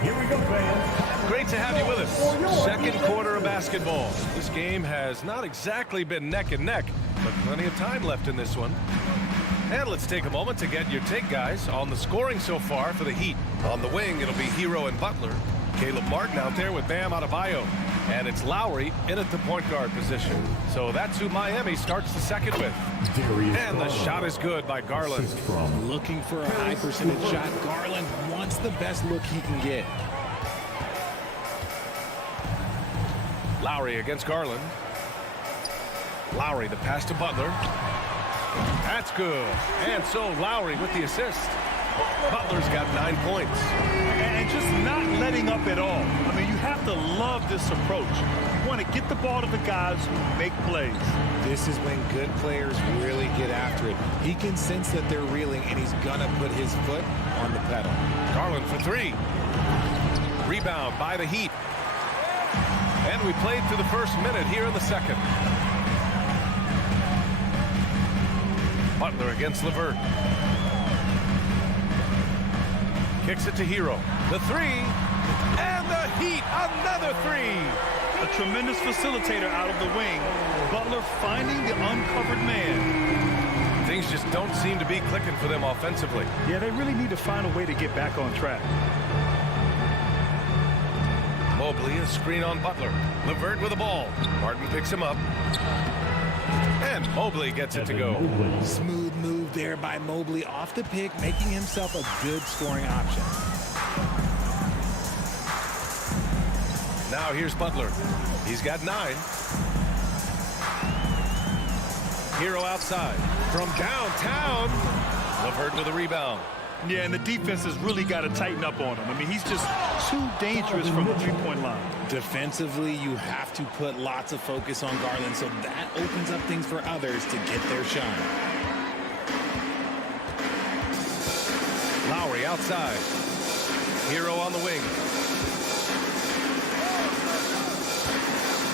Here we go, fans. Great to have you with us. Second quarter of basketball. This game has not exactly been neck and neck, but plenty of time left in this one. And let's take a moment to get your take, guys, on the scoring so far for the Heat. On the wing, it'll be Hero and Butler. Caleb Martin out there with Bam Adebayo. And it's Lowry in at the point guard position. So that's who Miami starts the second with. And the shot is good by Garland. Looking for a high percentage shot. Garland wants the best look he can get. Lowry against Garland. Lowry, the pass to Butler. That's good. And so Lowry with the assist. Butler's got 9 points. And just not letting up at all. I mean, you have to love this approach. You want to get the ball to the guys who make plays. This is when good players really get after it. He can sense that they're reeling, and he's going to put his foot on the pedal. Garland for three. Rebound by the Heat. And we played through the first minute here in the second. Butler against LeVert. Kicks it to Hero. The three. And the Heat, another three. A tremendous facilitator out of the wing. Butler finding the uncovered man. Things just don't seem to be clicking for them offensively. Yeah, they really need to find a way to get back on track. Mobley, a screen on Butler. LeVert with the ball. Martin picks him up. And Mobley gets it to go. Smooth move there by Mobley off the pick, making himself a good scoring option. Now here's Butler. He's got 9. Hero outside. From downtown. LeVert with a rebound. Yeah, and the defense has really got to tighten up on him. I mean, he's just too dangerous from the three-point line. Defensively, you have to put lots of focus on Garland, so that opens up things for others to get their shot. Lowry outside. Hero on the wing.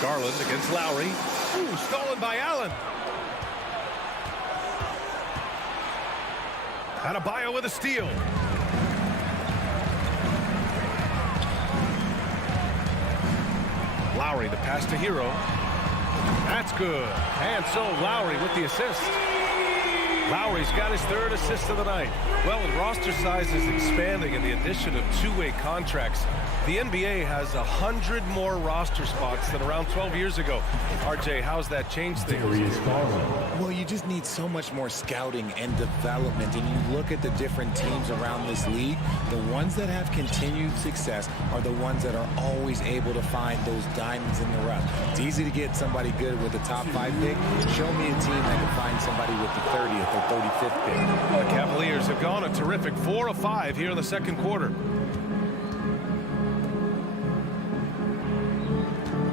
Garland against Lowry. Ooh, stolen by Allen. Adebayo with a steal. Lowry, the pass to Hero. That's good. And so Lowry with the assist. Lowry's got his 3rd assist of the night. Well, with roster sizes expanding and the addition of two-way contracts, the NBA has 100 more roster spots than around 12 years ago. RJ, how's that changed things? Well, you just need so much more scouting and development, and you look at the different teams around this league, the ones that have continued success are the ones that are always able to find those diamonds in the rough. It's easy to get somebody good with the top 5 pick. Show me a team that can find somebody with the 30th or 35th pick. The Cavaliers have gone a terrific 4 of 5 here in the second quarter.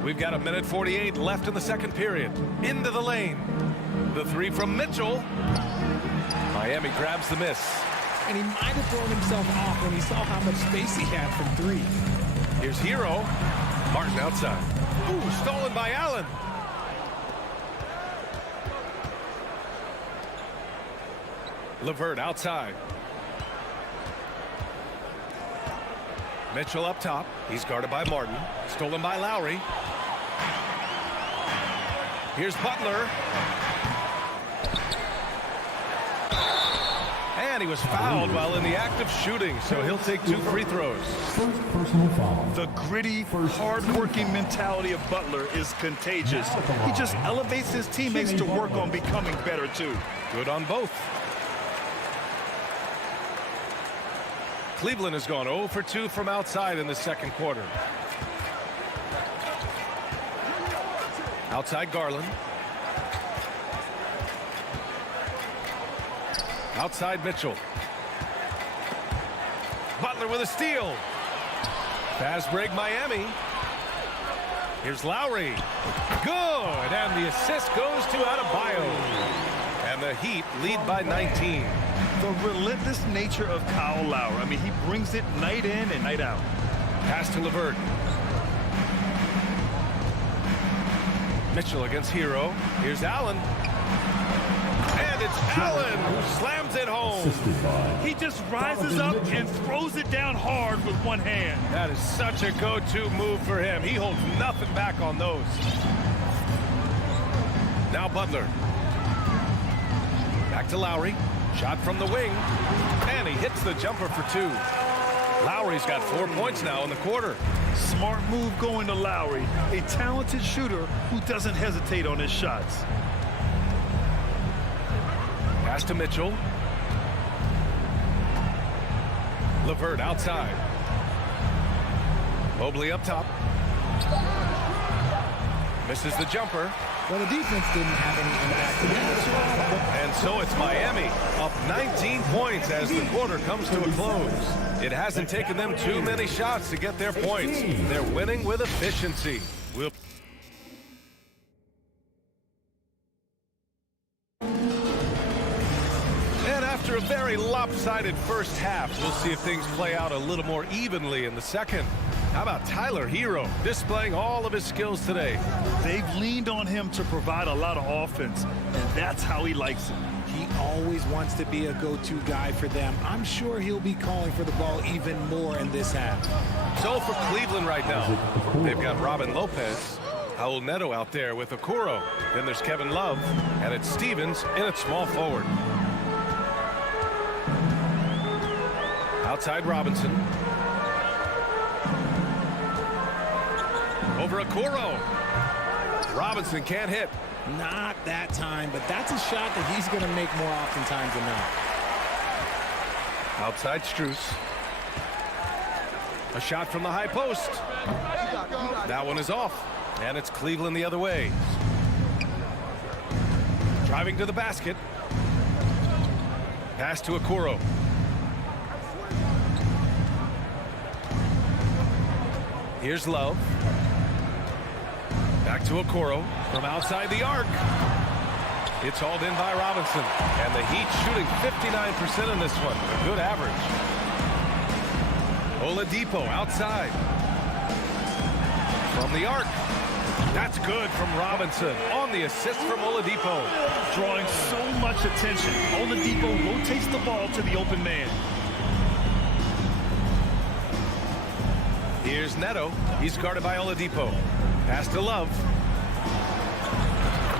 We've got 1:48 left in the second period. Into the lane. The three from Mitchell. Miami grabs the miss. And he might have thrown himself off when he saw how much space he had from 3. Here's Hero. Martin outside. Ooh, stolen by Allen. LeVert outside. Mitchell up top. He's guarded by Martin. Stolen by Lowry. Here's Butler. And he was fouled while in the act of shooting, so he'll take 2 free throws. First personal foul. The gritty, hard-working mentality of Butler is contagious. He just elevates his teammates to work on becoming better, too. Good on both. Cleveland has gone 0 for 2 from outside in the second quarter. Outside Garland. Outside Mitchell. Butler with a steal. Fast break Miami. Here's Lowry. Good. And the assist goes to Adebayo. And the Heat lead by 19. The relentless nature of Kyle Lowry. I mean, he brings it night in and night out. Pass to LeVert. Mitchell against Hero. Here's Allen. And it's Allen who slams it home. He just rises up and throws it down hard with one hand. That is such a go-to move for him. He holds nothing back on those. Now Butler. Back to Lowry. Shot from the wing. And he hits the jumper for 2. Lowry's got 4 points now in the quarter. Smart move going to Lowry, a talented shooter who doesn't hesitate on his shots. Pass to Mitchell. LeVert outside. Mobley up top. Misses the jumper. Well, the defense didn't have any impact in that. And so it's Miami up 19 points as the quarter comes to a close. It hasn't taken them too many shots to get their points. They're winning with efficiency. And after a very lopsided first half, we'll see if things play out a little more evenly in the second. How about Tyler Hero displaying all of his skills today? They've leaned on him to provide a lot of offense, and that's how he likes it. He always wants to be a go-to guy for them. I'm sure he'll be calling for the ball even more in this half. So for Cleveland right now, they've got Robin Lopez, Raul Neto out there with Okoro. Then there's Kevin Love, and it's Stevens in at small forward. Outside Robinson. Over Okoro. Robinson can't hit. Not that time, but that's a shot that he's going to make more oftentimes than not. Outside Strus. A shot from the high post. That one is off. And it's Cleveland the other way. Driving to the basket. Pass to Okoro. Here's Love. Back to Okoro from outside the arc. It's hauled in by Robinson. And the Heat shooting 59% in this one. A good average. Oladipo outside. From the arc. That's good from Robinson on the assist from Oladipo. Drawing so much attention. Oladipo rotates the ball to the open man. Here's Neto. He's guarded by Oladipo. Pass to Love.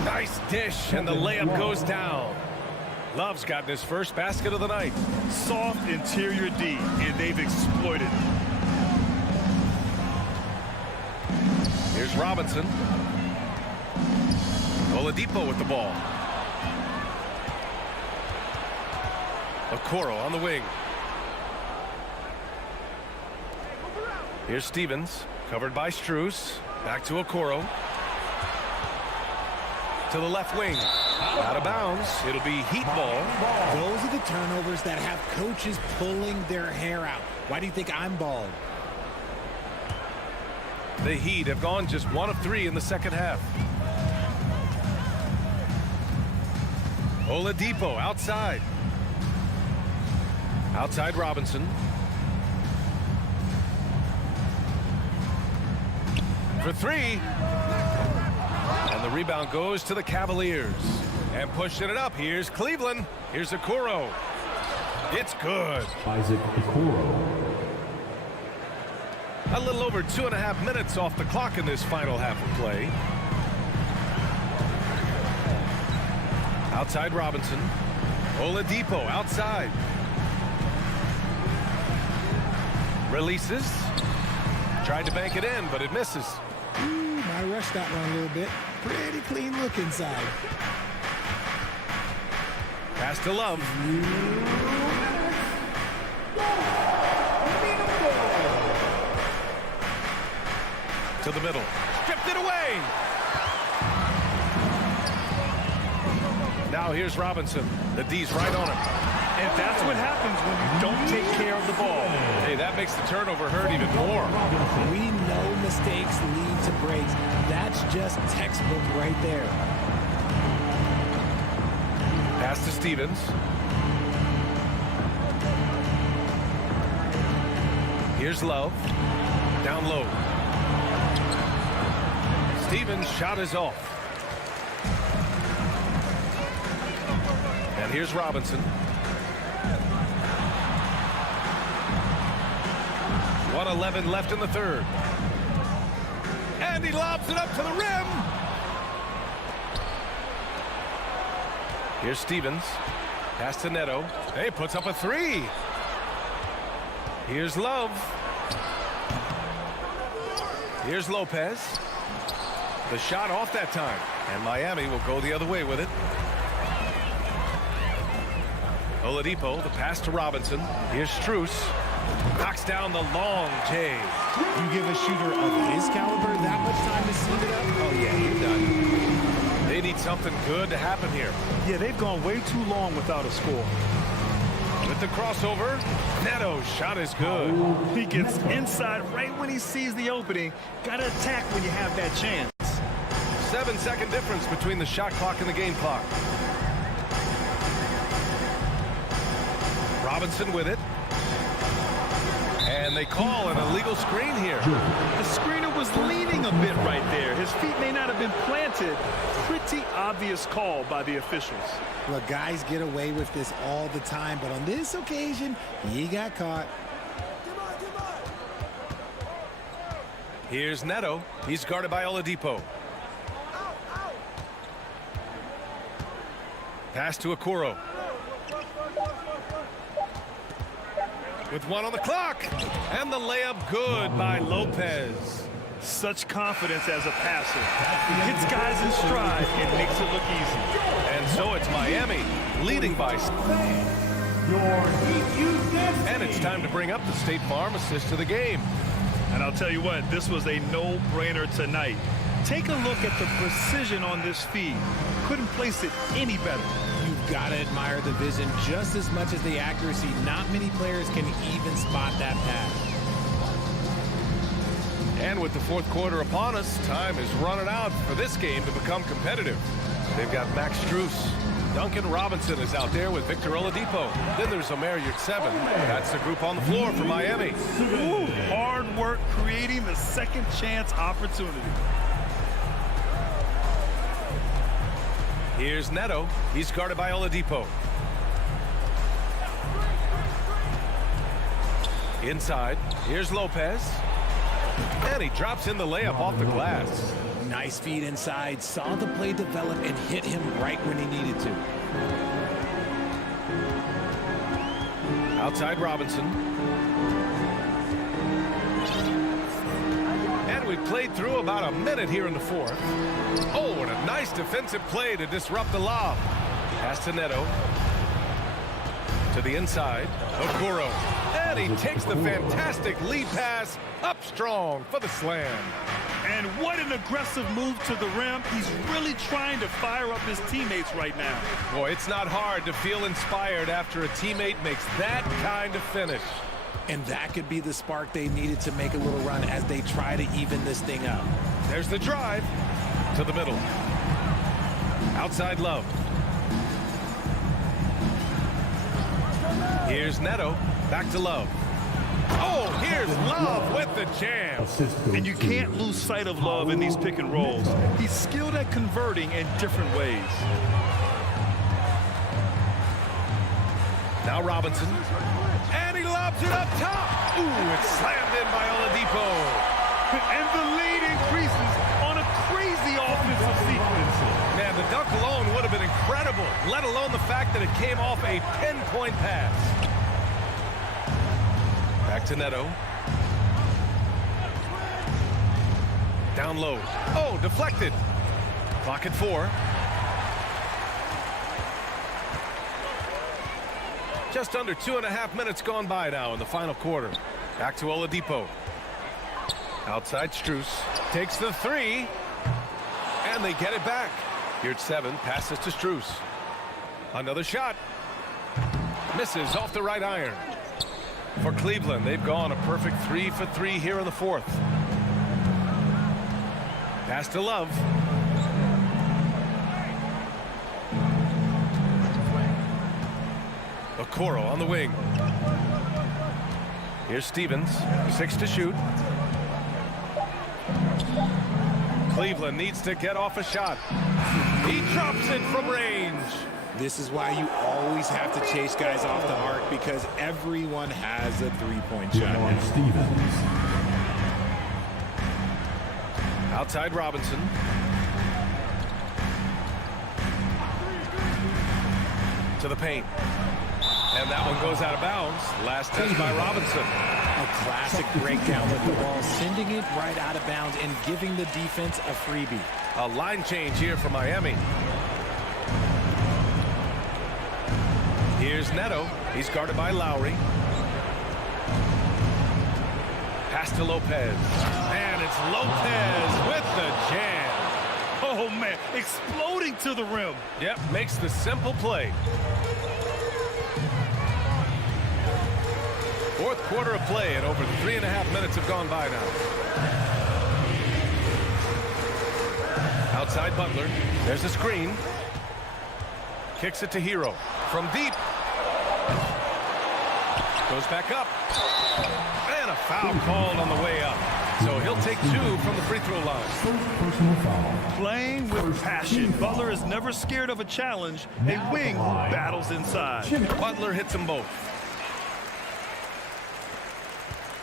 Nice dish, and the layup goes down. Love's gotten his first basket of the night. Soft interior D, and they've exploited it. Here's Robinson. Oladipo with the ball. Okoro on the wing. Here's Stevens, covered by Strus. Back to Okoro. To the left wing. Out of bounds. It'll be Heat ball. Those are the turnovers that have coaches pulling their hair out. Why do you think I'm bald? The Heat have gone just 1 of 3 in the second half. Oladipo outside. Outside Robinson. For 3. And the rebound goes to the Cavaliers. And pushing it up, here's Cleveland. Here's Okoro. It's good. Isaac Okoro. A little over 2.5 minutes off the clock in this final half of play. Outside Robinson. Oladipo outside. Releases. Tried to bank it in, but it misses. Ooh, might rush that one a little bit. Pretty clean look inside. Pass to Love. To the middle. Stripped it away. Now here's Robinson. The D's right on him. And that's what happens when you don't take care of the ball. Hey, that makes the turnover hurt even more. We know mistakes lead to breaks. That's just textbook right there. Pass to Stevens. Here's Love. Down low. Stevens' shot is off. And here's Robinson. 1:11 left in the third. And he lobs it up to the rim. Here's Stevens. Pass to Neto. Hey, puts up a three. Here's Love. Here's Lopez. The shot off that time. And Miami will go the other way with it. Oladipo, the pass to Robinson. Here's Strus. Knocks down the long J. You give a shooter of his caliber that much time to speed it up? Oh, yeah, you're done. They need something good to happen here. Yeah, they've gone way too long without a score. With the crossover, Neto's shot is good. He gets inside right when he sees the opening. Got to attack when you have that chance. 7-second difference between the shot clock and the game clock. Robinson with it. And they call an illegal screen here. The screener was leaning a bit right there. His feet may not have been planted. Pretty obvious call by the officials. Look, guys get away with this all the time, but on this occasion, he got caught. Here's Neto. He's guarded by Oladipo. Pass to Okoro. With one on the clock. And the layup good by Lopez. Such confidence as a passer. He hits guys in stride and makes it look easy. And so it's Miami leading by. And it's time to bring up the State Farm assist to the game. And I'll tell you what, this was a no-brainer tonight. Take a look at the precision on this feed. Couldn't place it any better. You've got to admire the vision just as much as the accuracy. Not many players can even spot that pass. And with the fourth quarter upon us, time is running out for this game to become competitive. They've got Max Strus. Duncan Robinson is out there with Victor Oladipo. Then there's Omer Yurtseven. That's the group on the floor for Miami. Ooh, hard work creating the second chance opportunity. Here's Neto. He's guarded by Oladipo. Inside. Here's Lopez. And he drops in the layup off the glass. Nice feed inside. Saw the play develop and hit him right when he needed to. Outside Robinson. And we played through about a minute here in the fourth. Oh, and a nice defensive play to disrupt the lob. Pass to Neto. To the inside. Okoro. And he takes the fantastic lead pass up strong for the slam. And what an aggressive move to the rim. He's really trying to fire up his teammates right now. Boy, it's not hard to feel inspired after a teammate makes that kind of finish. And that could be the spark they needed to make a little run as they try to even this thing up. There's the drive to the middle. Outside Love. Here's Neto. Back to Love. Oh, here's Love with the jam. And you can't lose sight of Love in these pick and rolls. He's skilled at converting in different ways. Now Robinson. And he lobs it up top. Ooh, it's slammed in by Oladipo. And the lead increases on a crazy offensive sequence. Man, the dunk alone would have been incredible, let alone the fact that it came off a 10-point pass. Back to Neto. Down low. Oh, deflected. Clock at 4. Just under 2.5 minutes gone by now in the final quarter. Back to Oladipo. Outside Strus. Takes the 3. And they get it back. Here at 7. Passes to Strus. Another shot. Misses off the right iron. For Cleveland, they've gone a perfect 3 for 3 here in the 4th. Pass to Love. Okoro on the wing. Here's Stevens. 6 to shoot. Cleveland needs to get off a shot. He drops it from range. This is why you always have to chase guys off the arc, because everyone has a three-point shot. Outside Robinson. To the paint. And that one goes out of bounds. Last touch by Robinson. A classic breakdown with the ball, sending it right out of bounds and giving the defense a freebie. A line change here for Miami. Here's Neto. He's guarded by Lowry. Pass to Lopez. And it's Lopez with the jam. Oh, man, exploding to the rim. Yep, makes the simple play. Fourth quarter of play, and over 3.5 minutes have gone by now. Outside Butler. There's a screen. Kicks it to Hero. From deep. Goes back up. And a foul called on the way up. So he'll take 2 from the free throw line. Playing with passion. Butler is never scared of a challenge. A wing battles inside. Butler hits them both.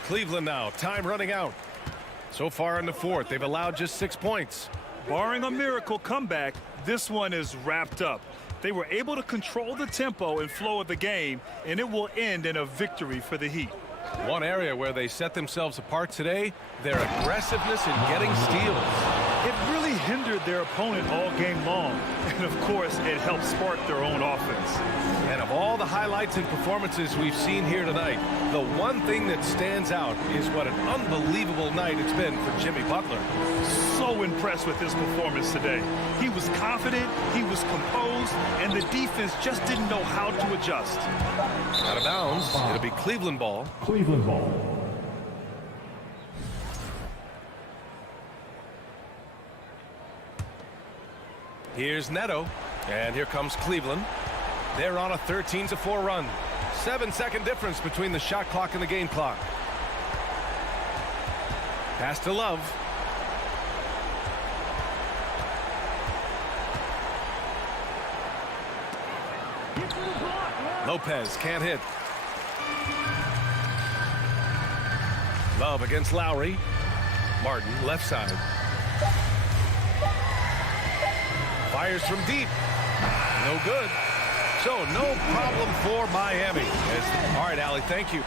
Cleveland now. Time running out. So far in the 4th, they've allowed just 6 points. Barring a miracle comeback, this one is wrapped up. They were able to control the tempo and flow of the game, and it will end in a victory for the Heat. One area where they set themselves apart today, their aggressiveness in getting steals. It really hindered their opponent all game long. And, of course, it helped spark their own offense. And of all the highlights and performances we've seen here tonight, the one thing that stands out is what an unbelievable night it's been for Jimmy Butler. So impressed with his performance today. He was confident, he was composed, and the defense just didn't know how to adjust. Out of bounds. It'll be Cleveland ball. Cleveland ball. Here's Neto. And here comes Cleveland. They're on a 13-4 run. 7-second difference between the shot clock and the game clock. Pass to Love. Lopez can't hit. Love against Lowry. Martin left side. Fires from deep. No good. So no problem for Miami. All right, Allie, thank you.